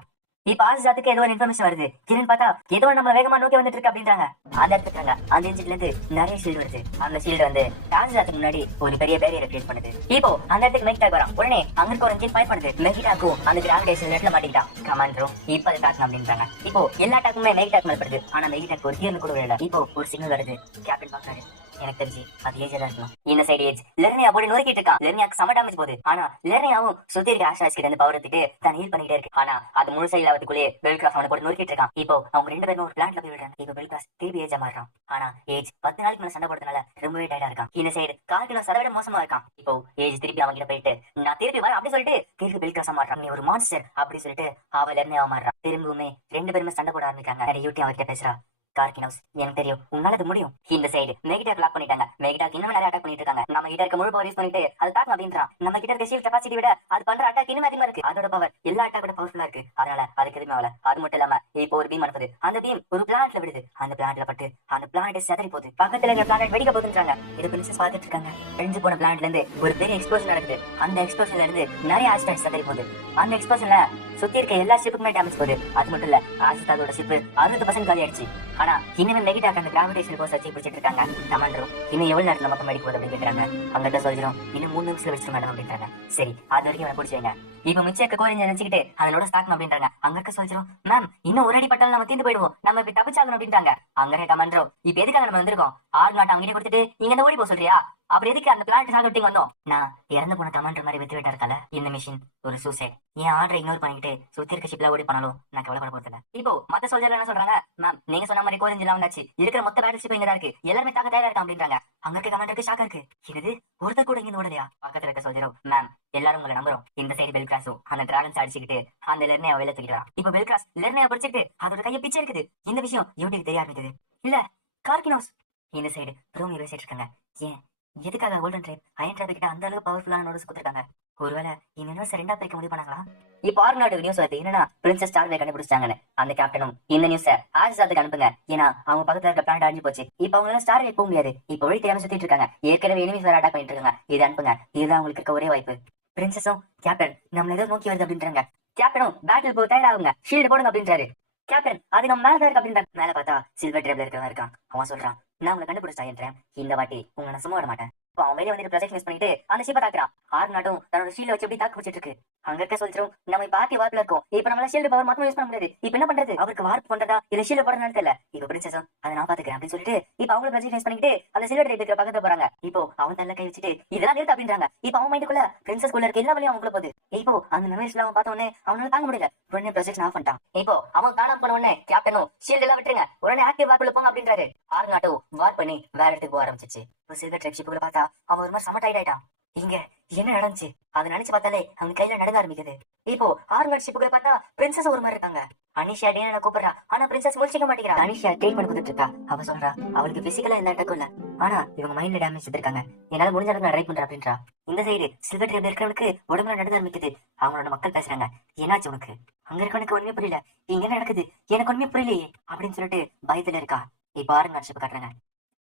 இப்ப ஆசிஜாத்துக்கு ஏதோ ஒரு இன்ஃபர்மேஷன் வருது. கிரண் பார்த்தா ஏதோ நம்ம வேகமா நோக்கி வந்துட்டு இருக்கு அப்படின்றாங்க. அந்த இடத்துக்காங்க அந்த இன்ஜின்ல இருந்து நிறைய ஷீல்டு வருது. அந்த ஷீல்டு வந்து ஆசிஜாத்துக்கு முன்னாடி ஒரு பெரிய பேரியரை கிரியேட் பண்ணுது. இப்போ அந்த இடத்துக்கு மெகிடாக் வரான். உடனே அங்க இருக்க ஒரு இன்ஜின் ஃபயர் பண்ணுது. மெகிடாக்கும் அந்த கிராவிடேஷன் நெட்ல மாட்டிக்கிட்டான். கமாண்டரும் இப்ப அதை தாக்கணும் அப்படின்றாங்க. இப்போ எல்லா டாக்குமே மெகிடாக் மேல படுது. ஆனா மெகிடாக் ஒரு தீர்வு கூட விடல. இப்போ ஒரு சிக்னல் வருது. கேப்டன் பாக்குறாரு. எனக்கு தெரிஞ்சு அது ஏஜ் தான் இருக்கணும். இந்த சைடு ஏஜ் லெர்னியா போய் நோக்கிட்டு இருக்கான். லெர்னியாக்கு சம டேமேஜ் போகுது. ஆனா லெர்னியாவும் சுத்தி இருக்க ஆஷாஸ் கிட்ட இருந்து பவர் எடுத்துட்டு தான் ஹீல் பண்ணிட்டே இருக்கு. ஆனா அது முழு சைடுல வரதுக்குள்ளே பெல்கிராஸ் அவனை போட்டு நோக்கிட்டு இருக்கான். இப்போ அவங்க ரெண்டு பேரும் ஒரு பிளான்ட்ல போய் விடுறாங்க. இப்போ பெல்கிராஸ் திருப்பி ஏஜா மாறான். ஆனா ஏஜ் 10 நாளைக்கு மேல சண்டை போடுறதுனால ரொம்பவே டயர்டா இருக்கான். இந்த சைடு கார்கில சரவிட மோசமா இருக்கான். இப்போ ஏஜ் திருப்பி அவங்க கிட்ட போயிட்டு நான் திருப்பி வரேன் அப்படி சொல்லிட்டு திருப்பி பெல்கிராஸ் மாறான். நீ ஒரு மான்ஸ்டர் அப்படி சொல்லிட்டு அவ லெர்னியாவ மாறான். திரும்பவுமே ரெண்டு பேருமே சண்டை போட ஆரம்பிக்காங்க. யூட்டி அவர்கிட்ட பேசுறா. கார்கினோஸ் எனக்கு தெரியும் உன்னால அது முடியும். இந்த சைடு மெகிடாக் லாக் பண்ணிட்டாங்க. மெகிடாக் இன்னும் நிறைய அட்டாக் பண்ணிட்டு இருக்காங்க. நம்ம கிட்ட இருக்க முழு பவர் யூஸ் பண்ணிட்டு அது தாக்கும் அப்படின்றான். நம்ம கிட்ட இருக்க ஷீல்ட் கெபாசிட்டி விட அது பண்ற அட்டாக் இன்னும் அதிகமா இருக்கு. அதோட பவர் எல்லா அட்டாக்கோட பவர்ஃபுல்லா இருக்கு. அதனால அதுக்கு எதுவுமே ஆகல. அது மட்டும் இல்லாம இப்போ ஒரு பீம் அனுப்புது. அந்த பீம் ஒரு பிளானட்ல விடுது. அந்த பிளானட்ல பட்டு அந்த பிளானட் செதறி போகுது. பக்கத்துல இருக்க பிளானட் வெடிக்க போகுதுன்றாங்க. இது பிரின்சஸ் பார்த்துட்டு இருக்காங்க. வெடிஞ்சு போன பிளானட்ல இருந்து ஒரு பெரிய எக்ஸ்ப்ளோஷன் நடக்குது. அந்த எக்ஸ்ப்ளோஷன்ல இருந்து நிறைய ஆஸ்ட்ராய்ட்ஸ் செதறி போகுது. அந்த எக்ஸ்ப்ளோஷன்ல சுத்தி இருக்க எல்லா ஷிப்புக்குமே டேமேஜ் போகுது. அது மட்டும் இல்ல ஆசிதாவோட ஷிப் 60% காலி ஆயிடுச்சு. ஆனா இன்னும் மெகிடாக் அந்த கிராவிடேஷன் போர்ஸ் வச்சு பிடிச்சிட்டு இருக்காங்க. கமாண்டரும் இன்னும் எவ்வளவு நேரத்துல மொத்தம் வெடிக்க போகுது அப்படின்னு கேட்கறாங்க. அங்கிட்ட சொல்லிடும் இன்னும் 3 நிமிஷத்துல வெடிச்சிடும் மேடம் அப்படின்றாங்க. சரி அது வரைக்கும் அவனை பிடிச்சி வைங்க. இப்ப மிச்சம் இருக்க கோரிஞ்ச நினைச்சுக்கிட்டு அதனோட ஸ்டாக் அப்படின்றாங்க. அங்க இருக்க சொல்லிடும் மேம் இன்னும் ஒரு அடி பட்டாலும் நம்ம தீர்ந்து போயிடுவோம். நம்ம இப்ப தப்பிச்சாகணும் அப்படின்றாங்க. அங்க இருக்க கமாண்டரும் இப்ப எதுக்காக நம்ம வந்திருக்கோம்? 6 நாட்டு அவங்க கொடுத்துட்டு இங்க இந்த ஓடி போக சொல்றியா? அப்புறம் எதுக்கு அந்த பிளானட் சாகட்டிங் வந்தோம்? நான் இறந்து போன கமாண்டர் மாதிரி வெற்றி விட்டா இருக்கல. இந்த மிஷின் ஒரு சூசைட். என் ஆர்டரை இக்னோர் பண்ணிட்டு சுத்தி இருக்க ஷிப்ல ஓடி பண்ணாலும் நான் கவலைப்பட போறதில்ல. இப்போ மத்த சோல்ஜர் என்ன சொல்றாங்க? மேம் நீங்க சொன்ன மாதிரி கோரிஞ்சு எல்லாம் வந்தாச்சு. இருக்கிற மொத்த பேட்டல் ஷிப் இங்க தான் இருக்கு. எல்லாருமே தாக்க தயாரா இருக்கா அப்படின்றாங்க. அங்க இருக்க கமாண்டருக்கு ஷாக்கா இருக்கு. இது ஒருத்தர் கூட இங்க ஓடலையா? பக்கத்துல இருக்க சோல்ஜரும் மேம் எல்லாரும் உங்களை நம்புறோம். இந்த சைடு பெல்கிராஸும் அந்த டிராகன்ஸ் அடிச்சுக்கிட்டு அந்த லெர்னையா வெளில தூக்கிட்டான். இப்ப பெல்கிராஸ் லெர்னையா பிடிச்சிட்டு அதோட கையை பிச்சை இருக்குது. இந்த விஷயம் யூடிக்கு தெரிய ஆரம்பிக்குது. இல்ல கார்கினோஸ் இந்த சைடு ரோமி பேசிட்டு இருக்காங்க. ஏன் எதுக்காக கோல்டன் ட்ரைப் அயன் ட்ரைப் கிட்ட அந்த அளவுக்கு பவர்ஃபுல்லான நோட்ஸ் கொடுத்துருக்காங்க? ஒருவேளை இந்த நியூஸ் ரெண்டா பிரிக்க முடிவு பண்ணாங்களா? இப்போ ஆர்நாடு நியூஸ் வருது என்னன்னா பிரின்சஸ் ஸ்டார்வே கண்டுபிடிச்சாங்கன்னு. அந்த கேப்டனும் இந்த நியூஸ ஆசிசாத்துக்கு அனுப்புங்க. ஏன்னா அவங்க பக்கத்துல இருக்க பிளானட் அழிஞ்சு போச்சு. இப்போ அவங்க ஸ்டார்வே போக முடியாது. இப்போ வழி தெரியாம சுத்திட்டு இருக்காங்க. ஏற்கனவே எனிமீஸ் வேற அட்டாக் பண்ணிட்டு இருக்காங்க. இதை அனுப்புங்க. இதுதான் அவங்களுக்கு இருக்க ஒரே வாய்ப்பு. பிரின்சஸும் கேப்டன் நம்மள ஏதோ நோக்கி வருது அப்படின்றாங்க. கேப்டனும் பேட்டில் போய் தயாராகுங்க. ஷீல்டு போடுங்க அப்படின்றாரு. கேப்டன் அது நம்ம மேலதான் இருக்கு அப்படின்றாங்க. மேல பார்த்தா சில்வர் ட்ரேப்ல இருக்கவன் இருக்கான். அவன் சொல்றான் நான் உங்களை கண்டுபிடிச்சேன். இந்த வாட்டி உங்களை நான் சும்மா விட மாட்டேன். அவன் வெளியே வந்து ப்ரொஜெக்ட் மிஸ் பண்ணிட்டு அந்த ஷிப்பை தாக்குறான். ஆறு நாட்டும் தன்னோட ஷீல்ட வச்சு எப்படி தாக்கு பிடிச்சிட்டு இருக்கு. அங்க இருக்க சொல்லிச்சிரும் நம்ம இப்ப ஆர்டி வார்ப்ல இருக்கோம். இப்ப நம்மளால ஷீல்டு பவர் மட்டும் யூஸ் பண்ண முடியாது. இப்ப என்ன பண்றது? அவருக்கு வார்ப் பண்றதா இல்ல ஷீல்டு போடுறதுனால தெரியல. இப்ப பிரின்சஸும் அதை நான் பாத்துக்கிறேன் அப்படின்னு சொல்லிட்டு இப்ப அவங்கள ப்ரொஜெக்ட் மிஸ் பண்ணிட்டு அந்த சில்வர் ட்ரேப் இருக்கிற பக்கத்துல போறாங்க. இப்போ அவன் தள்ள கை வச்சுட்டு இதெல்லாம் நிறுத்த அப்படின்றாங்க. இப்ப அவன் மைண்டுக்குள்ள பிரின்சஸ் குள்ள இருக்க எல்லா வழியும் அவங்களுக்குள்ள போகுது. இப்போ அந்த மெமரிஸ்ல அவன் பார்த்த உடனே அவனால தாங்க முடியல. உடனே ப்ரொஜெக்ட் ஆஃப் பண்ணிட்டான். இப்போ அவன் காணாம போன உடனே கேப்டனும் ஷீல்டு எல்லாம் விட்டுருங்க உடனே ஆக்டிவ் வார்ப்ல போங்க அப்படின்றாரு. ஆறு நாட்டும் வார்ப் பண்ணி வேற இடத்துக்கு போக ஆரம்பிச்சிச்சு. சில்வர் ட்ரேப் ஷிப்புல பார்த்தா அவன் ஒரு மாதிரி சம டைட் ஆயிட்டான். இங்க என்ன நடந்துச்சு அதை நினைச்சு பார்த்தாலே அவன் கையில நடக்க ஆரம்பிக்குது. இப்போ ஆர்மட் ஷிப்புகளை பார்த்தா பிரின்சஸ் ஒரு மாதிரி இருக்காங்க. அனிஷா டேன கூப்பிடுறா. ஆனா பிரின்சஸ் முடிச்சிக்க மாட்டேங்கிறா. அனிஷா ட்ரீட்மெண்ட் கொடுத்துட்டு இருக்கா. அவ சொல்றா அவளுக்கு பிசிக்கலா எந்த அட்டாக்கும் இல்ல. ஆனா இவங்க மைண்ட்ல டேமேஜ் எடுத்திருக்காங்க. என்னால முடிஞ்ச அளவுக்கு நான் ட்ரை பண்றேன் அப்படின்றா. இந்த சைடு சில்வர் ட்ரேப்ல இருக்கிறவனுக்கு உடம்புல நடக்க ஆரம்பிக்குது. அவங்களோட மக்கள் பேசுறாங்க என்னாச்சு உனக்கு? அங்க இருக்கவனுக்கு ஒண்ணுமே புரியல. இங்க என்ன நடக்குது எனக்கு ஒண்ணுமே புரியலையே அப்படின்னு சொல்லிட்டு பயத்துல இருக்கா. இப்ப ஆர்மட் ஷிப் காட்டுறாங்க.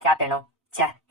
கேப்டனும்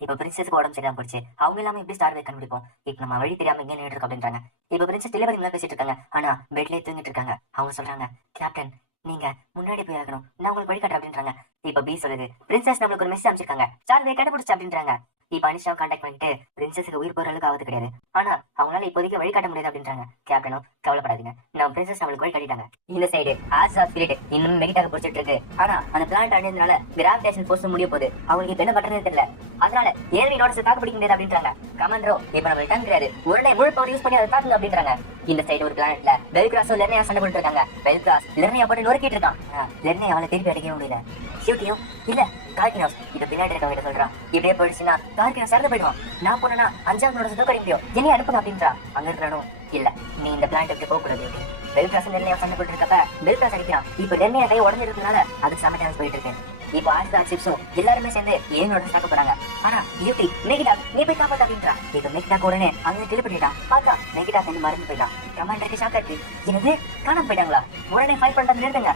இப்ப பிரின்சஸ்க்கு உடம்பு சரியாம போச்சு. அவங்க எல்லாமே எப்படி ஸ்டார்வே கண்டுபிடிப்போம்? இப்ப நம்ம வழி தெரியாம எங்க நின்று இருக்கோம் அப்படின்றாங்க. இப்ப பிரின்சஸ் டெலிவரி பேசிட்டு இருக்காங்க. ஆனா பெட்லயே தூங்கிட்டு இருக்காங்க. அவங்க சொல்றாங்க கேப்டன் நீங்க முன்னாடி போய் ஆகணும். நான் உங்களுக்கு வழி காட்டுறேன் அப்படின்றாங்க. இப்ப பி சொல்லுது பிரின்சஸ் நம்மளுக்கு ஒரு மெசேஜ் அமைச்சிருக்காங்க. ஸ்டார்வே கண்டுபிடிச்சு அப்படின்றாங்க. இப்ப அனிஷாவை கான்டாக்ட் பண்ணிட்டு பிரின்சஸ்க்கு உயிர் போற அளவுக்கு ஆகுது கிடையாது. ஆனா அவங்களால இப்போதைக்கு வழி காட்ட முடியாது அப்படின்றாங்க. கேப்டனும் கவலைப்படாதீங்க நம்ம பிரின்சஸ் நம்மளுக்கு வழி காட்டிட்டாங்க. இந்த சைடு ஆஸ் ஆஃப் ஸ்பிரிட் இன்னும் மெகிட்டாக பிடிச்சிட்டு இருக்கு. ஆனா அந்த பிளானட் அடைஞ்சதுனால கிராவிடேஷன் ஃபோர்ஸ் முடிய போகுது. அவங்களுக்கு இப்ப என்ன பண்றதுன்னு தெரியல. அதனால ஏறி நோட்ஸ் தாக்கு பிடிக்க முடியாது அப்படின்றாங்க. கமாண்டரோ இப்ப நம்ம ரிட்டர்ன் கிடையாது உடனே முழு பவர் யூஸ் பண்ணி அதை தாக்குங்க அப்படின்றாங்க. இந்த சைடு ஒரு பிளானட்ல பெல்கிராஸும் லெர்னையா சண்டை போட்டு இருக்காங்க. பெல்கிராஸ் லெர்னையா போட்டு நொறுக்கிட்டு இருக்கான். லெர்னையா அவளை திருப்பி அடிக்கவே முடியல. ஷூட்டியும் இல்ல கார்கினோஸ் இப்ப பின்னாடி இருக்கவங்க சொல்றான் இப்படியே போயிடுச்சுன்னா கார்கினோஸ் இறந்து போயிடுவான். நான் போனா 5வது நோட்ஸ் தூக்க முடியும் என்னைய அனுப்புங்க அப்படின்றா. அங்க இருக்கிறானும் இல்ல நீ இந்த பிளான்ட்டுக்கு போக கூடாது. பெல்கிராஸ் லெர்னையா சண்டை போட்டு இருக்கப்ப பெல்கிராஸ் அடிக்கிறான். இப்ப லெர்னையா கை உடஞ்சிருக்கனால அதுக்கு செம டேமேஜ் போயிட்டு இருக்கு. இப்போ ஆஸ்தா சிப்ஸும் எல்லாருமே சேர்ந்து ஏனோட தாக்க போறாங்க. ஆனா யூடி மெகிடா நீ போய் காப்பாத்த அப்படின்றா. இப்ப மெகிடா உடனே அங்க கிளி பண்ணிட்டான். பாத்தா மெகிடா சேர்ந்து மறந்து போயிட்டான். கமாண்டருக்கு ஷாக்கா இருக்கு. என்னது காணாம போயிட்டாங்களா? உடனே ஃபைட் பண்றது நிறுத்துங்க.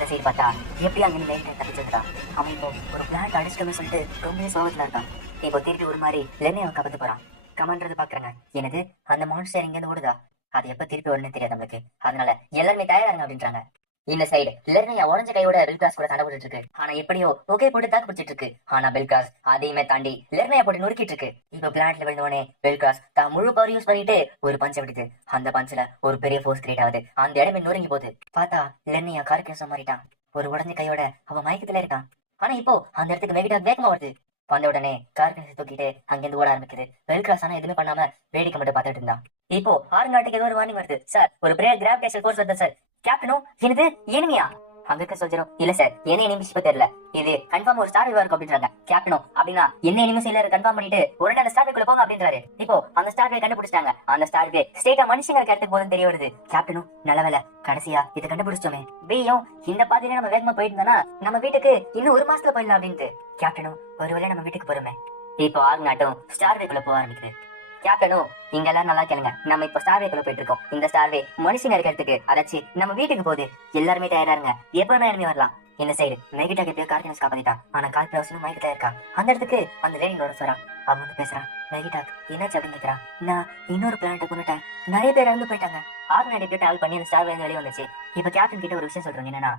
இந்த சைடு பார்த்தா எப்படி அங்கே லைன் தப்பிச்சிருக்கான். அவன் இப்போ ஒரு பிளான் அடிச்சிட்டோம்னு சொல்லிட்டு ரொம்பவே சோகத்துல இருக்கான். இப்போ திருப்பி ஒரு மாதிரி லெர்னை அவன் கபந்து போறான். கமான்றது பாக்குறாங்க. எனது அந்த மான்ஸ்டர் இங்கேருந்து ஓடுதா, அது எப்ப திருப்பி வரணும்னு தெரியாது நம்மளுக்கு, அதனால எல்லாருமே தயாராங்க அப்படின்றாங்க. இந்த சைடு லெர்னையா உடஞ்ச கையோட பெல்கிராஸ் கூட சண்டை போட்டுட்டு இருக்கு. ஆனா எப்படியோ ஓகே போட்டு தாக்கு பிடிச்சிட்டு இருக்கு. ஆனா பெல்கிராஸ் அதையுமே தாண்டி லெர்னையா போட்டு நொறுக்கிட்டு இருக்கு. இப்ப பிளான்ட்ல விழுந்தோடனே பெல்கிராஸ் தான் முழு பவர் யூஸ் பண்ணிட்டு ஒரு பஞ்ச விடுது. அந்த பஞ்சில ஒரு பெரிய ஃபோர்ஸ் கிரியேட் ஆகுது. அந்த இடமே நொறுங்கி போகுது. பார்த்தா லெர்னையா கார்கேஸ் மாறிட்டான். ஒரு உடஞ்ச கையோட அவன் மயக்கத்துல இருக்கான். ஆனா இப்போ அந்த இடத்துக்கு மெகிடா வேகமா வருது. வந்த உடனே கார்கேஸ் தூக்கிட்டு அங்கிருந்து ஓட ஆரம்பிக்குது. பெல்கிராஸ் ஆனா எதுவுமே பண்ணாம வேடிக்கை மட்டும் பார்த்துட்டு இருந்தான். இப்போ ஆறுநாட்டுக்கு ஏதோ ஒரு வார்னிங் வருது. சார், ஒரு பிரேயர் கிராவிடேஷனல் ஃபோர்ஸ் வருது சார். கேப்டனோ என்னது எனிமியா? அங்க இருக்க சொல்றோம். இல்ல சார், என்ன எனிமிஸ் இப்ப தெரியல, இது கன்ஃபார்ம் ஒரு ஸ்டார் வேவா இருக்கும் அப்படின்றாங்க. கேப்டனோ அப்படின்னா என்ன எனிமிஸ் இல்ல கன்ஃபார்ம் பண்ணிட்டு உடனே அந்த ஸ்டார் வேக்குள்ள போங்க அப்படின்றாரு. இப்போ அந்த ஸ்டார் வே கண்டுபிடிச்சிட்டாங்க. அந்த ஸ்டார் வே ஸ்டேட்டா மனுஷங்க இடத்துக்கு போதும் தெரிய வருது. கேப்டனோ நல்ல வேலை கடைசியா இதை கண்டுபிடிச்சோமே. பியும் இந்த பாதையில நம்ம வேகமா போயிட்டு இருந்தோம்னா நம்ம வீட்டுக்கு இன்னும் ஒரு மாசத்துல போயிடலாம் அப்படின்ட்டு. கேப்டனோ ஒருவேளை நம்ம வீட்டுக்கு போறோமே. இப்போ ஆறுநாட்டும் ஸ்டார் வேக்குள்ள போக ஆரம்பிக்குது. கேப்டனோ இங்க எல்லாம் நல்லா கேளுங்க, நம்ம இப்ப ஸ்டார்வேக்குள்ள போயிட்டு இருக்கோம். இந்த ஸ்டார்வே மனுஷங்க இருக்கிறதுக்கு அதாச்சு நம்ம வீட்டுக்கு போகுது. எல்லாருமே தயாராருங்க, எப்ப வேணா வரலாம். இந்த சைடு மெகிட்டா எப்படியோ கார்கினஸ் காப்பாத்திட்டான். ஆனா கார்கினஸ் மயக்கத்துல இருக்கா. அந்த இடத்துக்கு அந்த லேடியோட சொல்றான். அவன் வந்து பேசுறான். மெகிட்டா என்னாச்சு அப்படின்னு கேக்குறான். நான் இன்னொரு பிளானட்டை கொண்டுட்டேன், நிறைய பேர் இறந்து போயிட்டாங்க. ஆறு எப்படியோ டிராவல் பண்ணி அந்த ஸ்டார்வே வெளியே வந்துச்சு. இப்ப கேப்டன் கிட்ட ஒரு விஷயம் சொல்றாங்க. என்னன்னா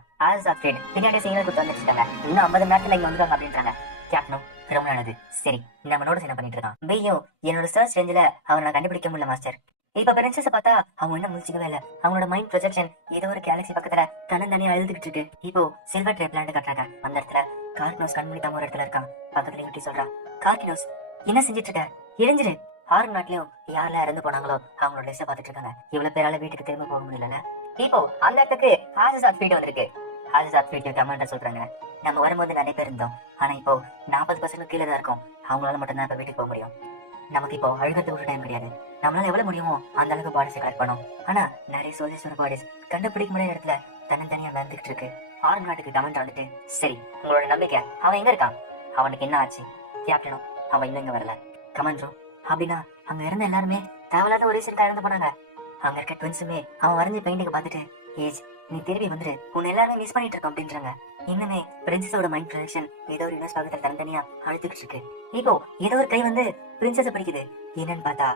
பின்னாடி சிங்கிள் கொடுத்து வந்துருக்காங்க, இன்னும் 50 நேரத்துல இங்க வந்துருவாங்க அப்படின்றாங்க. கேப்டனும் ரொம்ப நல்லது, சரி நம்ம நோட்டீஸ் என்ன பண்ணிட்டு இருக்கான். பியும் என்னோட சர்ச் ரேஞ்சில அவனை கண்டுபிடிக்க முடியல மாஸ்டர். இப்ப பிரின்சஸ் பார்த்தா அவங்க என்ன முடிச்சுக்கவே இல்ல. அவனோட மைண்ட் ப்ரொஜெக்ஷன் ஏதோ ஒரு கேலக்சி பக்கத்துல தனியா எழுதிக்கிட்டு இருக்கு. இப்போ சில்வர் ட்ரே பிளான்ட் கட்டுறாங்க. அந்த இடத்துல கார்கினோஸ் கண்மூடிக்காம ஒரு இடத்துல இருக்கான். பக்கத்துல யூட்டி சொல்றான். கார்கினோஸ் என்ன செஞ்சிட்டு இருக்க, இழிஞ்சிரு. ஆறு நாட்டிலயும் யாரெல்லாம் இறந்து போனாங்களோ அவங்களோட லிஸ்ட பாத்துட்டு இருக்காங்க. இவ்வளவு பேரால வீட்டுக்கு திரும்ப போக முடியல. இப்போ அந்த இடத்துக்கு ஹாஜிசாத் ஃபீட் வந்திருக்கு. ஹாஜிசாத் ஃபீட் கமாண்டர் சொல்றாங்க. நம்ம வரும்போது நிறைய பேர் இருந்தோம், ஆனா இப்போ 40% கீழே தான் இருக்கும். அவங்களால மட்டும்தான் இப்ப வீட்டுக்கு போக முடியும். நமக்கு இப்போ அழுகிறதுக்கு ஒரு டைம் கிடையாது. நம்மளால எவ்வளவு முடியுமோ அந்த அளவுக்கு பாடிஸ் கலெக்ட் பண்ணோம். ஆனா நிறைய சோல்ஜர்ஸோட பாடிஸ் கண்டுபிடிக்க முடியாத இடத்துல தனித்தனியா வந்துகிட்டு இருக்கு. ஆறு நாட்டுக்கு கமெண்ட் வந்துட்டு, சரி உங்களோட நம்பிக்கை அவன் எங்க இருக்கான், அவனுக்கு என்ன ஆச்சு? கேப்டனும் அவன் இன்னும் இங்க வரல. கமெண்ட்ரும் அப்படின்னா அங்க இருந்த எல்லாருமே தேவையில்லாத ஒரு ரீசனுக்கு இறந்து போனாங்க. அங்க இருக்க ட்வின்ஸுமே அவன் வரைஞ்ச பெயிண்டிங்க பார்த்துட்டு, ஏஜ் நீ திரும்பி வந்துரு, உன்னை எல்லாருமே மிஸ் பண்ணிட்டு இருக்கோம் அப்படின்றாங்க. இன்னுமே பிரின்சஸோட மைண்ட் ப்ரொஜெக்ஷன் ஏதோ ஒரு யூனிவர்ஸ் பக்கத்துல தனித்தனியா அழுத்துக்கிட்டு இருக்கு. இப்போ ஏதோ ஒரு கை வந்து பிரின்சஸ பிடிக்குது. என்னன்னு பார்த்தா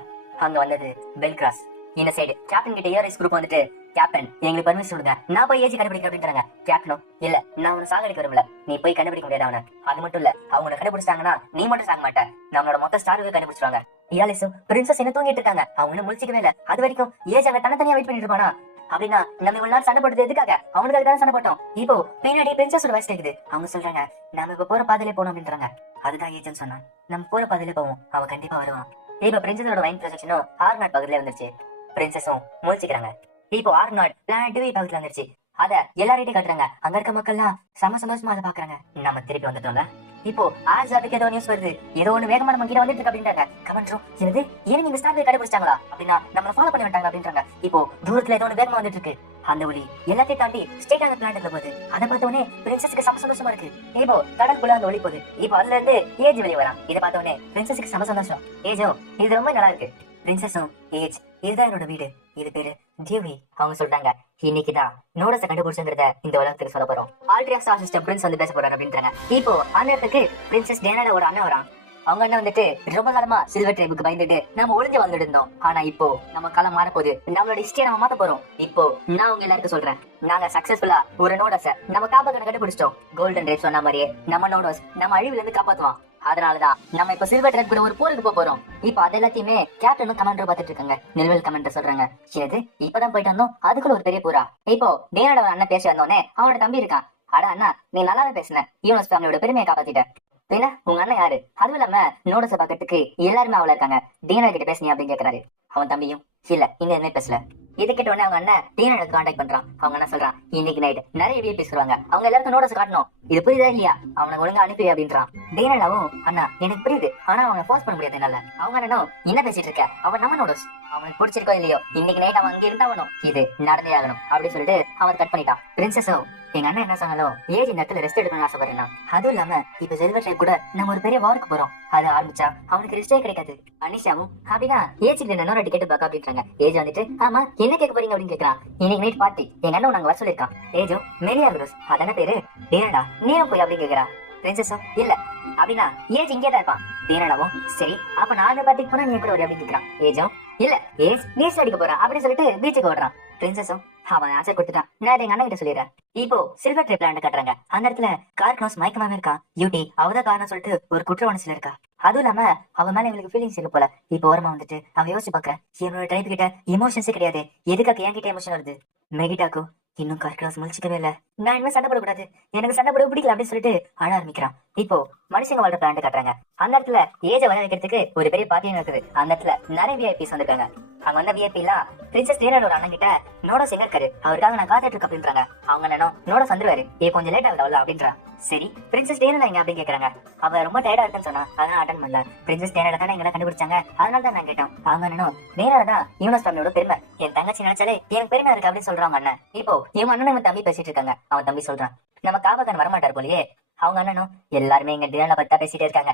அங்க வந்தது பெல்கிராஸ். இந்த சைடு கேப்டன் கிட்ட ஏஆர்எஸ் குரூப் வந்துட்டு, கேப்டன் எங்களுக்கு பர்மிஷன் கொடுங்க, நான் போய் ஏஜி கண்டுபிடிக்க அப்படின்றாங்க. கேப்டனும் இல்ல, நான் அவனை சாகடிக்க வரும்ல, நீ போய் கண்டுபிடிக்க முடியாது அவனை. அது மட்டும் இல்ல, அவங்க கண்டுபிடிச்சாங்கன்னா நீ மட்டும் சாக மாட்டேன், நம்மளோட மொத்த ஸ்டாருக்கு கண்டுபிடிச்சிருவாங்க. ஏஆர்எஸும் பிரின்சஸ் என்ன தூங்கிட்டு இருக்காங்க, அவங்க இன்னும் முழிச்சிக்கவே இல்ல. அது வரைக்கும் ஏஜ் அங்க தனித்தனியா வெயிட் பண்ணிட்டு இருப்பானா? அப்படின்னா நம்ம இவ்வளவு நாள் சண்டை போட்டது எதுக்காக? அவனுக்காக தான் சண்டை போட்டோம். இப்போ பின்னாடி பிரின்சஸோட வாய்ஸ் கேக்குது. அவங்க சொல்றாங்க, நாம இப்ப போற பாதையிலே போனோம் அப்படின்றாங்க. அதுதான் ஏஜென்ட் சொன்னான், நம்ம போற பாதையிலே போவோம், அவன் கண்டிப்பா வருவான். இப்ப பிரின்சஸோட மைண்ட் ப்ரொஜெக்ஷனும் ஆர்நாட் பக்கத்துல வந்துருச்சு. பிரின்சஸும் முழிச்சுக்கிறாங்க. இப்போ ஆர்நாட் பிளானட் பக்கத்துல வந்துருச்சு. அத எல்லார்கிட்டையும் காட்டுறாங்க. அங்க இருக்க மக்கள்லாம் சந்தோஷமா அதை பாக்குறாங்க. நம்ம திருப்பி வந்துட்டோம்ல. இப்போ ஆர்ஜாட்டுக்கு ஏதோ நியூஸ் வருது, ஏதோ ஒண்ணு வேகமா நம்ம கிட்ட வந்துட்டு இருக்கு அப்படின்றாங்க. கமெண்ட்ரும் என்னது ஏன் நீங்க ஸ்டார்வே கண்டுபிடிச்சாங்களா அப்படின்னா நம்மள ஃபாலோ பண்ணி வந்துட்டாங்க அப்படின்றாங்க. இப்போ தூரத்துல ஏதோ ஒண்ணு வேகமா வந்துட்டு இருக்கு. அந்த ஒளி எல்லாத்தையும் தாண்டி ஸ்டேட் அந்த பிளானட்ல போகுது. அதை பார்த்தோன்னே பிரின்சஸுக்கு சந்தோஷமா இருக்கு. இப்போ கடற்குள்ள அந்த ஒளி போகுது. இப்போ அதுல இருந்து ஏஜ் வெளியே வரான். இதை பார்த்தோன்னே பிரின்சஸுக்கு சந்தோஷம். ஏஜோ இது ரொம்ப நல்லா இருக்கு. பிரின்சஸும் ஏஜ் இதுதான் என்னோட வீடு, இது பேரு டியூவி. அவங்க சொல்றாங்க, இன்னைக்குதான் நோடஸ கண்டுபிடிச்சுங்கிறத இந்த உலகத்துக்கு சொல்ல போறோம். ஆல்ட்ரியா ஸ்டார் சிஸ்டம் பிரின்ஸ் வந்து பேச போறாரு அப்படின்றாங்க. இப்போ அந்த இடத்துக்கு பிரின்சஸ் டேனாவோட அண்ணன் வரான். அவங்க அண்ணன் வந்துட்டு, ரொம்ப காலமா சில்வர் ட்ரைபுக்கு பயந்துட்டு நம்ம ஒளிஞ்சு வந்துட்டு இருந்தோம். ஆனா இப்போ நம்ம காலம் மாறப்போகுது, நம்மளோட ஹிஸ்டரியை நம்ம மாத்த போறோம். இப்போ நான் உங்க எல்லாருக்கும் சொல்றேன், நாங்க சக்சஸ்ஃபுல்லா ஒரு நோடஸ நம்ம காப்பாற்ற கண்டுபிடிச்சிட்டோம். கோல்டன் ரேட் சொன்ன மாதிரியே நம்ம நோடஸ் நம்ம அழிவுல இருந்து காப்பாத்துவான். அதனாலதான் நம்ம இப்ப சில்வர் ட்ரெக் கூட ஒரு போருக்கு போறோம். இப்ப அது எல்லாத்தையுமே கேப்டனும் கமாண்டரும் பாத்துட்டு இருக்காங்க. நெல்வெல் கமாண்டர் சொல்றாங்க, இது இப்பதான் போயிட்டு வந்தோம், அதுக்குள்ள ஒரு பெரிய போரா? இப்போ டேனோட அண்ணன் பேசி வந்தோடனே அவனோட தம்பி இருக்கான். அட அண்ணா, நீ நல்லாவே பேசுன, யூனஸ் ஃபேமிலியோட பெருமையை காப்பாத்திட்ட. பின்ன உங்க அண்ணன் யாரு? அதுவும் இல்லாம நோடஸ பாக்கிறதுக்கு எல்லாருமே அவள இருக்காங்க, டீனா கிட்ட பேசுனீ அப்படின்னு கேக்குறாரு. அவன் தம்பியும் இல்ல, இன்னுமே பேசல. இது கேட்ட உடனே அவங்க அண்ணன் டீனா கான்டாக்ட் பண்றான். அவங்க என்ன சொல்றான், இன்னைக்கு நைட் நிறைய விஐபிஸ் வருவாங்க, அவங்க எல்லாருக்கும் நோட்டஸ் காட்டணும், இது புரியுதா இல்லையா, அவனை ஒழுங்கா அனுப்பி அப்படின்றான். டீனாவும் அண்ணா எனக்கு புரியுது, ஆனா அவனை ஃபோர்ஸ் பண்ண முடியாது என்னால. அவங்க அண்ணனும் என்ன பேசிட்டு இருக்க, அவன் நம்ம நோட்டஸ், அவனுக்கு பிடிச்சிருக்கோ இல்லையோ இன்னைக்கு நைட் அவன் அங்க இருந்தாவணும், இது நடந்தே ஆகணும் அப்படின்னு சொல்லிட்டு அவன் கட் பண்ணிட்டான். பிரின்சஸும் எங்க அண்ணன் என்ன சொன்னாலும் ஏஜ் இந்த இடத்துல ரெஸ்ட் எடுக்கணும்னு ஆசைப்படுறேன். அதுவும் இல்லாம இப்ப சில்வர் ட்ரைப் கூட நம்ம ஒரு பெரிய வார்க்கு போறோம். அது ஆரம்பிச்சா அவனுக்கு ரெஸ்டே கிடைக்காது. அனிஷாவும் அப்படின்னா ஏஜுக்கு இன்னொரு டிக்கெட் பாக்க அப்படின்றாங்க. ஏஜ் வந்துட்டு ஆமா என்ன கேட்க போறீங்க அப்படின்னு கேட்கறான். இன்னைக்கு நைட் பார்ட்டி எங்க அண்ணன் நாங்க வர சொல்லிருக்கான். ஏஜோ மெரியா குரூஸ் அதான பேரு டேனடா நீயும் போய் அப்படின்னு கேக்குறா. பிரின்சஸும் இல்ல அப்படின்னா ஏஜ் இங்கே தான் இருப்பான். டேனடாவும் சரி அப்ப நான் அந்த பார்ட்டிக்கு போனா நீ கூட வர அப்படின்னு கேக்குறான். ஏஜும் இல்ல ஏஜ் நீச்சல் அடிக்க போறான் அப்படின்னு சொல்லிட்டு பீச்சுக்கு ஓடுறான். பிரின்சஸும் அவன் ஆன்சர் கொடுத்துட்டான். நான் எங்க அண்ணன் கிட்ட சொல்லிடுறேன். இப்போ சில்வர் ட்ரிப் லேண்ட் கட்டுறாங்க. அந்த இடத்துல கார்க்னோஸ் மயக்கமாவே இருக்கா. யூட்டி அவதான் காரணம் சொல்லிட்டு ஒரு குற்ற உணர்ச்சியில இருக்கா. அதுவும் இல்லாம அவன் மேல இவங்களுக்கு ஃபீலிங்ஸ் இருக்கு போல. இப்போ ஓரமா வந்துட்டு அவன் யோசிச்சு பாக்குறேன். என்னோட ட்ரைப் கிட்ட எமோஷன்ஸே கிடையாது, எதுக்காக என்கிட்ட எமோஷன் வருது. மெகிட்டாக்கு இன்னும் கார்க்னோஸ் முழிச்சுக்கவே இல்ல. நான் இனிமே சண்டை போடக்கூடாது, எனக்கு சண்டை போட பிடிக்கல அப்படின்னு சொல்லிட்டு அழ ஆரம்பிக்கிறான். இப்போ மனுஷங்க வாழ்ற பிளான் கட்டுறாங்க. அந்த இடத்துல ஏஜ வர வைக்கிறதுக்கு ஒரு பெரிய பார்ட்டியும் இருக்குது. அந்த இடத்துல நிறைய விஐபிஸ் வந்திருக்காங்க. அங்க வந்த விஐபி எல்லாம் பிரின்சஸ் டேனோட ஒரு அண்ணன் கிட்ட நோடோஸ் எங்க இருக்காரு, அவருக்காக நான் காத்துட்டு இருக்கேன் அப்படின்றாங்க. அவங்க என்னோ நோடோஸ் வந்துருவாரு, கொஞ்சம் லேட் ஆகுது அப்படின்றா. சரி பிரின்சஸ் டேனோட எங்க அப்படின்னு கேக்குறாங்க. அவ ரொம்ப டயர்டா இருக்குன்னு சொன்னா அதனால அட்டன் பண்ணல. பிரின்சஸ் டேனோட தானே எங்களை கண்டுபிடிச்சாங்க, அதனால தான் நான் கேட்டோம். அவங்க என்னோ டேனோட தான் யூனஸ் ஃபேமிலியோட பெருமை, என் தங்கச்சி நினைச்சாலே எனக்கு பெருமை இருக்கு அப்படின்னு சொல்றாங்க அண்ணன். இப்போ இவங்க அண்ணன் இவன் தம்பி பேசிட்டு இருக்காங்க. அவன் தம்பி சொல்றான் நம்ம காவகன் வரமாட்டார் போலயே. அவங்க அண்ணனும் எல்லாருமே எங்க டேனோட பத்தா பேசிட்டே இருக்காங்க.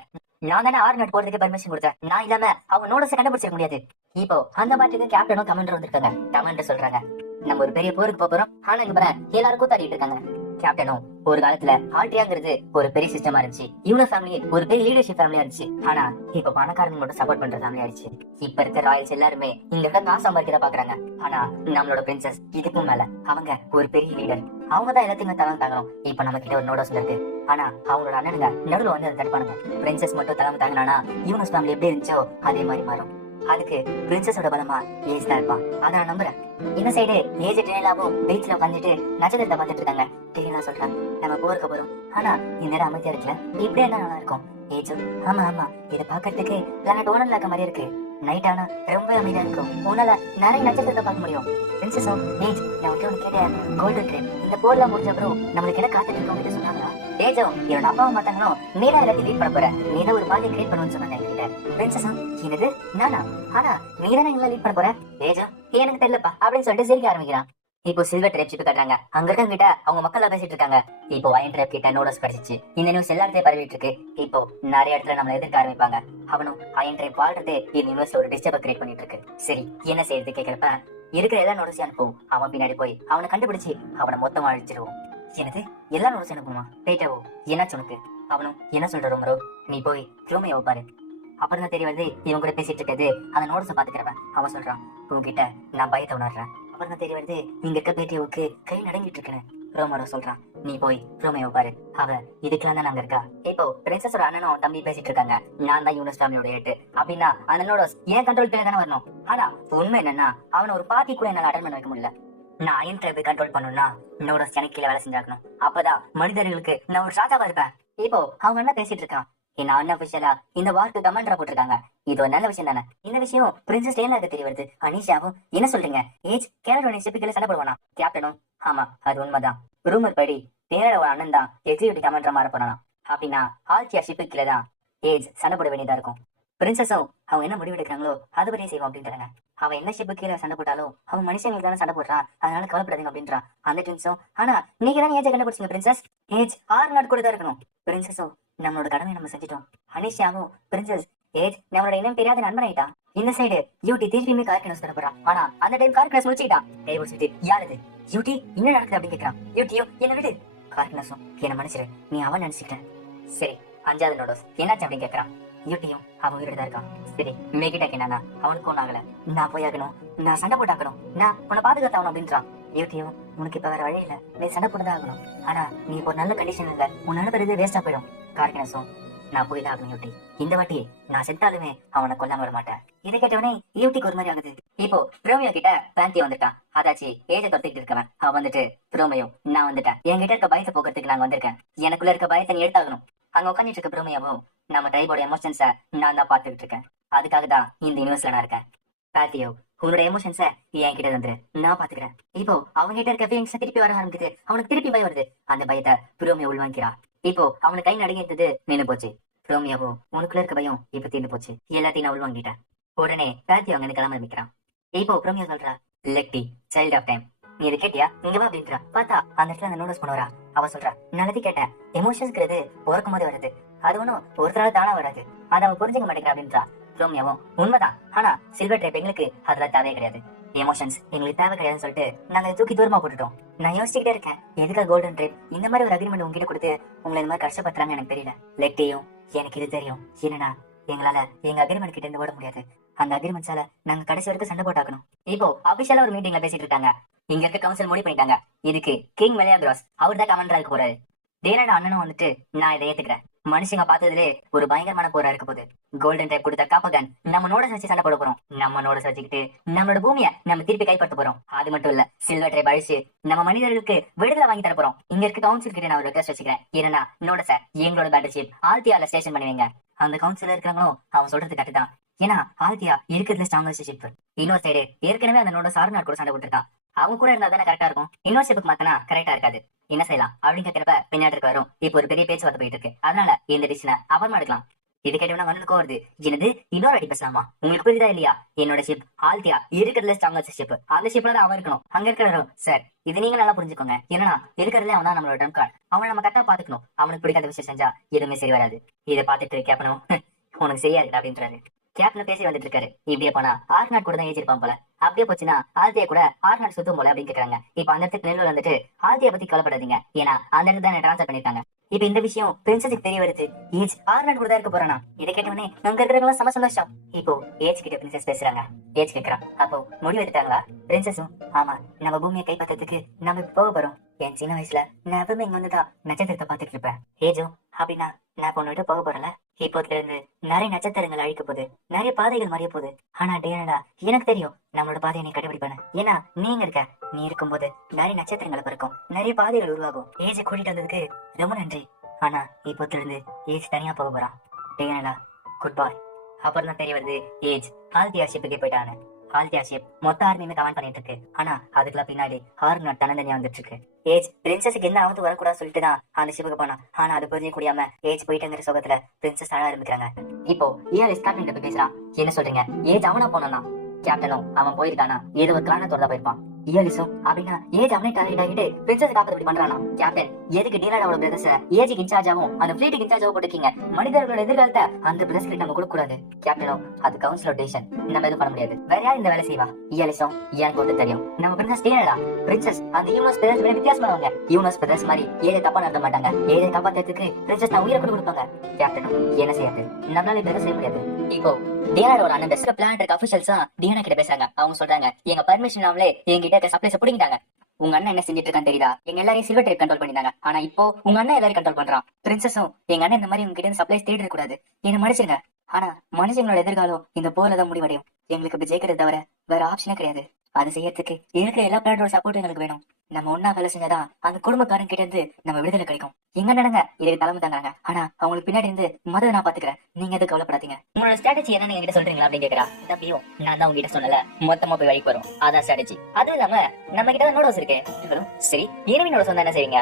நான் தானே 6 நாட் போறதுக்கு பர்மிஷன் கொடுத்தேன், நான் இல்லாம அவங்க நோடோஸை கண்டுபிடிச்சிட முடியாது. இப்போ அந்த பாட்டுக்கு கேப்டனும் கமாண்டர் வந்திருக்காங்க. கமாண்டர் சொல்றாங்க நம்ம ஒரு பெரிய போருக்கு போறோம். ஆனா இங்க எல்லாரும் கூத்தாடிட்டு இருக்காங்க. கேப்டனும் ஒரு காலத்துல ஆல்டியாங்கிறது ஒரு பெரிய சிஸ்டமா இருந்துச்சு, யூனோ ஃபேமிலி ஒரு பெரிய லீடர்ஷிப் ஃபேமிலியா இருந்துச்சு. ஆனா இப்ப பணக்காரங்க மட்டும் சப்போர்ட் பண்ற ஃபேமிலி ஆயிடுச்சு. இப்ப இருக்க ராயல்ஸ் எல்லாருமே இங்க இருக்க காசு சம்பாதிக்கிறத பாக்குறாங்க. ஆனா நம்மளோட பிரின்சஸ் இதுக்கும் மேல அவங்க ஒரு பெரிய லீடர், அவங்கதான் எல்லாத்தையுமே தலைமை தாங்கணும். இப்ப நம்ம கிட்ட ஒரு நோடோஸ் இருக்கு. ஆனா அவங்களோட அண்ணனுங்க நடுவுல வந்து அதை தடுப்பானுங்க. பிரின்சஸ் மட்டும் தலைமை தாங்கினா யூனோஸ் ஃபேமிலி எப்படி இருந்துச்சோ அதே மாதிரி மாறும். அதுக்கு பிரின்சஸோட பலமா ஏஜ் தான் இருப்பான், அதை நான் நம்புறேன். இந்த சைடு ஏஜ் டேனலாவும் பீச்ல உட்காந்துட்டு நட்சத்திரத்தை பார்த்துட்டு இருக்காங்க. டேனலா சொல்றான் நம்ம போருக்கு போறோம், ஆனா இந்த நேரம் அமைதியா இருக்குல்ல, இப்படியே என்ன நல்லா இருக்கும். ஏஜும் ஆமா ஆமா இதை பாக்கிறதுக்கு பிளானட் ஓனர்ல இருக்க மாதிரி இருக்கு. நைட் ஆனா ரொம்ப அமைதியா இருக்கும், உன்னால நிறைய நட்சத்திரத்தை பார்க்க முடியும். பிரின்சஸும் ஏஜ் நான் ஒன்று கேட்டேன், கோல்டன் ட்ரெயின் இந்த போர்லாம் முடிஞ்ச அப்புறம் நம்மளுக்கு என்ன காத்துட்டு இருக்கோம் சொன்னாங்களா. ஏஜும் என்னோட அப்பாவும் பார்த்தாங்களும் நீதான் எல்லாத்தையும் லீட் பண்ண போற, நீதான் ஒரு பாதியை கிரியேட் பண்ணுன்னு சொன்னாங்க என்கிட்ட. பிரின்சஸும் என்னது நானா, ஆனா நீதானே எங்களை லீட் பண்ண போற. ஏஜும் எனக்கு தெரியலப்பா அப்படின்னு சொல்லிட்டு சிரிக்க ஆரம்பிக்கிறான். இப்போ சில்வர் ட்ரைப் ஷிப் கட்டுறாங்க. அங்க இருக்கவங்க கிட்ட அவங்க மக்கள் பேசிட்டு இருக்காங்க. இப்போ அயன் ட்ரைப் கிட்ட நோடோஸ் படிச்சிச்சு. இந்த நியூஸ் எல்லாத்தையும் பரவிட்டு இருக்கு. இப்போ நிறைய இடத்துல நம்மள எதிர்க்க ஆரம்பிப்பாங்க. அவனும் அயன் ட்ரைப் வாழ்றது இந்த நியூஸ்ல ஒரு டிஸ்டர்ப கிரியேட் பண்ணிட்டு இருக்கு. சரி என்ன செய்யறது கேட்கிறப்ப இருக்கிற எல்லா நோடோஸையும் அனுப்புவோம். அவன் பின்னாடி போய் அவனை கண்டுபிடிச்சு அவனை மொத்தமா அழிச்சிருவோம். எனது எல்லா நோடோஸையும் அனுப்புமா போயிட்டாவோ என்னாச்சு உனக்கு. அவனும் என்ன சொல்ற ரோமரோ நீ போய் க்ளோமையை பாரு. அப்புறம் தான் தெரிய வருது இவன் கூட பேசிட்டு இருக்கிறது அந்த நோடோஸை பாத்துக்கிறவன். அவன் சொல்றான் உங்ககிட்ட நான் பயத்தை உணர்றேன். அப்புறம் தான் தெரிய வருது இங்க இருக்க பேட்டியோவுக்கு கை நடங்கிட்டு இருக்கேன். ரோமரோ சொல்றான் நீ போய் ரோமையோ பாரு, அவ இதுக்கெல்லாம் தான் நாங்க இருக்கா. இப்போ பிரின்சஸோட அண்ணனும் தம்பி பேசிட்டு இருக்காங்க. நான் தான் யூனஸ் ஃபேமிலியோட ஏட்டு அப்படின்னா அந்த நோடோஸ் ஏன் கண்ட்ரோல் பேர் தானே வரணும். ஆனா உண்மை என்னன்னா அவனை ஒரு பார்ட்டி கூட என்னால அட்டன் பண்ண வைக்க முடியல. நான் அயன் ட்ரைபை கண்ட்ரோல் பண்ணணும்னா நோடோஸ் எனக்கு கீழே வேலை செஞ்சாக்கணும். அப்பதான் மனிதர்களுக்கு நான் ஒரு ராஜாவா இருப்பேன். இப்போ அவங்க என்ன பேசிட்டு இருக்கான், என்ன அன்அபிஷியலா இந்த வார்க்கு கமெண்டரா போட்டிருக்காங்க. இது ஒரு நல்ல விஷயம் தானே. இந்த விஷயம் பிரின்சஸ் டேனலாக்கு தெரிய வருது. அனிஷாவும் என்ன சொல்றீங்க, ஏஜ் கேரளோட ஷிப்புக்கு சண்டை போடுவானா. கேப்டனும் ஆமா அது உண்மைதான். ரூமர் படி டேனலோட அண்ணன் தான் எக்ஸிக்யூட்டிவ் கமெண்டரா மாற போறானா. அப்படின்னா ஆல்கியா ஷிப்புக்கு கீழே தான் ஏஜ் சண்டை போட வேண்டியதா இருக்கும். பிரின்சஸும் அவங்க என்ன முடிவு எடுக்கிறாங்களோ அது படியே செய்வோம் அப்படின்றாங்க. அவன் என்ன ஷிப்பு கீழே சண்டை போட்டாலும் அவன் மனுஷங்களுக்கு தானே சண்டை போடுறான், அதனால கவலைப்படாதீங்க அப்படின்றான். அந்த டென்ஸும் ஆனா நீங்க தான் ஏஜ் கண்டுபிடிச்சீங்க பிரின்சஸ், ஏஜ் 6 நாட் கூட தான் இருக்கணும். பிரின்சஸும் நம்மளோட கடமை நம்ம செஞ்சிட்டோம். அனிஷாவும் பிரின்சஸ் ஏஜ் நம்மளோட இன்னும் தெரியாத நண்பன் ஆயிட்டா. இந்த சைடு யூட்டி திருப்பியுமே கார்கினஸ் தர போறான். ஆனா அந்த டைம் கார்கினஸ் முடிச்சுக்கிட்டான். சொல்லிட்டு யாருது யூட்டி என்ன நடக்குது அப்படின்னு கேட்கிறான். யூட்டியோ என்ன விடு, கார்கினஸும் என்ன மன்னிச்சிரு நீ அவன் நினைச்சுக்கிட்டேன். சரி 5வது நோடோஸ் என்னாச்சு அப்படின்னு கேட்கறான். யூட்டியும் அவன் உயிரோட தான் இருக்கான். சரி மேகிட்டாக்கு என்னன்னா அவனுக்கும் ஒன்றும் ஆகல, நான் போய் ஆகணும், நான் சண்டை போட்டாக்கணும், நான் உன்னை பாதுகாத்தாகணும் அப்படின்றான். யூட்டியும் உனக்கு இப்ப வேற வழி இல்ல, நீ சண்டை போட்டுதான் ஆகணும், ஆனா நீ இப்போ நல்ல கண்டிஷன் இல்ல, உன் அனுப்புறது வேஸ்டா போயிடும். கார்கினஸும் நான் போய் தான் ஆகணும் யூட்டி, இந்த வாட்டி நான் செத்தாலுமே அவனை கொல்லாம விட மாட்டேன். இதை கேட்டவனே யூட்டிக்கு ஒரு மாதிரி ஆகுது. இப்போ ரோமியோ கிட்ட பேந்தியோ வந்துட்டான். அதாச்சு ஏஜ தொத்திட்டு இருக்கவன். அவன் வந்துட்டு ரோமியோ நான் வந்துட்டேன், என்கிட்ட இருக்க பயத்தை போக்குறதுக்கு நாங்க வந்திருக்கேன், எனக்குள்ள இருக்க பயத்தை நீ எடுத்தாகணும். அங்க உட்காந்துட்டு இருக்க ரோமியோவும் நம்ம ட்ரைபோட எமோஷன்ஸை நான் தான் பாத்துக்கிட்டு இருக்கேன், அதுக்காக தான் இந்த யூனிவர்ஸ்ல நான் இருக்கேன். பேத்தியோ உன்னோட எமோஷன்ஸை என் கிட்ட வந்துரு, நான் பாத்துக்கிறேன். இப்போ அவங்க கிட்ட இருக்க ஃபீலிங்ஸ் திருப்பி வர ஆரம்பிக்குது. அவனுக்கு திருப்பி பயம் வருது. அந்த பயத்தை ரோமியோ உள்வாங்கிறா. இப்போ அவனுக்கு கை நடுங்கிட்டது நின்று போச்சு. ரோமியோவோ உனக்குள்ள இருக்க பயம் இப்ப தீர்ந்து போச்சு, எல்லாத்தையும் நான் உள்வாங்கிட்டேன். உடனே பேத்தியோ அங்க கிளம்ப ஆரம்பிக்கிறான். இப்போ ரோமியோ சொல்றா லெக்டி சைல்ட் ஆஃப் டைம், நீ இதை கேட்டியா இங்க வா அப்படின்றா. பார்த்தா அந்த இடத்துல அந்த நோட்டீஸ் பண்ணுவா. அவ சொல்றா, நல்லது கேட்டேன், எமோஷன்ஸ்ங்கிறது பிறக்கும் போது வருது, அது ஒன்னும் ஒருத்தரால தானா வராது, அதை அவ புரிஞ்சுக்க மாட்டேங்கிறா அப்படின்றா. ரோமியாவும் உண்மைதான், ஆனா சில்வர் ட்ரைப் எங்களுக்கு அதுல தேவையே கிடையாது, எமோஷன்ஸ் எங்களுக்கு தேவை கிடையாதுன்னு சொல்லிட்டு நாங்க தூக்கி தூரமா போட்டுட்டோம். நான் யோசிச்சுக்கிட்டே இருக்கேன், எதுக்கா கோல்டன் ட்ரைப் இந்த மாதிரி ஒரு அக்ரிமெண்ட் உங்ககிட்ட கொடுத்து உங்களை இந்த மாதிரி கஷ்டப்படுத்துறாங்க எனக்கு தெரியல. லெக்டியும் எனக்கு இது தெரியும், என்னன்னா எங்களால எங்க அக்ரிமெண்ட் கிட்ட இருந்து ஓட முடியாது, அந்த அக்ரிமெண்ட்ஸால நாங்க கடைசி வரைக்கும் சண்டை போட்டாக்கணும். இப்போ அபிஷியலா ஒரு மீட்டிங்ல பேசிட்டு இருக்காங்க. இங்க இருக்க கவுன்சில் முடிவு பண்ணிட்டாங்க, இதுக்கு கிங் மெலியாகிராஸ் அவர் தான் கமாண்டரா இருக்க போறாரு. டேனோட அண்ணனும் வந்துட்டு நான் இதை ஏத்துக்கிறேன், மனுஷங்க பார்த்ததுலே ஒரு பயங்கரமான போரா இருக்க போகுது. கோல்டன் டைப் கொடுத்த காப்பகன் நம்ம நோடஸ் வச்சு சண்டை போட போறோம், நம்ம நோடஸ் வச்சுக்கிட்டு நம்மளோட பூமியை நம்ம திருப்பி கைப்பற்ற போறோம். அது மட்டும் இல்ல, சில்வர் ட்ரைப் அழிச்சு நம்ம மனிதர்களுக்கு விடுதலை வாங்கி தர போறோம். இங்க இருக்க கவுன்சில் கிட்ட நான் ஒரு ரெக்வெஸ்ட் வச்சுக்கிறேன், என்னன்னா நோடஸ எங்களோட பேட்டில் ஷிப் ஆல்தியால ஸ்டேஷன் பண்ணுவீங்க. அந்த கவுன்சிலர் இருக்கிறாங்களோ அவன் சொல்றது கரெக்ட் தான், ஏன்னா ஆல்தியா இருக்கிறதுல ஸ்ட்ராங்கஸ்ட் ஷிப். இன்னொரு சைடு ஏற்கனவே அந்த நோடஸ் 6 நாட் கூட சண்டை போட்டுருக்கான், அவங்க கூட இருந்தா தானே கரெக்டா இருக்கும், இன்னொரு ஷிப்புக்கு மாத்தினா கரெக்டா இருக்காது. என்ன செய்யலாம் அப்படின்னு கேட்கிறப்ப பின்னாடி இருக்க வரும். இப்போ ஒரு பெரிய பேச்சுவார்த்தை போயிட்டு இருக்கு, அதனால இந்த டிசிஷனை அப்புறமா எடுக்கலாம். இது கேட்டவனா கண்ணுக்கு வருது, என்னது இன்னொரு அடி பேசலாமா, உங்களுக்கு புரியுதா இல்லையா, என்னோட ஷிப் ஆல்தியா இருக்கிறதுல ஸ்ட்ராங்கஸ்ட் ஷிப், அந்த ஷிப்ல தான் அவன் இருக்கணும். அங்க இருக்கிற சார் இது நீங்க நல்லா புரிஞ்சுக்கோங்க, என்னன்னா இருக்கிறதுல அவன் தான் நம்மளோட ட்ரம் கார்டு, அவனை நம்ம கரெக்டா பாத்துக்கணும், அவனுக்கு பிடிக்காத விஷயம் செஞ்சா எதுவுமே சரி வராது. இதை பாத்துட்டு கேப்பனும் உனக்கு சரியா இருக்கா அப்படின்றாரு. கேப்டன் பேசி வந்துட்டு இருக்காரு, இப்படியே போனா 6 நாட் கூட தான் ஏஜிருப்பான் போல, அப்படியே போச்சுன்னா ஆல்தியா கூட 6 நாட் சுத்தும் போல அப்படின்னு கேக்குறாங்க. இப்ப அந்த இடத்துக்கு நெல் வந்துட்டு ஆல்தியா பத்தி கவலைப்படாதீங்க, ஏன்னா அந்த இடத்துல தான் டிரான்ஸ்ஃபர் பண்ணிருக்காங்க. இப்ப இந்த விஷயம் பிரின்சஸுக்கு தெரிய வருது, ஏஜ் 6 நாட் கூட தான் இருக்க போறானா. இதை கேட்டவனே அங்க இருக்கிறவங்க சம சந்தோஷம். இப்போ ஏஜ் கிட்ட பிரின்சஸ் பேசுறாங்க. ஏஜ் கேக்குறான், அப்போ முடிவு எடுத்தாங்களா? பிரின்சஸும் ஆமா, நம்ம பூமியை கைப்பற்றதுக்கு நம்ம போக போறோம். என் சின்ன வயசுல நான் எப்பவுமே இங்க வந்துதான் நட்சத்திரத்தை பாத்துட்டு இருப்பேன். ஏஜும் அப்படின்னா நான் பொண்ணு விட்டு போக போறல, இப்போதுல இருந்து நிறைய நட்சத்திரங்கள் அழிக்க போகுது, நிறைய பாதைகள் மறைய போகுது. ஆனா டேனடா எனக்கு தெரியும் நம்மளோட பாதையை நீ கண்டுபிடிப்பானு, ஏன்னா நீங்க இருக்க, நீ இருக்கும்போது நிறைய நட்சத்திரங்களை பிறக்கும், நிறைய பாதைகள் உருவாகும். ஏஜ் கூட்டிட்டு வந்ததுக்கு ரொம்ப நன்றி, ஆனா இப்போதுல இருந்து ஏஜ் தனியா போக போறான். டேனடா குட் பாய். அப்புறம் தான் தெரிய வருது ஏஜ் ஆல்தியா ஷிப்புக்கே போயிட்டானு. ஆல்தியா ஷிப் மொத்த ஆர்மியுமே கமெண்ட் பண்ணிட்டு இருக்கு, ஆனா அதுக்குள்ள பின்னாடி 6 நாட் தன்னந்தனியா வந்துட்டு இருக்கு. ஏஜ் பிரின்சஸுக்கு என்ன ஆகுது வரக்கூடாது சொல்லிட்டு தான் அந்த ஷிப்புக்கு போனா, ஆனா அது புரிஞ்சு கூடியாம ஏஜ் போயிட்டுங்கிற சோகத்துல பிரின்சஸ் அழ ஆரம்பிக்கிறாங்க. இப்போ ஏஆர்எஸ் கேப்டன் போய் பேசுறான், என்ன சொல்றீங்க, ஏஜ் அவனா போனானா? கேப்டனும் அவன் போயிருக்கானா, ஏதோ ஒரு காரணத்தோட போயிருப்பான். இயலிசும் அப்படின்னா ஏஜ் அவனே டார்கெட் ஆகிட்டு பிரின்சஸ் காப்பது இப்படி பண்றானா? கேப்டன் எதுக்கு டீனோட பிரதர்ஸ் ஏஜுக்கு இன்சார்ஜாவும் அந்த ஃபிளீட்டுக்கு இன்சார்ஜாவும் போட்டுக்கீங்க, மனிதர்களோட எதிர்காலத்தை அந்த பிரதர்ஸ் கிட்ட நம்ம கொடுக்க கூடாது. கேப்டனும் அது கவுன்சிலர் டெசிஷன், நம்ம எதுவும் பண்ண முடியாது, வேற யார் இந்த வேலை செய்வா? இயலிசும் எனக்கு ஒன்று தெரியும், நம்ம பிரின்சஸ் டீனடா, பிரின்சஸ் அந்த யூனிவர்ஸ் பிரதர்ஸ் வேற வித்தியாசமானவங்க, யூனிவர்ஸ் பிரதர்ஸ் மாதிரி ஏஜை தப்பா நடத்த மாட்டாங்க, ஏஜை காப்பாத்துறதுக்கு பிரின்சஸ் நான் உயிரை கூட கொடுப்பாங்க. கேப்டனும் என்ன செய்யாது, நம்மளால இப்ப செய்ய முடியாது. இப்போ டியானோட அண்ணன் பெஸ்ட் பிளானட் அபிஷியல்ஸா டியானா கிட்ட பேசுறாங்க. அவங்க சொல்றாங்க, எங்க பர்மிஷன் இல்லாமலே எங்கிட்ட இருக்க சப்ளைஸ் பிடிங்கிட்டாங்க, உங்க அண்ணன் என்ன செஞ்சுட்டு இருக்கான்னு தெரியுதா, எங்க எல்லாரையும் சில்வர் ட்ரைப் கண்ட்ரோல் பண்ணிட்டாங்க, ஆனா இப்போ உங்க அண்ணன் எல்லாரையும் கண்ட்ரோல் பண்றான். பிரின்சஸும் எங்க அண்ணன் இந்த மாதிரி உங்ககிட்ட இருந்து சப்ளைஸ் தேடி கூடாது, என்ன மன்னிச்சிருங்க, ஆனா மனுஷங்களோட எதிர்காலம் இந்த போர்ல தான் முடிவடையும், எங்களுக்கு இப்ப ஜெயிக்கிறது தவிர வேற ஆப்ஷனே கிடையாது, அது செய்யறதுக்கு இருக்கிற எல்லா பிளானோட சப்போர்ட் எங்களுக்கு வேணும், நம்ம ஒன்னா வேலை செஞ்சாதான் அந்த குடும்பக்காரன் கிட்ட இருந்து நம்ம விடுதலை கிடைக்கும். எங்க நடங்க இதுக்கு தலைமை தாங்கிறாங்க, ஆனா அவங்களுக்கு பின்னாடி இருந்து மத நான் பாத்துக்கிறேன், நீங்க எதுவும் கவலைப்படாதீங்க. உங்களோட ஸ்ட்ராட்டஜி என்ன என்கிட்ட சொல்றீங்களா அப்படின்னு கேக்குறா. தம்பியும் நான் தான் உங்ககிட்ட சொன்னல, மொத்தமா போய் வழிக்கு வரும், அதான் ஸ்ட்ராட்டஜி. அதுவும் இல்லாம நம்ம கிட்ட தான் நோடோஸ் இருக்கு, சரி எனிமி நோடோஸ் வந்தா என்ன செய்வீங்க?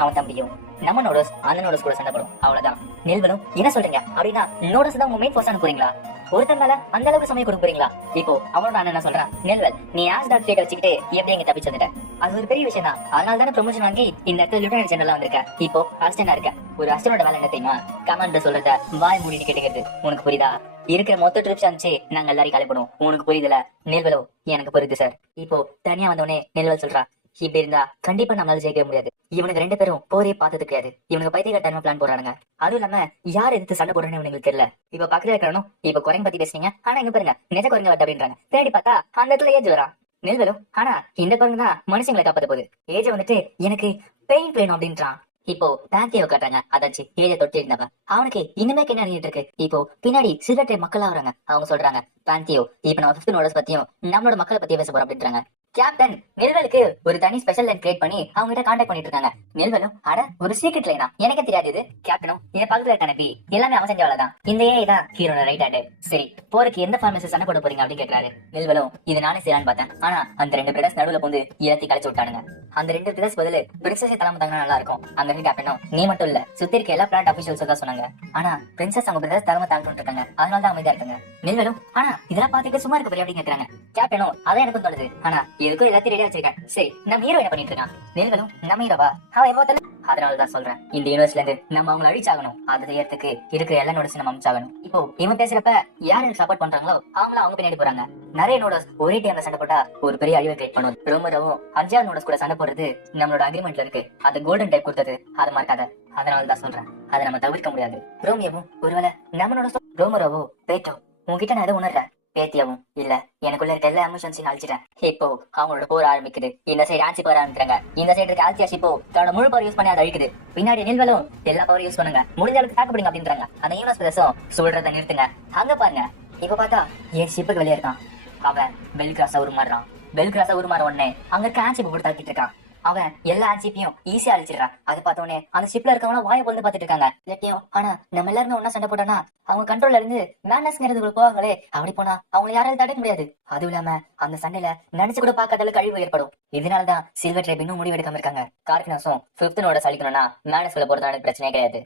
அவன் தம்பியும் நம்ம நோடோஸ் அந்த நோடோஸ் கூட சண்டை போடும், அவ்வளவுதான். நெல்வலும் என்ன சொல்றீங்க அப்படின்னா நோடோஸ் தான் உங்க மெயின் ஃபோர்ஸ் போறீங்களா, ஒருத்தன் மேல அந்த அளவுக்கு சமயம் கொடுக்க போறீங்களா? இப்போ அவனோட அண்ணன் என்ன சொல்றான், நெல்வல் நீ ஆஸ்டாக் ஸ்டேட் வச்சுக்கிட்டு எப்படி எங்க தப்பிச்சு வந்துட்ட, அது ஒரு பெரிய விஷயம் தான், அதனால தானே ப்ரொமோஷன் வாங்கி இந்த இடத்துல லெப்டினன்ட் ஜெனரலா வந்திருக்க, இப்போ அசிஸ்டன்டா இருக்க. ஒரு அசிஸ்டனோட வேலை என்ன தெரியுமா? கமாண்டர் சொல்றத வாய் மூடிட்டு கேட்டுக்கிறது, உனக்கு புரியுதா? இருக்கிற மொத்த ட்ரிப்ஸ் அனுப்பிச்சு நாங்க எல்லாரையும் கலைப்படும், உனக்கு புரியுதுல? நெல்வலோ எனக்கு புரியுது சார். இப்போ தனியா வந்தோடனே நெல்வல் சொல்றா, இப்படி இருந்தா கண்டிப்பா நம்மளால ஜெயிக்க முடியாது, இவனுக்கு 2 பேரும் போரே பார்த்தது கிடையாது, இவனுக்கு பைத்தியக்காரத்தனமா பிளான் போடுறானுங்க, அதுவும் இல்லாம யார் எதிர்த்து சண்டை போடுறேன்னு இவனுக்கு தெரியல. இப்ப பக்கத்துல இருக்கிறனும் இப்ப குரங்கு பத்தி பேசுறீங்க, ஆனா இங்க பாருங்க நிஜ குரங்கு வருது அப்படின்றாங்க, தேடி பார்த்தா அந்த இடத்துல ஏஜ் வரா. நெல்வலும் ஆனா இந்த குரங்கு தான் மனுஷங்களை காப்பாத்த போகுது, ஏஜ் வந்துட்டு எனக்கு பெயின் வேணும் அப்படின்றான். இப்போ பேந்தியோ காட்டுறாங்க, அதாச்சு ஏஜ தொட்டு இருந்தவன் அவனுக்கு இனிமே என்ன அறிஞ்சிட்டு இருக்கு. இப்போ பின்னாடி சில்வர் ட்ரைப் மக்கள் வராங்க, அவங்க சொல்றாங்க, பேந்தியோ இப்ப நம்ம 5th நோடஸ் பத்தியும் நம்மளோட மக்களை பத்தியும் பேச போறோம் அப்படின்றாங்க. கேப்டன் நெல்வலுக்கு ஒரு தனி ஸ்பெஷல் லைன் கிரியேட் பண்ணி அவங்க கிட்ட கான்டாக்ட் பண்ணிட்டு இருக்காங்க. நெல்வலும் அட ஒரு சீக்ரெட் லைனா எனக்கே தெரியாது இது. கேப்டனும் என் பக்கத்துல இருக்க பி எல்லாமே அவன் செஞ்சவளதான், இந்த ஏஐ தான் ஹீரோட ரைட் ஹேண்ட். சரி போருக்கு எந்த ஃபார்மேசி சண்டை போட போறீங்க அப்படின்னு கேட்கறாரு. நெல்வலும் இது நானே செய்யலான்னு பார்த்தேன், ஆனா அந்த 2 பிரதர்ஸ் நடுவுல வந்து எல்லாத்தையும் கழிச்சு விட்டானுங்க, அந்த 2 பிரதர்ஸ் பதில் பிரின்சஸை தலைமை தாங்க நல்லா இருக்கும். அந்த கேப்டனும் நீ மட்டும் இல்ல சுத்தி இருக்க எல்லா பிளான்ட் அபிஷியல்ஸ் தான் சொன்னாங்க, ஆனா பிரின்சஸ் அவங்க பிரதர்ஸ் தலைமை தாங்கிட்டு இருக்காங்க, அதனால தான் அமைதியா இருக்காங்க. நெல்வலும் ஆனா இதெல்லாம் பாத்துட்டு சும்மா இருக்க போறியா அப்படின்னு கேட்கறாங்க. கேப்டனும் அதான் எனக்கும் தோணுது, ஆனா இதுக்கும் எல்லாத்தையும் ரெடியா வச்சிருக்கேன். சரி, நம்ம ஹீரோ என்ன பண்ணிட்டு இருக்கான்? நெல்களும் நம்ம ஹீரோவா? அவன் எமோத்தல. அதனாலதான் சொல்றேன், இந்த யூனிவர்ஸ்ல இருந்து நம்ம அவங்களை அழிச்சாகணும். அதை செய்யறதுக்கு இருக்கிற எல்லா நோட்ஸ் நம்ம அமிச்சாகணும். இப்போ இவன் பேசுறப்ப யாரு சப்போர்ட் பண்றாங்களோ அவங்கள அவங்க பின்னாடி போறாங்க. நிறைய நோட்ஸ் ஒரே டைம்ல சண்டை போட்டா ஒரு பெரிய அழிவை கிரியேட் பண்ணும். ரொம்பவும் அஞ்சாவது நோட்ஸ் கூட சண்டை போடுறது நம்மளோட அக்ரிமெண்ட்ல இருக்கு. அது கோல்டன் டைப் கொடுத்தது, அதை மறக்காத. அதனாலதான் சொல்றேன், அதை நம்ம தவிர்க்க முடியாது. ரோமியோவும் ஒருவேளை நம்மளோட ரோமரோவோ பேட்டோ உங்ககிட்ட நான் எதை உணர்றேன். பேத்தியாவும் இல்ல, எனக்குள்ள இருக்க எல்லா எமோஷன்ஸையும் அழிச்சிட்டேன். இப்போ அவங்களோட போர் ஆரம்பிக்குது. இந்த சைடு ஆன்சி போர் ஆரம்பிக்கிறாங்க. இந்த சைடு இருக்க ஆல்சியாஸ் இப்போ தன்னோட முழு பவர் யூஸ் பண்ணி அதை அழிக்குது. பின்னாடி நில்வலும் எல்லா பவர் யூஸ் பண்ணுங்க, முடிஞ்ச அளவுக்கு தாக்கப்படுங்க அப்படின்றாங்க. அந்த யூனிவர்ஸ் பிரதேசம் சொல்றதை நிறுத்துங்க. அங்க பாருங்க, இப்ப பார்த்தா என் ஷிப்புக்கு வெளியே இருக்கான். அவன் பெல் கிராஸா உருமாறான். பெல் கிராஸா உருமாற உடனே அங்க இருக்க ஆன்சிப் போட்டு தாக்கிட்டு இருக்கான். அவன் எல்லா ஆன்சிப்பையும் ஈஸியா அழிச்சிடறான். அது பார்த்தோன்னே அந்த ஷிப்ல இருக்கவங்க வாயை பொழுது பாத்துட்டு இருக்காங்க. லெட்டியும் ஆனா நம்ம எல்லாருமே ஒன்னா சண்டை போட்டோம்னா அவங்க கண்ட்ரோல்ல இருந்து மேனஸ்ங்கிறது போவாங்களே, அப்படி போனா அவங்களை யாராலும் தடுக்க முடியாது. அதுவும் இல்லாம அந்த சண்டையில நினைச்சு கூட பார்க்காத அளவுக்கு அழிவு ஏற்படும். இதனாலதான் சில்வர் ட்ரைப் இன்னும் முடிவெடுக்காம இருக்காங்க. கார்கினாஸும் 5th நோட சலிக்கணும்னா மேனஸ்குள்ள போறதான பிரச்சனையே கிடையாது.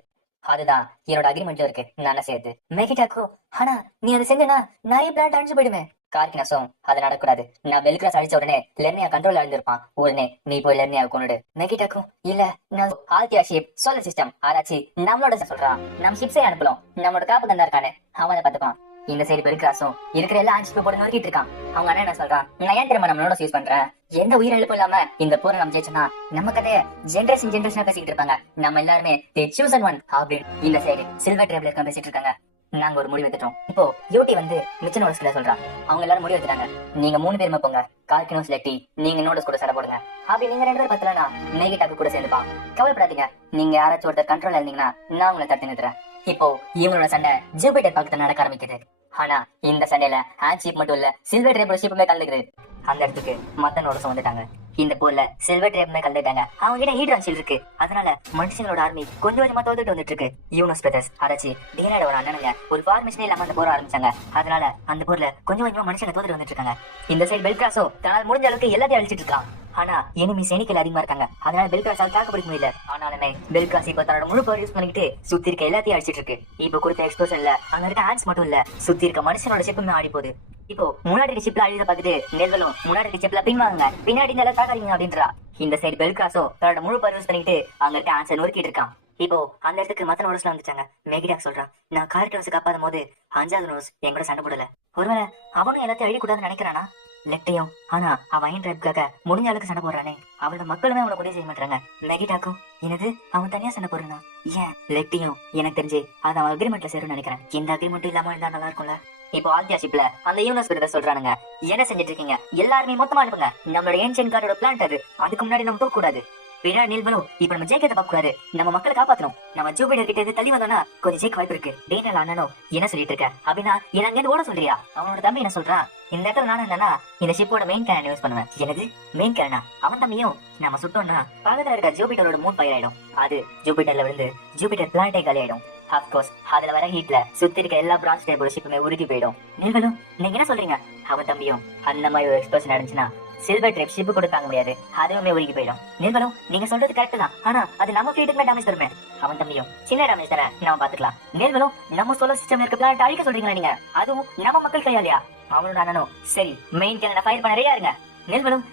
அதுதான் என்னோட அக்ரிமெண்ட்ல இருக்கு. நானே சேர்த்து மேகிட்டாக்கோ, ஆனா நீ அதை செஞ்சனா நிறைய பிளான் அழிஞ்சு போயிடுமே. கார்கினாஸும் அது நடக்கூடாது. நான் பெல்கிராஸ் அழிச்ச உடனே லெர்னியா கண்ட்ரோல் அழிஞ்சிருப்பான். உடனே நீ போய் லெர்னியா கொண்டுடு. மெகிட்டாக்கும் இல்ல, நான் ஆல்டியா ஷிப் சோலர் சிஸ்டம் ஆராய்ச்சி நம்மளோட சொல்றான். நம்ம ஷிப்ஸே அனுப்பலாம். நம்மளோட காப்பு தந்தா இருக்கானே, அவன் அதை பார்த்துப்பான். இந்த சைடு பெல்கிராஸும் இருக்கிற எல்லா ஆன்சிப்பை போட்டு நோக்கிட்டு இருக்கான். அவங்க அண்ணன் என்ன சொல்றான், நான் ஏன் திரும்ப நம்மளோட யூஸ் பண்றேன், எந்த உயிரிழப்பும் இல்லாம இந்த போரை நம்ம ஜெயிச்சோம்னா நம்ம கதையை ஜென்ரேஷனா பேசிக்கிட்டு இருப்பாங்க. நம்ம எல்லாருமே அப்படின்னு. இந்த சைடு சில்வர் ட்ரைப்ல இருக்க பேசிட்டு இருக்காங்க. நாங்க ஒரு முடிவு எடுத்துட்டோம். இப்போ யூடி வந்து மிச்ச நோட்ஸ்ல சொல்றான். அவங்க எல்லாரும் முடிவு எடுத்துட்டாங்க. நீங்க 3 பேருமே போங்க, கார்கினோஸ் லெட்டி நீங்க நோட்ஸ் கூட சண்டை போடுங்க. அப்படி நீங்க 2 பேர் பத்தலனா மேகிட்டாக்கு கூட சேர்ந்துப்பா. கவலைப்படாதீங்க, நீங்க யாராச்சும் ஒருத்தர் கண்ட்ரோல் இருந்தீங்கன்னா நான் உங்களை தட்டி நிறுத்துறேன். இப்போ இவங்களோட சண்டை ஜூபிட்டர் பக்கத்துல நடக்க ஆரம்பிக்குது. ஆனா இந்த சண்டையில ஆன்சிப் மட்டும் இல்ல, சில்வர் ட்ரைப் ஷிப்புமே கலந்துக்குது. அந்த இடத்துக்கு மத்த நோட்ஸ் வந்துட்டாங்க. இந்த போர்ல சில்வர் ட்ரைப்மே கலந்துட்டாங்க. அவங்க கிட்ட ஹீட் ரன்ஷில் இருக்கு. அதனால மனுஷங்களோட ஆர்மி கொஞ்சம் கொஞ்சமா தோத்துட்டு வந்துட்டு இருக்கு. யூனோஸ் பிரதர்ஸ் அரைச்சி டீனோட ஒரு அண்ணனுங்க ஒரு ஃபார்மேஷனே இல்லாம அந்த போர் ஆரம்பிச்சாங்க. அதனால அந்த போர்ல கொஞ்சம் கொஞ்சமா மனுஷங்க தோத்துட்டு வந்துட்டு இருக்காங்க. இந்த சைடு பெல்கிராஸோ தன்னால் முடிஞ்ச அளவுக்கு எல்லாத்தையும் அழிச்சிட்டு இருக்கான். ஆனா எனிமீஸ் எண்ணிக்கையில் அதிகமா இருக்காங்க. அதனால பெல்கிராஸால் தாக்கப்படுத்த முடியல. ஆனாலுமே பெல்கிராஸ் இப்ப தன்னோட முழு பவர் யூஸ் பண்ணிட்டு சுத்தி இருக்க எல்லாத்தையும் அழிச்சிட்டு இருக்கு. இப்ப கொடுத்த எக்ஸ்ப்ளோஷன்ல அங்க இருக்க ஹேண்ட்ஸ் மட்டும் இல்ல, சுத்தி இருக்க மனுஷனோட ஷிப்புமே ஆடி போகுது. இப்போ முன்னாடி ஷிப்ல அழித பார்த்துட்டு நெல்வலும் முன்னாடி ஷிப்ல பின்வாங்க, பின்னாடி இந்த எல்லாம் தாக்காதீங்க அப்படின்றா. இந்த சைடு பெல்கிராஸோ தன்னோட முழு பவர் யூஸ் பண்ணிட்டு அங்க இருக்க ஆன்சர் நொறுக்கிட்டு இருக்கான். இப்போ அந்த இடத்துக்கு மத்த நோட்ஸ்ல வந்துட்டாங்க. மேகிடாக் சொல்றான், நான் கார்கினோஸை காப்பாத போது 5வது நோட்ஸ் என் கூட சண்டை போடல. ஒருவேளை அவனும் எல்லாத்தையும் அழிக்கூடாதுன்னு நினைக்கிறானா? லெக்டையும் ஆனா அவன் ஐன் ட்ரைப்காக முடிஞ்ச அளவுக்கு சண்டை போடுறானே, அவளோட மக்களுமே அவனை உதவி செய்ய மாட்டாங்க. மெகிடாக்கும் என்னது அவன் தனியா சண்டை போடுறானா? ஏன் லெக்டையும் எனக்கு தெரிஞ்சு அது அவன் அக்ரிமெண்ட்ல சேரும்னு நினைக்கிறேன். இந்த அக்ரிமெண்ட் இல்லாம இருந்தா நல்லா இருக்கும்ல. இப்போ ஆல்டியா ஷிப்ல அந்த யூனிவர்ஸ் பிரதர்ஸ் சொல்றானுங்க, என்ன செஞ்சிட்டு இருக்கீங்க, எல்லாருமே மொத்தமா அனுப்புங்க. நம்மளோட ஏன்ஷியன்ட் கார்டோட பிளான்ட் அதுக்கு முன்னாடி நம்ம போக கூடாது. பின்னாடி நில்பலும் இப்ப நம்ம ஜெயிக்கிறத பார்க்க கூடாது, நம்ம மக்களை காப்பாத்தணும். நம்ம ஜூபிட்டர் கிட்ட இருந்து தள்ளி வந்தோம்னா கொஞ்சம் ஜெயிக்க வாய்ப்பு இருக்கு. டேனியல் அண்ணனும் என்ன சொல்லிட்டு இருக்க அப்படின்னா, என்ன அங்க ஓட சொல்றியா? அவனோட தம்பி என்ன சொல்றான், இந்த இடத்துல நானும் என்னன்னா இந்த ஷிப்போட மெயின் கேரன் யூஸ் பண்ணுவேன். எனது மெயின் கேரனா? அவன் தம்பியும் நம்ம சுட்டோம்னா பக்கத்துல இருக்க ஜூபிட்டரோட மூன் ஃபயர் ஆயிடும். அது ஜூபிட்டர்ல விழுந்து ஜூபிட்டர் பிளான்டே காலி ஆயிடும். அப்கோர்ஸ் அதுல வர ஹீட்ல சுத்தி இருக்க எல்லா பிரான்ச் டைப்போட ஷிப்புமே உருகி போயிடும். நீங்களும் நீங்க என்ன சொல்றீங்க? அவன் தம்பியும் அந்த மாதிரி ஒரு எக்ஸ்பிளோஷன் நடந்துச்சுன்னா சில்வர் ட்ரைப் ஷிப்பு கூட தாங்க முடியாது, அதுவுமே உருகி போயிடும். நீங்களும் நீங்க சொல்றது கரெக்ட் தான், ஆனா அது நம்ம ஃபிளீட்டுக்கு டேமேஜ் தருமே. அவன் தம்பியும் சின்ன டேமேஜ் தானே, நம்ம பாத்துக்கலாம். நீங்களும் நம்ம சோலார் சிஸ்டம் இருக்க பிளானட் அழிக்க சொல்றீங்களா நீங்க? அதுவும் நம்ம மக்கள் கையாலியா? அவனோட அண்ணனும் சரி மெயின் கேரனை ஃபயர் பண்ண ரெடியா இருங்க. நீங்களும்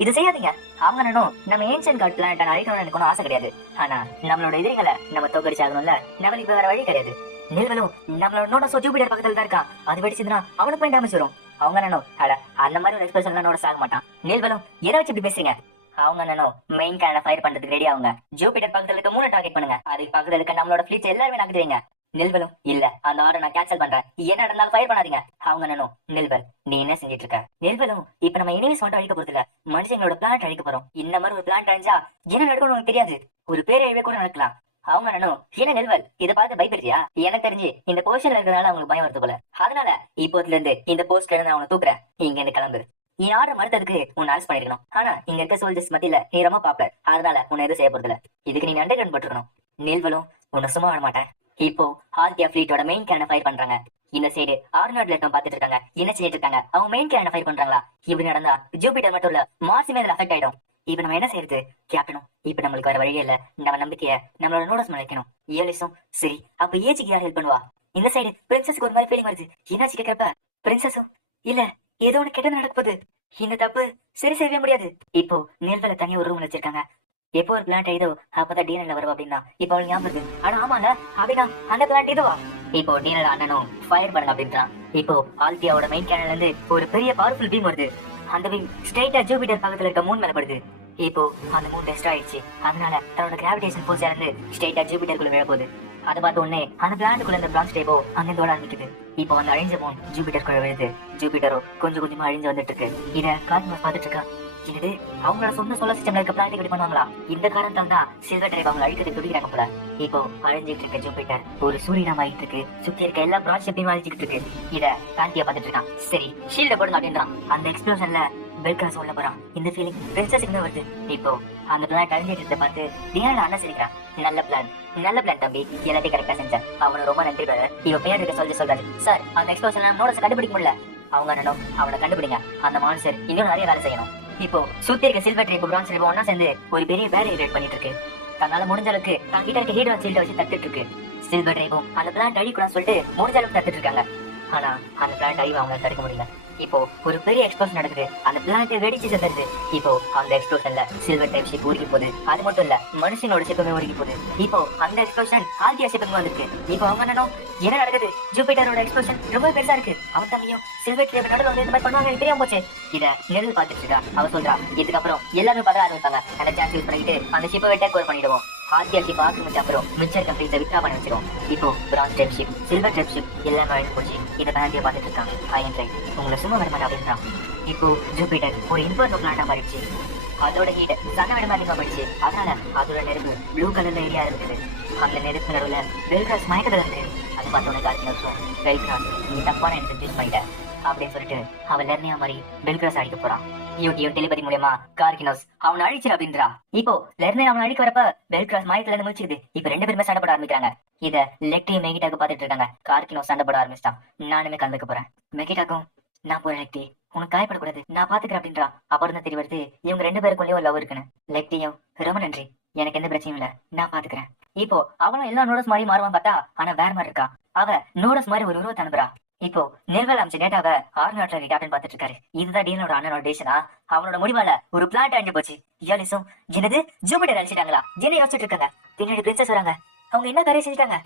இது செய்யாதீங்க. அவங்க அண்ணனும் நம்ம ஏன்ஷியன்ட் கார்ட் பிளானட் அழிக்கணும்னு எனக்கு ஒன்றும் ஆசை கிடையாது. ஆனா நம்மளோட எதிரிகளை நம்ம தோக்கடிச்சாகணும்ல, நம்மளுக்கு வேற வழி கிடையாது. நீங்களும் நம்மளோட நோட ஜூபிட்டர் பக்கத்துல தான் இருக்கான், அது வெடிச்சதுன்னா அவனுக்கு போய் டேமேஜ் வரும். அவங்க அண்ணனும் அட அந்த மாதிரி ஒரு எக்ஸ்பிரஷன் நோட சாக மாட்டான். நீங்களும் எதை வச்சு இப்படி பேசுறீங்க? அவங்க அண்ணனும் மெயின் கேரனை ஃபயர் பண்றதுக்கு ரெடி ஆகுங்க. ஜூபிட்டர் பக்கத்துல இருக்க 3 டார்கெட் பண்ணுங்க, அதுக்கு பக்கத்துல இருக்க நம்மளோட ஃபிளீட்ஸ் எல்லாருமே நகர்த்துவீங்க. நெல்வலும் இல்ல, அந்த ஆர்டர் நான் கேன்சல் பண்றேன், என்ன நடந்தாலும் ஃபயர் பண்ணாதீங்க. அவங்க அண்ணனும் நெல்வல் நீ என்ன செஞ்சிட்டு இருக்க? நெல்வலும் இப்ப நம்ம எனிமீஸ் மட்டும் அழிக்க போறது இல்ல, மனுஷங்களோட பிளான்ட் அழிக்க போறோம். இந்த மாதிரி ஒரு பிளான்ட் அழிஞ்சா என்ன நடக்கும் உனக்கு தெரியாது, ஒரு பேரழிவே கூட நடக்கலாம். அவங்க அண்ணனும் என்ன நெல்வல் இதை பார்த்து பயப்படுறியா? எனக்கு தெரிஞ்சு இந்த போஸ்டர்ல இருக்கிறதுனால அவங்களுக்கு பயம் வருது போல, அதனால இப்போதுல இருந்து இந்த போஸ்ட்ல இருந்து அவனை தூக்குறேன், இங்க இருந்து கிளம்பு. நீ ஆர்டர் மறுத்ததுக்கு உன்னை அரெஸ்ட் பண்ணிருக்கணும். ஆனா இங்க இருக்க சோல்ஜர்ஸ் மத்தியில நீ ரொம்ப பாப்புலர், அதனால உன்னை எதுவும் செய்ய போறது இல்ல. இதுக்கு நீ அண்டர்கிரவுண்ட் பட்டிருக்கணும். நெல்வலும் உன்னை சும்மா விட மாட்டேன். இப்போ ஆர்டியா ஃபிளீட்டோட மெயின் கேரனை ஃபயர் பண்றாங்க. இந்த சைடு ஆர்னாட்ல இருக்க பாத்துட்டு இருக்காங்க, என்ன செஞ்சிட்டு இருக்காங்க, அவங்க மெயின் கேரனை ஃபயர் பண்றாங்களா? இப்படி நடந்தா ஜூபிட்டர் மட்டும் இல்ல மார்ஸுமே இதுல அஃபெக்ட் ஆயிடும். இப்ப நம்ம என்ன செய்யறது கேப்டனும்? இப்ப நம்மளுக்கு வேற வழியே இல்ல, நம்ம நம்பிக்கைய நம்மளோட நோடஸ் மேல வைக்கணும். ஏலிஸும் சரி அப்ப ஏஜிக்கு யார் ஹெல்ப் பண்ணுவா? இந்த சைடு பிரின்சஸ்க்கு ஒரு மாதிரி ஃபீலிங் வருது. என்னாச்சு கேக்குறப்ப பிரின்சஸும் இல்ல ஏதோ ஒண்ணு கெட்டது நடக்க போகுது. இந்த தப்பு சரி செய்யவே முடியாது. இப்போ நிர்மலை தனியா ஒரு ரூம் வச்சிருக்காங்க. எப்போ ஒரு பிளான்ட் ஐதோ அப்பதான் டிஎன்எல்ல வருவா அப்படின்னா இப்போ அவளுக்கு ஞாபகம் இருக்கு. ஆனா ஆமாங்க அப்படின்னா அந்த பிளான்ட் இதுவா? இப்போ டிஎன்எல் அண்ணனும் ஃபயர் பண்ணுங்க அப்படின்றான். இப்போ ஆல்தியாவோட மெயின் கேனல்ல இருந்து ஒரு பெரிய பவர்ஃபுல் பீம் வருது. அந்த பீம் ஸ்ட்ரைட்டா ஜூபிட்டர் பக்கத்துல இருக்க மூன் மேல படுது. இப்போ அந்த மூன் டெஸ்ட் ஆயிடுச்சு. அதனால தன்னோட கிராவிடேஷன் ஃபோர்ஸ் இருந்து ஸ்ட்ரைட்டா ஜூபிட்டருக்குள்ள விழ போகுது. அதை பார்த்த உடனே அந்த பிளான்ட்டுக்குள்ள இந்த பிளான்ஸ் டைப்போ அங்கிருந்து ஓட ஆரம்பிக்குது. இப்போ அந்த அழிஞ்ச மூன் ஜூபிட்டருக்குள்ள விழுது. ஜூபிட்டரும் கொஞ்சம் கொஞ்சமா அழிஞ்சு வந்துட்டு இருக்கு. இத காஸ்மோஸ் பார்த்துட்டு இருக்கா. இது அவங்களோட சொந்த சோலார் சிஸ்டம்ல இருக்க பிளான்ட் இப்படி பண்ணுவாங்களா? இந்த காரணத்தால் தான் சில்வர் டிரைவ் அவங்க அழிக்கிறதுக்கு துடிக்கிறாங்க போல. இப்போ அழிஞ்சிட்டு இருக்க ஜூபிட்டர் ஒரு சூரியனாக ஆயிட்டு இருக்கு. சுத்தி இருக்க எல்லா பிராட் ஷிப்பையும் அழிச்சிட்டு இருக்கு. இத காந்தியா பார்த்துட்டு இருக்கான். சரி ஷீல்ட போடுங்க அப்படின்றான். அந்த எக்ஸ்ப்ளோஷன்ல பெல்கிராஸ் உள்ள போறான். இந்த ஃபீலிங் பிரின்சஸுக்கு தான் வருது. இப்போ அந்த பிளான் அழிஞ்சிட்டு இருக்க பார்த்து டியானா அண்ணா சிரிக்கிறான். நல்ல பிளான் தம்பி, எல்லாத்தையும் கரெக்டா செஞ்சேன். அவனை ரொம்ப நன்றி பிரதர். இவ பேர் இருக்க சொல்றாரு. சார் அந்த எக்ஸ்ப்ளோஷன்ல நோடஸ் கண்டுபிடிக்க முடியல. அவங்க அண்ணனும் அவனை கண்டுபிடிங்க. அந்த மான்ஸ்டர் இன்னும் நிறைய வேலை செய்யணும். இப்போ சுத்தி இருக்க சில்வர் ட்ரைப் பிரான்ஸ் ட்ரைப் ஒன்னா சேர்ந்து ஒரு பெரிய பேரியர் கிரியேட் பண்ணிட்டு இருக்கு. தன்னால முடிஞ்ச அளவுக்கு தான் கிட்ட இருக்க ஹீட் சீல்ட வச்சு தட்டுட்டு இருக்கு. சில்வர் ட்ரைப்பும் அந்த பிளான்ட் அழிக்கூடாதுன்னு சொல்லிட்டு முடிஞ்ச அளவுக்கு தட்டுட்டு இருக்காங்க. ஆனா அந்த பிளான்ட் அழிவு அவங்களால தடுக்க முடியல. இப்போ ஒரு பெரிய எக்ஸ்ப்ளோஷன் நடக்குது. அந்த பிளான்ட் வெடிச்சு செத்துருது. இப்போ அந்த எக்ஸ்ப்ளோஷன்ல சில்வர் டைப் ஷிப் உருகி போகுது. அது மட்டும் இல்ல மனுஷனோட ஷிப்புமே உருகி போகுது. இப்போ அந்த எக்ஸ்ப்ளோஷன் ஆல்தியா ஷிப்புக்கு வந்திருக்கு. இப்போ அவங்க என்ன நடக்குது? ஜூபிட்டரோட எக்ஸ்ப்ளோஷன் ரொம்ப பெருசா இருக்கு. அவன் தம்பியும் சில்வர் டைப் நடுவுல வந்து இந்த மாதிரி பண்ணுவாங்க தெரியாம போச்சு. இத நெருள் பாத்துட்டு இருக்கா. அவ சொல்றா இதுக்கப்புறம் எல்லாரும் பதற ஆரம்பிப்பாங்க. அந்த சான்ஸ் யூஸ் பண்ணிட்டு அந்த ஷிப்பை டேக் ஓவர் பண்ணிடுவோம். ஆல்தியா ஷிப் ஆக்கிரமிச்ச அப்புறம் மிச்சர் கம்ப்ளீட்டா வித்ரா பண்ணி வச்சிரும். இப்போ bronze type ship silver type ship எல்லாமே அழிஞ்சு போச்சு. இதை பேண்டியா பாத்துட்டு இருக்கான். ஐயன் ட்ரை உங்களை சும்மா வர மாட்டா அப்படின்றான். இப்போ ஜூபிட்டர் ஒரு இன்ஃபர்னோ பிளான்டா மாறிடுச்சு. அதோட ஹீட் சன்னை விட அதிகமா போயிடுச்சு. அதனால அதோட நெருப்பு ப்ளூ கலர்ல எரிய ஆரம்பிக்குது. அந்த நெருப்பு நடுவுல பெல்கிராஸ் மயக்கத்துல இருக்கு. அது பார்த்தோட கார்கினோஸும் பெல்கிராஸ் நீ தப்பான எனக்கு யூஸ் பண்ணிட்ட அப்படின்னு சொல்லிட்டு அவன் லெர்னியா மாதிரி பெல்கிராஸ் அடிக்க போறான். யூடியூப் டெலிபதி மூலமா கார்கினோஸ் அவனை அழிச்சிரு அப்படின்றா. இப்போ லெர்னியா அவனை அழிக்க வரப்ப பெல்கிராஸ் மயக்கத்துல இருந்து முடிச்சுக்குது. இப்ப ரெண்டு பேருமே சண்டை போட ஆரம்பிக்கிறாங்க. இத லெக்டியும் மெகிட்டாக்கு பாத்துட்டு இருக்காங்க. கார்கினோஸ் சண்டை போட ஆரம்பிச்சிட்டான். நானுமே கலந்துக்க போறேன். மெகிட்டாக்கும் நான் போறேன் லெக்டி, உனக்கு காயப்படக்கூடாது, நான் பாத்துக்கிறேன் அப்படின்றா. அப்புறம் தான் தெரிய வருது இவங்க ரெண்டு பேருக்குள்ளேயே ஒரு லவ் இருக்குன்னு. லெக்டியும் ரொம்ப நன்றி, எனக்கு எந்த பிரச்சனையும் இல்ல, நான் பாத்துக்கிறேன். இப்போ அவனும் எல்லா நூடல்ஸ் மாதிரி மாறுவான் பார்த்தா ஆனா வேற மாதிரி இருக்கா. அவ நூடல்ஸ் மாதிரி ஒரு உருவத்தை அனுப்புறா. இப்போ நிர்மல் அமைச்ச டேட்டாவை ஆர்நாட்ல கேப்டன் பாத்துட்டு இருக்காரு. இதுதான் டீனோட அண்ணனோட டேஷனா. அவனோட முடிவால ஒரு பிளான்ட் அழிஞ்சு போச்சு. யாலிசும் என்னது ஜூபிட்டர் அழிச்சிட்டாங்களா என்ன யோசிச்சுட்டு இருக்காங்க. பின்னாடி பிரின்சஸ் வராங்க. அவங்க என்ன கரையை செஞ்சுட்டாங்க,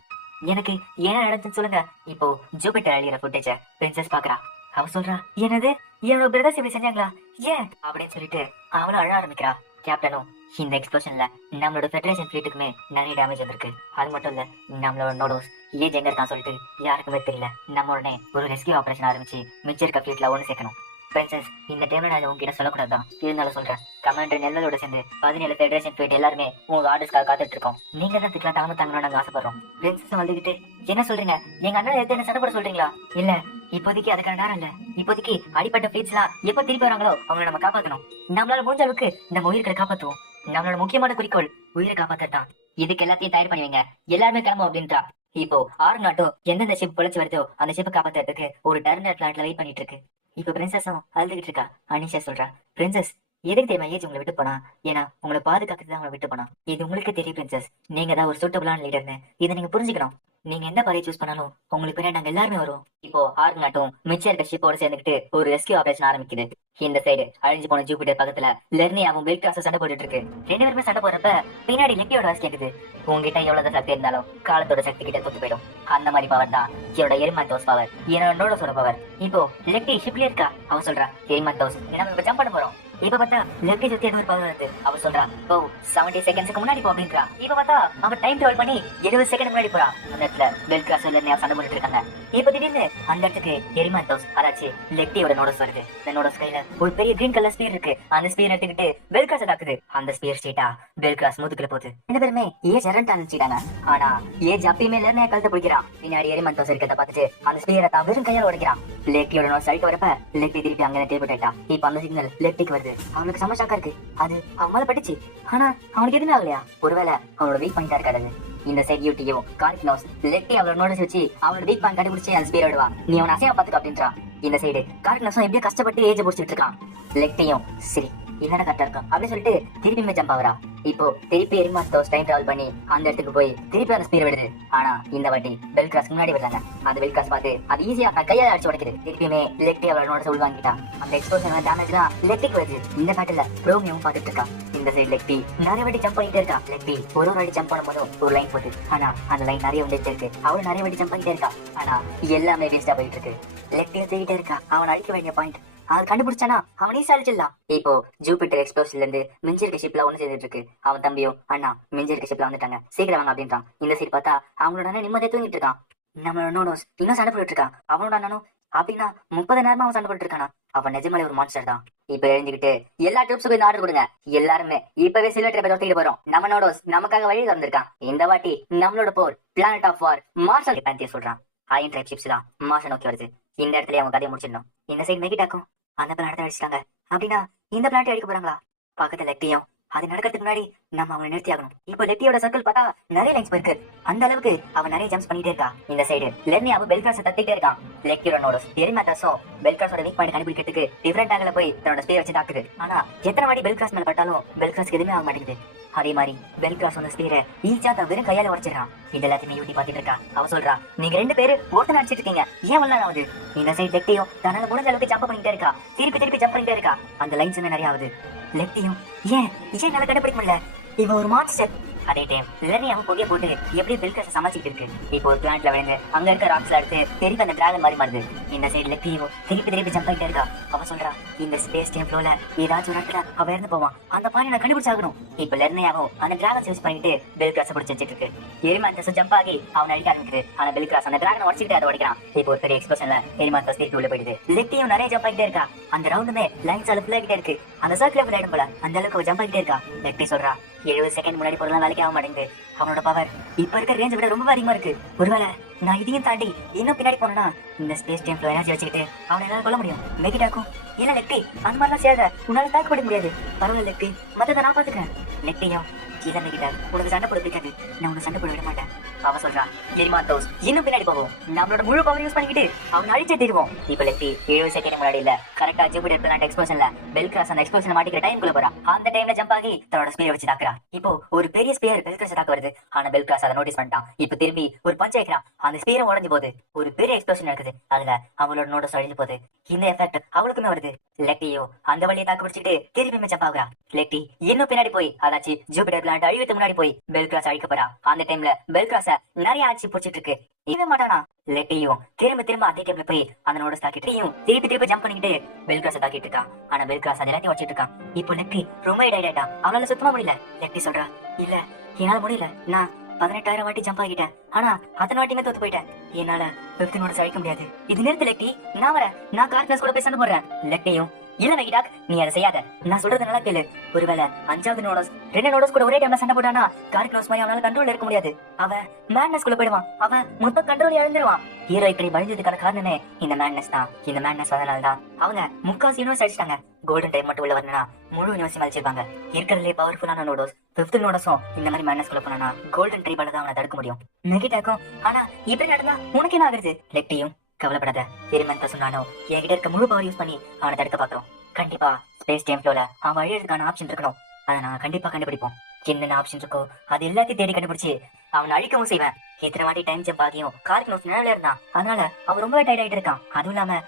எனக்கு என்ன நடந்துன்னு சொல்லுங்க. இப்போ ஜூபிட்டர் அழிகிற ஃபுட்டேஜ பிரின்சஸ் பாக்குறா. அவ சொல்றா என்னது என்னோட பிரதர்ஸ் இப்படி செஞ்சாங்களா ஏன் அப்படின்னு சொல்லிட்டு அவளும் அழ ஆரம்பிக்கிறா. கேப்டனும் இந்த எக்ஸ்ப்ளோஷன்ல நம்மளோட ஃபெடரேஷன் ஃபிளீட்டுக்குமே நிறைய டேமேஜ் வந்திருக்கு. அது மட்டும் இல்ல நம்மளோட நோடோஸ் ஏஜ் எங்க இருக்கான்னு சொல்லிட்டு யாருக்குமே தெரியல. நம்ம உடனே ஒரு ரெஸ்கியூ ஆபரேஷன் ஆரம்பிச்சு மிச்சம் இருக்க ஃபிளீட்ல ஒண்ணு சேர்க்கணும். பிரின்சஸ் இந்த டைம்ல நான் உங்ககிட்ட சொல்லக்கூடாதான், இருந்தாலும் சொல்றேன். கமாண்டர் நெல்லோட சேர்ந்து 17 ஃபெடரேஷன் ஃபிளீட் எல்லாருமே உங்க ஆர்டர்ஸ்க்காக காத்துட்டு இருக்கோம். நீங்க தான் திட்டம் தாங்க தாங்கணும் நாங்க ஆசைப்படுறோம். பிரின்சஸ் வந்துகிட்டு என்ன சொல்றீங்க, எங்க அண்ணன் எடுத்து என்ன சண்டை போட சொல்றீங்களா? இல்ல இப்போதைக்கு அதுக்கான நேரம் இல்ல. இப்போதைக்கு அடிப்பட்ட ஃபிளீட்ஸ் எல்லாம் எப்ப திருப்பி வராங்களோ அவங்களை நம்ம காப்பாத்தணும். நம்மளால முடிஞ்ச அளவுக்கு நம்ம உயிர்களை காப்பாத்துவோம். நம்மளோட முக்கியமான குறிக்கோள் உயிரை காப்பாத்தான். இதுக்கு எல்லாத்தையும் தயார் பண்ணுவீங்க, எல்லாருமே கிளம்பும் அப்படின்றா. இப்போ ஆறு நாட்டும் எந்தெந்த ஷிப் பொழைச்சு வருதோ அந்த ஷிப்பை காப்பாத்துறதுக்கு ஒரு டெர்மினல் பிளான்ட்ல வெயிட் பண்ணிட்டு இருக்கு. இப்ப பிரின்சஸும் அழுதுகிட்டு இருக்கா. அனிஷா சொல்றா பிரின்சஸ் எதுக்கு தெரியுமா ஏஜ் உங்களை விட்டு போனா, ஏன்னா உங்களை பாதுகாக்கிறது தான் உங்களை விட்டு போனா. இது உங்களுக்கு தெரியும் பிரின்சஸ், நீங்க தான் ஒரு சூட்டபிளான லீடர்னு இதை நீங்க புரிஞ்சுக்கணும். நீங்க எந்த பாதையை சூஸ் பண்ணாலும் உங்களுக்கு பின்னாடி நாங்க எல்லாருமே வரும். இப்போ ஆறு நாட்டும் மிச்சம் இருக்க ஷிப்போட சேர்ந்துக்கிட்டு ஒரு ரெஸ்கியூ ஆபரேஷன் ஆரம்பிக்குது. இந்த சைடு அழிஞ்சு போன ஜூபிட்டர் பக்கத்துல லெர்னியாவும் பெல்கிராஸும் சண்டை போட்டுட்டு இருக்கு. ரெண்டு பேருமே சண்டை போடுறப்ப பின்னாடி லெக்டியோட வாய்ஸ் கேக்குது. உங்ககிட்ட எவ்வளவு சக்தி இருந்தாலும் காலத்தோட சக்தி கிட்ட தோத்து போயிடும். அந்த மாதிரி பவர் தான் என்னோட எரிமந்தோஸ் பவர், என்னோட சொல்ற பவர். இப்போ லெக்டி ஷிப்ல இருக்கா. அவ சொல்றா எரிமந்தோஸ் நம்ம இப்ப ஜம்ப் பண்ண போறோம். இப்ப பார்த்தா லெக்டி சுத்தி ஒரு பவர் வருது. அவ சொல்றா ஓ 70 செகண்ட்ஸ்க்கு முன்னாடி போ அப்படின்றா. இப்ப பார்த்தா அவன் டைம் டிராவல் பண்ணி 70 செகண்ட் முன்னாடி போறா. அந்த இடத்துல பெல்கிராஸ் லெர்னியா சண்டை போட்டுட்டு இருக்காங்க. இப்ப திடீர்னு அந்த இடத்துக்கு எரிமந்தோஸ் அதாச்சு லெக்டியோட நோடஸ் வருது. இந்த நோடஸ் கையில ஒரு பெரிய கிரீன் கலர் ஸ்பீர் இருக்கு. அந்த ஸ்பீர் எடுத்துக்கிட்டு பெல்கிராஸ் தாக்குது. அந்த ஸ்பீர் ஸ்ட்ரெயிட்டா பெல்கிராஸ் முதுகுல போகுது. ரெண்டு பேருமே ஏஜ் அரண்ட் அனுப்பிச்சிட்டாங்க. ஆனா ஏஜ் அப்பயுமே லெர்னியா கழுத்தை பிடிக்கிறான். பின்னாடி எரிமந்தோஸ் இருக்கிறத பார்த்துட்டு அந்த ஸ்பீரை தான் வெறும் கையால உடைக்கிறான். லெக்டியோட நோட்ஸ் அழிக்க வரப்ப லெக்டி திருப்பி அங்கே டேபிள் ஆயிட்டா. இப்ப அந்த சிக்னல் லெக்டிக்கு வருது. அவனுக்கு செம ஷாக்கா இருக்கு. அது அவன் மேல பட்டுச்சு. ஆனா அவனுக்கு எதுவுமே ஆகலையா? ஒருவேளை அவனோட வீக் பாயிண்டா இருக்காது. இந்த சைட் யூடியும் கார்கினோஸ் லெக்டி அவளோட நோட்டீஸ் வச்சு அவனோட வீக் பாயிண்ட் கண்டுபிடிச்சு அந்த ஸ்பீர் விடுவா. நீ அவன் அசையா பாத்துக்க அப்படின்றா. இந்த சைடு கார்கினோஸும் எப்படியோ கஷ்டப்பட்டு ஏஜ் பிடிச்சிட்டு இருக்கான். லெக்டியும் சரி என்னடா கரெக்டா இருக்கும் அப்படின்னு சொல்லிட்டு திருப்பியுமே ஜம்ப் ஆகுறா. இப்போ திருப்பி எரிமாத்தோஸ் டைம் டிராவல் பண்ணி அந்த இடத்துக்கு போய் திருப்பி அந்த ஸ்பீர் விடுது. ஆனா இந்த வாட்டி பெல் கிராஸ் முன்னாடி விடுறாங்க. அந்த பெல் கிராஸ் பார்த்து அது ஈஸியா கையால அடிச்சு உடைக்குது. திருப்பியுமே லெக்டி அவளோட சொல் வாங்கிட்டா. அந்த எக்ஸ்ப்ளோஷன் டேமேஜ் தான் லெக்டிக்கு வருது. இந்த பேட்டில் ரோமியும் பார்த்துட்டு இருக்கா. இந்த சைடு லெக்டி நிறைய வாட்டி ஜம்ப் பண்ணிட்டே இருக்கா. லெக்டி ஒரு வாட்டி ஜம்ப் பண்ணும்போதும் ஒரு லைன் போகுது. ஆனா அந்த லைன் நிறைய வந்துட்டே இருக்கு. அவளும் நிறைய வாட்டி ஜம்ப் பண்ணிட்டே இருக்கா. ஆனா எல்லாமே வேஸ்டா போயிட்டு இருக்கு. லெக்டியை தூக்கிட்டே இருக்கா. அவன் அழிக்க வேண்டிய பாயிண்ட் அவன் கண்டுபிடிச்சானா அவனே சாதிச்சிடலாம். இப்போ ஜூபிட்டர் எக்ஸ்ப்ளோஷன்ல இருந்து மிஞ்சிருக்க ஷிப்ல ஒண்ணு சேர்ந்துட்டு இருக்கு. அவன் தம்பியும் அண்ணா மிஞ்சிருக்க ஷிப்ல வந்துட்டாங்க, சீக்கிரம் வாங்க அப்படின்றான். இந்த சைடு பார்த்தா அவங்களோட அண்ணன் நிம்மதியா தூங்கிட்டு இருக்கான். நம்மளோட நோனோஸ் இன்னும் சண்டை போட்டு இருக்கான். அவனோட அண்ணனும் அப்படின்னா 30 நேரமா அவன் சண்டை போட்டு இருக்கானா. அவன் நிஜமாலே ஒரு மான்ஸ்டர் தான். இப்ப எழுந்துகிட்டு எல்லா ட்ரிப்ஸுக்கும் இந்த ஆர்டர் கொடுங்க. எல்லாருமே இப்பவே சில்வர் ட்ரிப்பை தூக்கிட்டு போறோம். நம்ம நோடோஸ் நமக்காக வழி தந்திருக்கான். இந்த வாட்டி நம்மளோட போர் பிளானட் ஆஃப் வார் மார்ஷல் பேந்திய சொல்றான். ஆயின் ட்ரைப் ஷிப்ஸ் தான் மார்ஷல் நோக்கி வருது. இந்த இடத்துல அவங்க கதையை முடிச்சிடணும். இந்த சைடு மெகிட்டாக்கும் அந்த பிளானட்டை அடிச்சிட்டாங்க அப்படின்னா இந்த பிளானட்டை அடிக்க போறாங்களா. பக்கத்துல லெக்டியும் அது நடக்கிறதுக்கு முன்னாடி நம்ம அவனை நிறுத்தி ஆகணும். இப்போ லெக்டியோட சர்க்கிள் பார்த்தா நிறைய லைன்ஸ் போயிருக்கு. அந்த அளவுக்கு அவன் நிறைய ஜம்ப்ஸ் பண்ணிட்டே இருக்கா. இந்த சைடு லெர்னியாவும் பெல்கிராஸை தட்டிட்டே இருக்கான். லெக்டியோட நோடோஸ் எரிமாத்தாஸும் பெல்கிராஸோட வீக் பாயிண்ட் கண்டுபிடிக்கிறதுக்கு டிஃபரெண்ட் ஆங்கில போய் தன்னோட ஸ்பீர் வச்சு தாக்குது. ஆனா எத்தனை வாட்டி பெல்கிராஸ் மேல பட்டாலும் பெல்கிராஸ்க்கு எதுவுமே ஆக மாட்டேங்குது. அதே மாதிரி பெல்கிராஸ் வந்து ஸ்பீரை ஈஸியா தான் வெறும் கையால உடைச்சிடறான். இது எல்லாத்தையுமே யூட்டி பாத்துட்டு இருக்கா. அவ சொல்றா, நீங்க 2 பேரு ஒருத்தனை அடிச்சிட்டு இருக்கீங்க, ஏன் வரலாம் ஆகுது. இந்த சைடு லெக்டியும் தன்னால முடிஞ்ச அளவுக்கு ஜம்ப் பண்ணிட்டே இருக்கா. திருப்பி ஜம்ப் பண்ணிட்டே இருக்கா. அந்த லைன்ஸ் நிறைய ஆகுது. லெக்டியும் ஏன் என்னால கண்டுபிடிக்க முடியல, இவன் ஒரு மான்ஸ்டர். அதே டைம் லெர்னியாவும் புகைய போட்டு எப்படி பெல்கிராஸை சமாளிச்சுட்டு இருக்கு. இப்போ ஒரு பிளான்ட்ல விழுந்து அங்க இருக்க ராக்ஸ்ல எடுத்து திருப்பி அந்த டிராகன் மாதிரி மாறுது. இந்த சைடு லெக்டியும் திருப்பி ஜம்ப் பண்ணிட்டே இருக்கா. அவ சொல்றா, இந்த ஸ்பேஸ் டைம் ஃப்ளோல ஏதாச்சும் ஒரு இடத்துல அவ இறந்து போவான், அந்த பாயிண்ட் நான் கண்டுபிடிச்சாகணும். இப்போ லெர்னியாவும் அந்த டிராகன் யூஸ் பண்ணிட்டு பெல்கிராஸை பிடிச்சி வச்சிட்டு இருக்கு. எரிமாந்தஸ் ஜம்ப் ஆகி அவனை அடிக்க ஆரம்பிக்குது. ஆனா பெல்கிராஸ் அந்த டிராகனை உடச்சிட்டு அதை உடைக்கிறான். இப்போ ஒரு பெரிய எக்ஸ்ப்ளோஷன்ல எரிமாந்தஸ் திருப்பி உள்ள போயிடுது. லெக்டியும் நிறைய ஜம்ப் ஆகிட்டே இருக்கா. அந்த ரவுண்டுமே லைன்ஸ் ஃபுல் ஆகிட்டே இருக்கு. அந்த சர்க்கிள் ஃபுல் ஆயிடும் போல அந்த அளவுக்கு ஜம்ப் ஆகிட்டே இருக்கா. லெக்டி சொல்றா, 70 செகண்ட் முன்னாடி போறலாம் வேலைக்கு ஆக மாட்டேங்குது. அவனோட பவர் இப்ப இருக்க ரேஞ்சை விட ரொம்ப அதிகமா இருக்கு. ஒருவேளை நான் இதையும் தாண்டி இன்னும் பின்னாடி போனா இந்த ஸ்பேஸ் டைம் எனர்ஜி வச்சுக்கிட்டு அவனை என்னால கொல்ல முடியும். மெகிட்டாக்கும் இல்ல லெக்டி அந்த மாதிரிலாம் சேத உன்னால தாக்கப்பட முடியாது. பரவாயில்ல லெக்டி, மத்ததை நான் பாத்துக்கிறேன். லெக்டியும் இல்ல மெகிட்டா, உனக்கு சண்டை போட பிடிக்காது, நான் உனக்கு சண்டை போட விட மாட்டேன். அவ சொல்றா, எரிமாத்தோஸ் இன்னும் பின்னாடி போவோம், நம்மளோட முழு பவர் யூஸ் பண்ணிக்கிட்டு அவன் அழிச்சே தருவோம். இப்ப லெக்டி 70 செகண்ட் முன்னாடி இல்ல கரெக்டா ஜூபிட்டர் பிளானட் எக்ஸ்ப்ளோஷன்ல பெல்கிராஸ் அந்த எக்ஸ்ப்ளோஷன் மாட்டிக்கிற டைம் குள்ள போறா. அந்த டைம்ல ஜம்ப் ஆகி தன்னோட ஸ்பீரை வச்சு தாக்குறா. இப்போ ஒரு பெரிய ஸ்பியர் பெல்கிராஸ் தாக்க வருது. ஆனா பெல்கிராஸ் அதை நோட்டீஸ் பண்ணிட்டான். இப்ப திரும்பி ஒரு பஞ்ச் வைக்கிறான். அந்த ஸ்பீரை உடஞ்சு போகுது. ஒரு பெரிய எக்ஸ்ப்ளோஷன் நடக்குது. அதுல அவளோட நோட்டோஸ் அழிஞ்சு போகுது. இந்த எஃபெக்ட் அவளுக்குமே வருது. லெக்டியோ அந்த வழியை தாக்கு பிடிச்சிட்டு திரும்பி ஜம்ப் ஆகுறா. லெக்டி இன்னும் பின்னாடி போய் அதாச்சு ஜூபிட்டர் பிளானட் அழிவுக்கு முன்னாடி போய் பெல்கிராஸ் அழிக்க போறா. அந்த டைம்ல பெல்கிராஸ நிறைய ஆட்சி பிடிச்சிட்டு இருக்கு. இவன் மாட்டானா. லெக்டியும் திரும்ப அதே டைம்ல போய் அந்த நோட்டோஸ் தாக்கிட்டு திருப்பி ஜம்ப் பண்ணிக்கிட்டு பெல்கிராஸை தாக்கிட்டு இருக்கா. ஆனா பெல்கிராஸ் அதை எல்லாத்தையும் வச்சிட்டு இருக்கான். இப்போ லெக்டி ரொம்ப இடையிட்டா. அவளால சுத்தமா முடியல. லெக்டி சொல்றா, இல்ல என்னால முடியல, நான் 18,000 வாட்டி ஜம்ப் ஆகிட்டேன், ஆனா அத்தனை வாட்டியுமே தோத்து போயிட்டேன், என்னால 15 நோட்டோஸ் அழிக்க முடியாது. இது நிறுத்து லெக்டி, நான் வரேன், நான் கார்க்னஸ் கூட போய் சண்டை போடுறேன். லெக்டியும் இல்ல மெகிடாக், நீ அதை செய்யாத, நான் சொல்றது நல்லா கேளு. ஒருவேளை 5வது நோடோஸ் 2 நோடோஸ் கூட ஒரே டைம்ல சண்டை போட்டானா கார்க்னஸ் மாதிரி அவனால கண்ட்ரோல்ல இருக்க முடியாது. அவன் மேட்னஸ் குள்ள போயிடுவான். அவன் மொத்த கண்ட்ரோல் இழந்துருவான். ஹீரோ இப்படி பழிஞ்சதுக்கான காரணமே இந்த மேட்னஸ் தான். இந்த மேட்னஸ் அதனாலதான் அவங்க முக்காசி யூனிவர்ஸ் அடிச்சிட்டாங்க. கோல்டன் டைம் மட்டும் உள்ள வரணும்னா முழு யூனிவர்ஸ் அழிச்சிருப்பாங்க. இருக்கிறதுலே பவர்ஃபுல்லான நோடோஸ் 5th நோடோஸும் இந்த மாதிரி மேட்னஸ் குள்ள போனா கோல்டன் ட்ரைபால தான் அவனை தடுக்க முடியும். மெகிடாக்கும் ஆனா இப்படி நடந்தா உனக்கு என்ன ஆகுறது. லெக்டியும் கவலைப்படாத, எரிமந்த சொன்னானோ என்கிட்ட இருக்க முழு பவர் யூஸ் பண்ணி அவனை தடுக்க பாக்குறோம். கண்டிப்பா ஸ்பேஸ் டைம் ஃப்ளோல அவன் அழியறதுக்கான ஆப்ஷன் இருக்கணும். அதை நான் கண்டிப்பா கண்டுபிடிப்போம். என்னென்ன ஆப்ஷன் இருக்கோ அது எல்லாத்தையும் தேடி கண்டுபிடிச்சு அவனை அழிக்கவும் செய்வேன். இத்தனை வாட்டி டைம் ஜம்ப் ஆகியும் கார்க்னோஸ் நிழல இருந்தான். அதனால அவன் ரொம்ப டைட் ஆயிட்டு இருக்கான். அதுவும் இல்லாம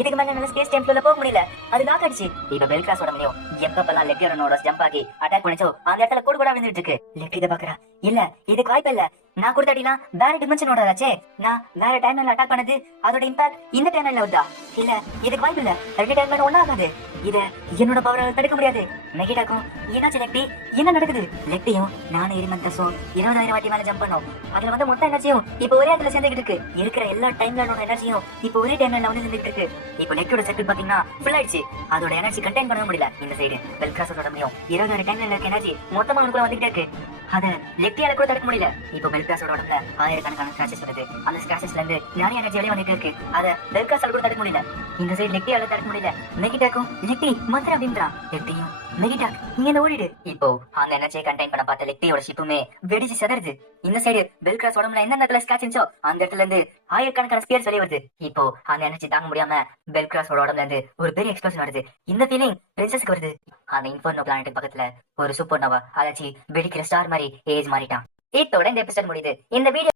இதுக்கு மேல நல்ல ஸ்பேஸ் டைம் ஃப்ளோல போக முடியல, அது லாக் ஆயிடுச்சு. இப்ப பெல்கிராஸோட முடியும் எப்பப்பெல்லாம் லெக்டியோட நோடோஸ் ஜம்ப் ஆகி அட்டாக் பண்ணிச்சோ அந்த இடத்துல கூட விழுந்துட்டு இருக்கு. லெக்டி இதை பாக்குறா, இல்ல இதுக்கு வாய்ப்பு இல்ல, நான் கொடுத்தாடினா வேற டிமென்ஷனோட ஆச்சே, நான் வேற டைம்ல அட்டாக் பண்ணது அதோட இம்பாக்ட் இந்த டைம்ல வருதா, இல்ல இதுக்கு வாய்ப்பு இல்ல, 2 டைம்ல ஒண்ணா ஆகாது, இத என்னோட பவரால தடுக்க முடியாது. மெகிடாக்கும் என்னாச்சு லெக்டி, என்ன நடக்குது. லெக்டியும் நானும் எரிமந்தஸும் 20,000 வாட்டி மேல ஜம்ப் பண்ணோம். அதுல வந்து மொத்த எனர்ஜியும் இப்ப ஒரே இடத்துல சேர்ந்துகிட்டு இருக்கு. இருக்கிற எல்லா டைம்லோட எனர்ஜியும் இப்ப ஒரே டைம்ல வந்து சேர்ந்துட்டு இருக்கு. இப்ப லெக்டியோட சர்க்கிள் பாத்தீங்கன்னா ஃபுல் ஆயிடுச்சு. அதோட எனர்ஜி கண்டெயின் பண்ண முடியல. இந்த சைடு பெல்கிராஸோட முடியும் 20,000 டைம்ல இருக்க எனர்ஜி மொத்தமா அவனுக்குள்ள வந்துகிட்டே இருக்கு. அத லெக்டியால கூட தடுக்க முடியல. இப்ப பெல்கிராஸோட உடம்புல ஆயிரக்கணக்கான ஸ்கிராச்சஸ் வருது. அந்த ஸ்கிராச்சஸ்ல இருந்து நிறைய எனர்ஜி வெளியே வந்துட்டு இருக்கு. அத பெல்கிராஸால கூட தடுக்க முடியல. இந்த சைடு லெக்டியால தடுக்க முடியல. மெகிடாக்கும் லெக்டி மந்திர அப்படின்றா. லெக்டியும் மெகிடாக் இங்க ஓடிடு. இப்போ அந்த எனர்ஜியை கண்டெயின் பண்ண பார்த்த லெக்டியோட ஷிப்புமே வெடிச்சு செதறுது. இந்த சைடு பெல்கிராஸ் உடம்புல எந்த இடத்துல ஸ்கிராச் இருந்துச்சோ அந்த இடத்துல இருந்து ஆயிரக்கணக்கான ஸ்பியர்ஸ் வெளியே வருது. இப்போ அந்த எனர்ஜி தாங்க முடியாம பெல்கிராஸோட உடம்புல இருந்து ஒரு பெரிய எக்ஸ்ப்ளோஷன் வருது. இந்த ஃபீலிங் பிரின்சஸ்க்கு வருது. அந்த இன்ஃபர்னோ பிளானட் பக்கத்துல ஒரு சூப்பர் நோவா அதாச்சு வெடிக்கிற ஸ்டார் மாதிரி ஏஜ் மாறிட்டான். இதோட இந்த எபிசோட் முடியுது. இந்த வீடியோ